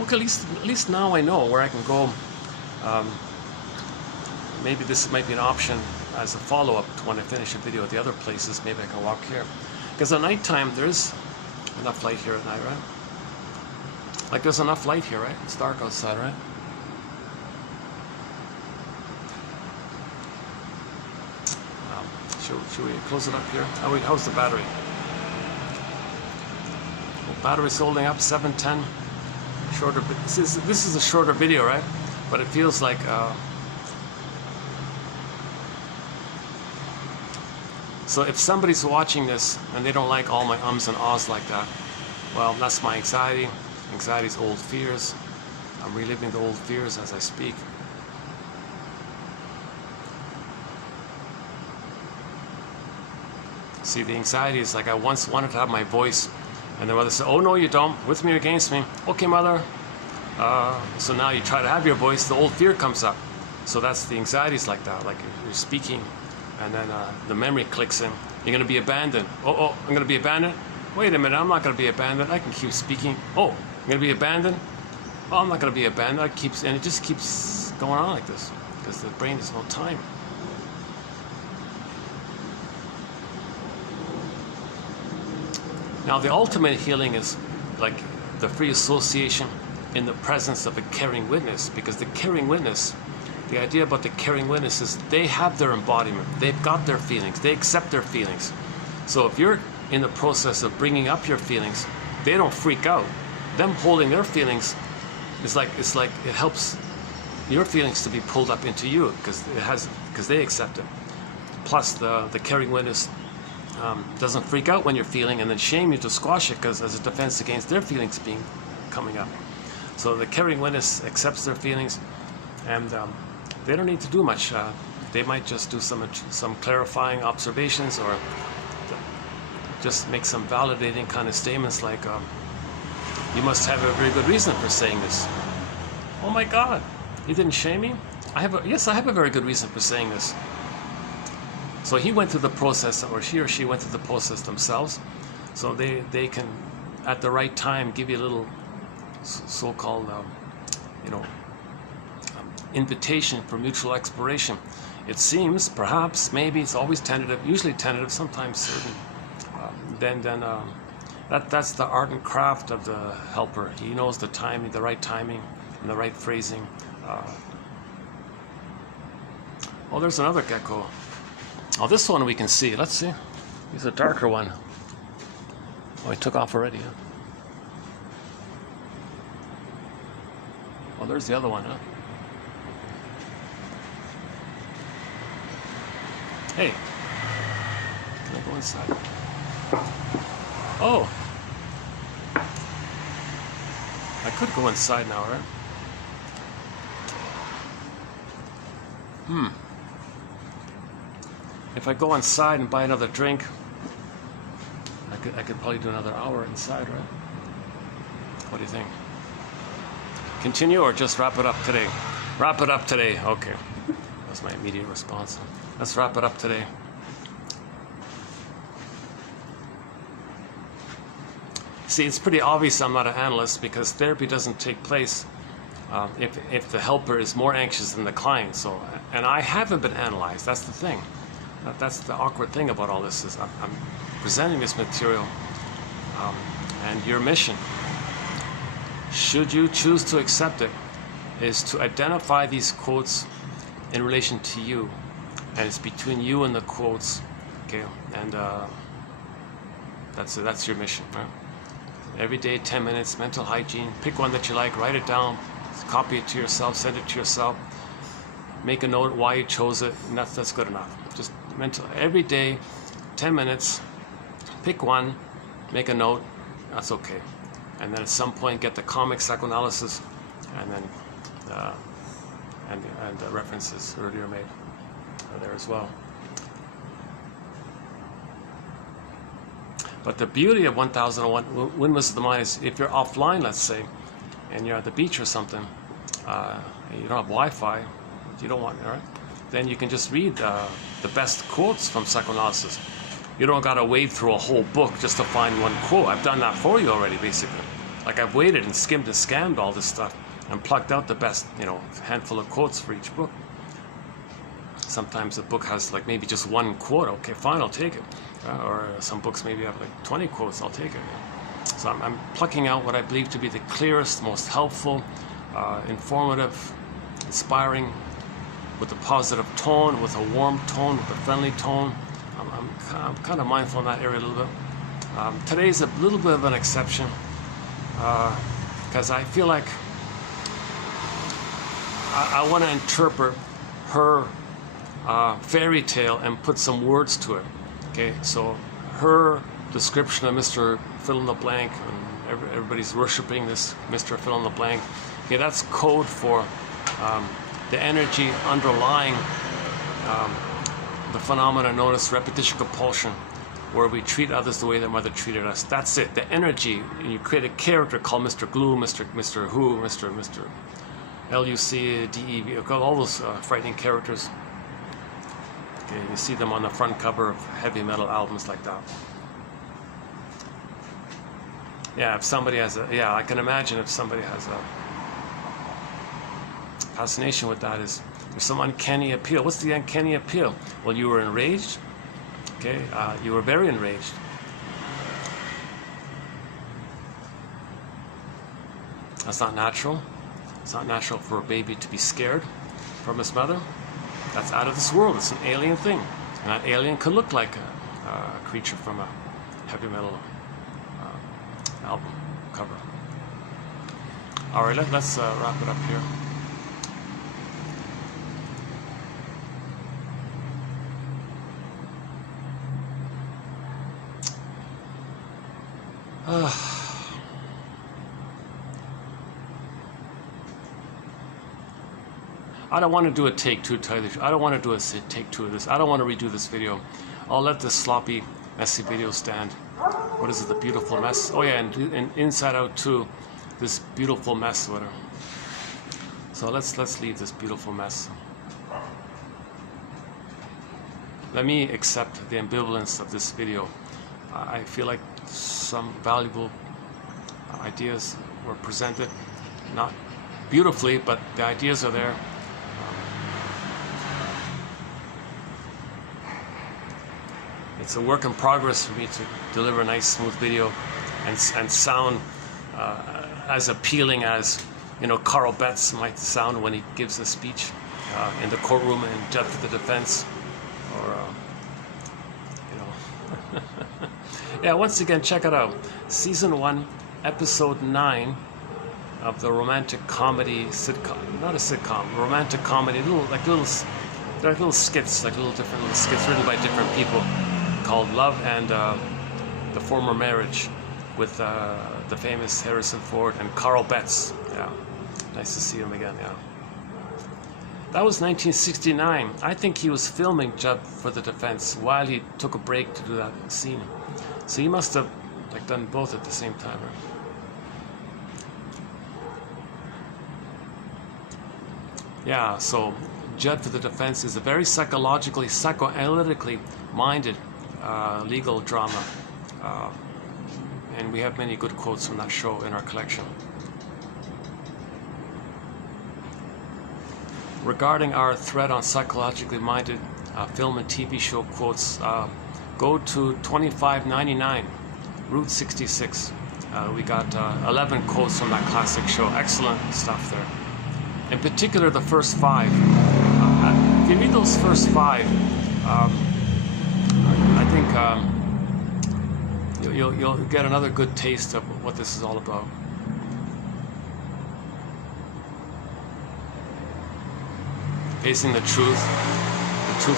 Okay, at least now I know where I can go. Maybe this might be an option as a follow-up to when I finish a video at the other places. Maybe I can walk here. Because at nighttime, there's enough light here at night, right? Like, there's enough light here, right? It's dark outside, right? Should we close it up here? How's the battery? Well, battery's holding up, 710. Shorter. This is a shorter video, right? But it feels like so if somebody's watching this and they don't like all my ums and ahs like that, well, that's my anxiety. Anxiety's old fears. I'm reliving the old fears as I speak. See, the anxiety is like, I once wanted to have my voice, and the mother said, oh no you don't, with me or against me. Okay, mother. So now you try to have your voice, the old fear comes up. So that's the anxieties like that, like you're speaking, and then the memory clicks in. You're going to be abandoned. Oh, I'm going to be abandoned? Wait a minute, I'm not going to be abandoned. I can keep speaking. Oh, I'm going to be abandoned? Oh, I'm not going to be abandoned. And it just keeps going on like this, because the brain has no time. Now, the ultimate healing is like the free association in the presence of a caring witness, because the caring witness, the idea about the caring witness is they have their embodiment, they've got their feelings, they accept their feelings. So if you're in the process of bringing up your feelings, they don't freak out. Them holding their feelings is like, it helps your feelings to be pulled up into you, because they accept it. Plus the caring witness doesn't freak out when you're feeling and then shame you to squash it because as a defense against their feelings coming up. So the caring witness accepts their feelings, and they don't need to do much. They might just do some clarifying observations, or just make some validating kind of statements like, you must have a very good reason for saying this. Oh my God, you didn't shame me? Yes, I have a very good reason for saying this. So he went through the process, or he or she went through the process themselves, so they can, at the right time, give you a little so-called, invitation for mutual exploration. It seems, perhaps, maybe, it's always tentative, usually tentative, sometimes certain. That's the art and craft of the helper. He knows the timing, the right timing, and the right phrasing. Oh, there's another gecko. Oh, this one we can see. Let's see. He's a darker one. Oh, he took off already, huh? Oh, there's the other one, huh? Hey, can I go inside? Oh, I could go inside now, right? If I go inside and buy another drink, I could probably do another hour inside, right? What do you think? Continue or just wrap it up today? Wrap it up today. Okay, that's my immediate response. Let's wrap it up today. See, it's pretty obvious I'm not an analyst, because therapy doesn't take place if the helper is more anxious than the client. So, and I haven't been analyzed. That's the thing. That's the awkward thing about all this, is I'm presenting this material, and your mission, should you choose to accept it, is to identify these quotes in relation to you, and it's between you and the quotes, okay? And that's your mission, right? Every day, 10 minutes, mental hygiene. Pick one that you like, write it down, copy it to yourself, send it to yourself, make a note why you chose it, and that's good enough. Just mental, every day, 10 minutes, pick one, make a note, that's okay. And then at some point get the comic psychoanalysis, and then and the references earlier made are there as well. But the beauty of 1001 Windmills of the Mind is, if you're offline, let's say, and you're at the beach or something, you don't have Wi-Fi, you don't want, right? Then you can just read the best quotes from psychoanalysis. You don't gotta wade through a whole book just to find one quote. I've done that for you already, basically. Like, I've waded and skimmed and scanned all this stuff and plucked out the best, handful of quotes for each book. Sometimes the book has like maybe just one quote. Okay, fine, I'll take it. Or some books maybe have like 20 quotes. I'll take it. So I'm plucking out what I believe to be the clearest, most helpful, informative, inspiring, with a positive tone, with a warm tone, with a friendly tone. I'm kind of mindful in that area a little bit. Today's a little bit of an exception, because I feel like I want to interpret her fairy tale and put some words to it. Okay, so her description of Mr. Fill in the Blank, and everybody's worshiping this Mr. Fill in the Blank. Okay, that's code for the energy underlying the phenomena known as repetition compulsion, where we treat others the way their mother treated us. That's it. The energy, and you create a character called Mr. Glue, Mr. Who, Mr. L-U-C-D-E-V, all those frightening characters. Okay, you see them on the front cover of heavy metal albums like that. Yeah, if somebody has I can imagine if somebody has a fascination with that, is there's some uncanny appeal. What's the uncanny appeal? Well, you were enraged. Okay, you were very enraged. That's not natural. It's not natural for a baby to be scared from his mother. That's out of this world. It's an alien thing. And that alien could look like a creature from a heavy metal album cover. All right, let's wrap it up here. I don't want to do a take two, tell you the truth. I don't want to do a take two of this. I don't want to redo this video. I'll let this sloppy, messy video stand. What is it, the beautiful mess? Oh yeah, and inside out too, this beautiful mess, whatever. So let's leave this beautiful mess. Let me accept the ambivalence of this video. I feel like some valuable ideas were presented, not beautifully, but the ideas are there. It's a work in progress for me to deliver a nice, smooth video and sound as appealing as, you know, Carl Betts might sound when he gives a speech in the courtroom and judge for the defense, or you know. Yeah, once again, check it out. Season 1, episode 9 of the romantic comedy sitcom, not a sitcom, romantic comedy, they're like little skits, like different little skits written by different people, called Love and the Former Marriage, with the famous Harrison Ford and Carl Betts. Yeah, nice to see him again. Yeah, that was 1969. I think he was filming Judd for the Defense while he took a break to do that scene. So he must have like done both at the same time. Right? Yeah. So Judd for the Defense is a very psychologically, psychoanalytically minded legal drama, and we have many good quotes from that show in our collection. Regarding our thread on psychologically minded film and TV show quotes, go to 2599, Route 66. We got 11 quotes from that classic show. Excellent stuff there. In particular, the first 5. If you read those first 5, I think you'll get another good taste of what this is all about. Facing the truth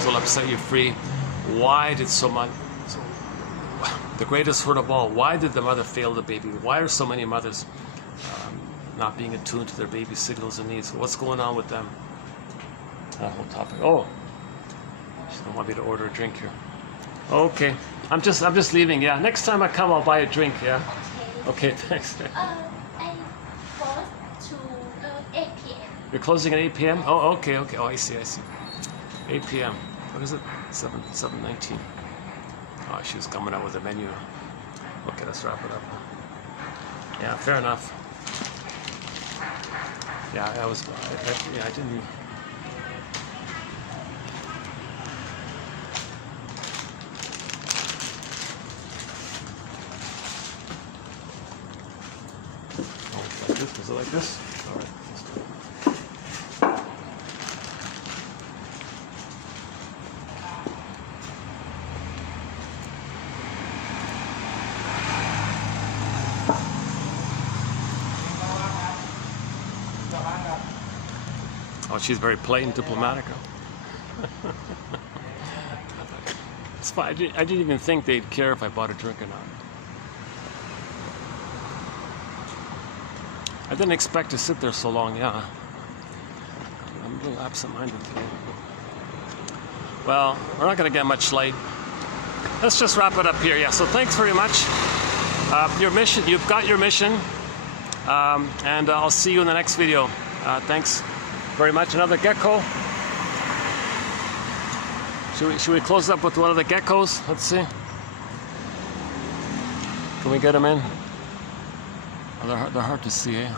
will upset you free. Why did the greatest hurt of all, why did the mother fail the baby? Why are so many mothers not being attuned to their baby's signals and needs? What's going on with them? That whole topic. Oh, she don't want me to order a drink here. Okay, I'm just leaving. Yeah, next time I come, I'll buy a drink. Yeah. Okay, thanks. I close to 8 p.m. You're closing at 8 p.m. Oh, okay. Oh, I see. 8 p.m. What is it? 7:19. Oh, she was coming out with a menu. Okay, let's wrap it up. Yeah, fair enough. Yeah, I didn't. Is it like this? All right, let's do it. Oh, she's very polite and diplomatic. It's fine. I didn't even think they'd care if I bought a drink or not. I didn't expect to sit there so long, yeah. I'm a little absent-minded today. Well, we're not going to get much light. Let's just wrap it up here. Yeah, so thanks very much. Your mission, you've got your mission. And I'll see you in the next video. Thanks very much. Another gecko. Should we close up with one of the geckos? Let's see. Can we get them in? Oh, they're hard to see, eh?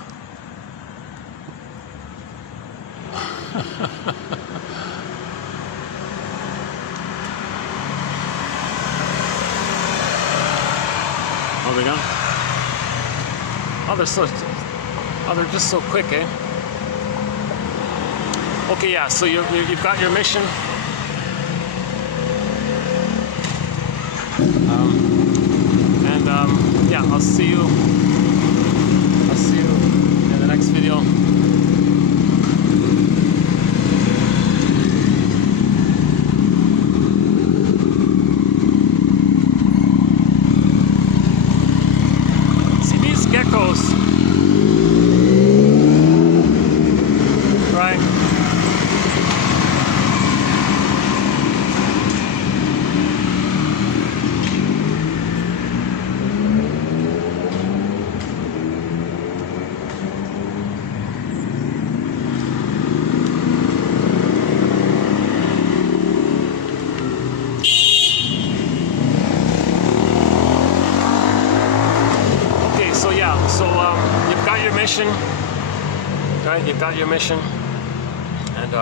Oh, they gone? Oh, they're just so quick, eh? Okay, yeah. So you've got your mission. Yeah, I'll see you in the next video. See, these geckos, right? mission, right? You've got your mission, and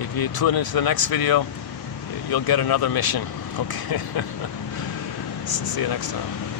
if you tune into the next video, you'll get another mission. Okay. See you next time.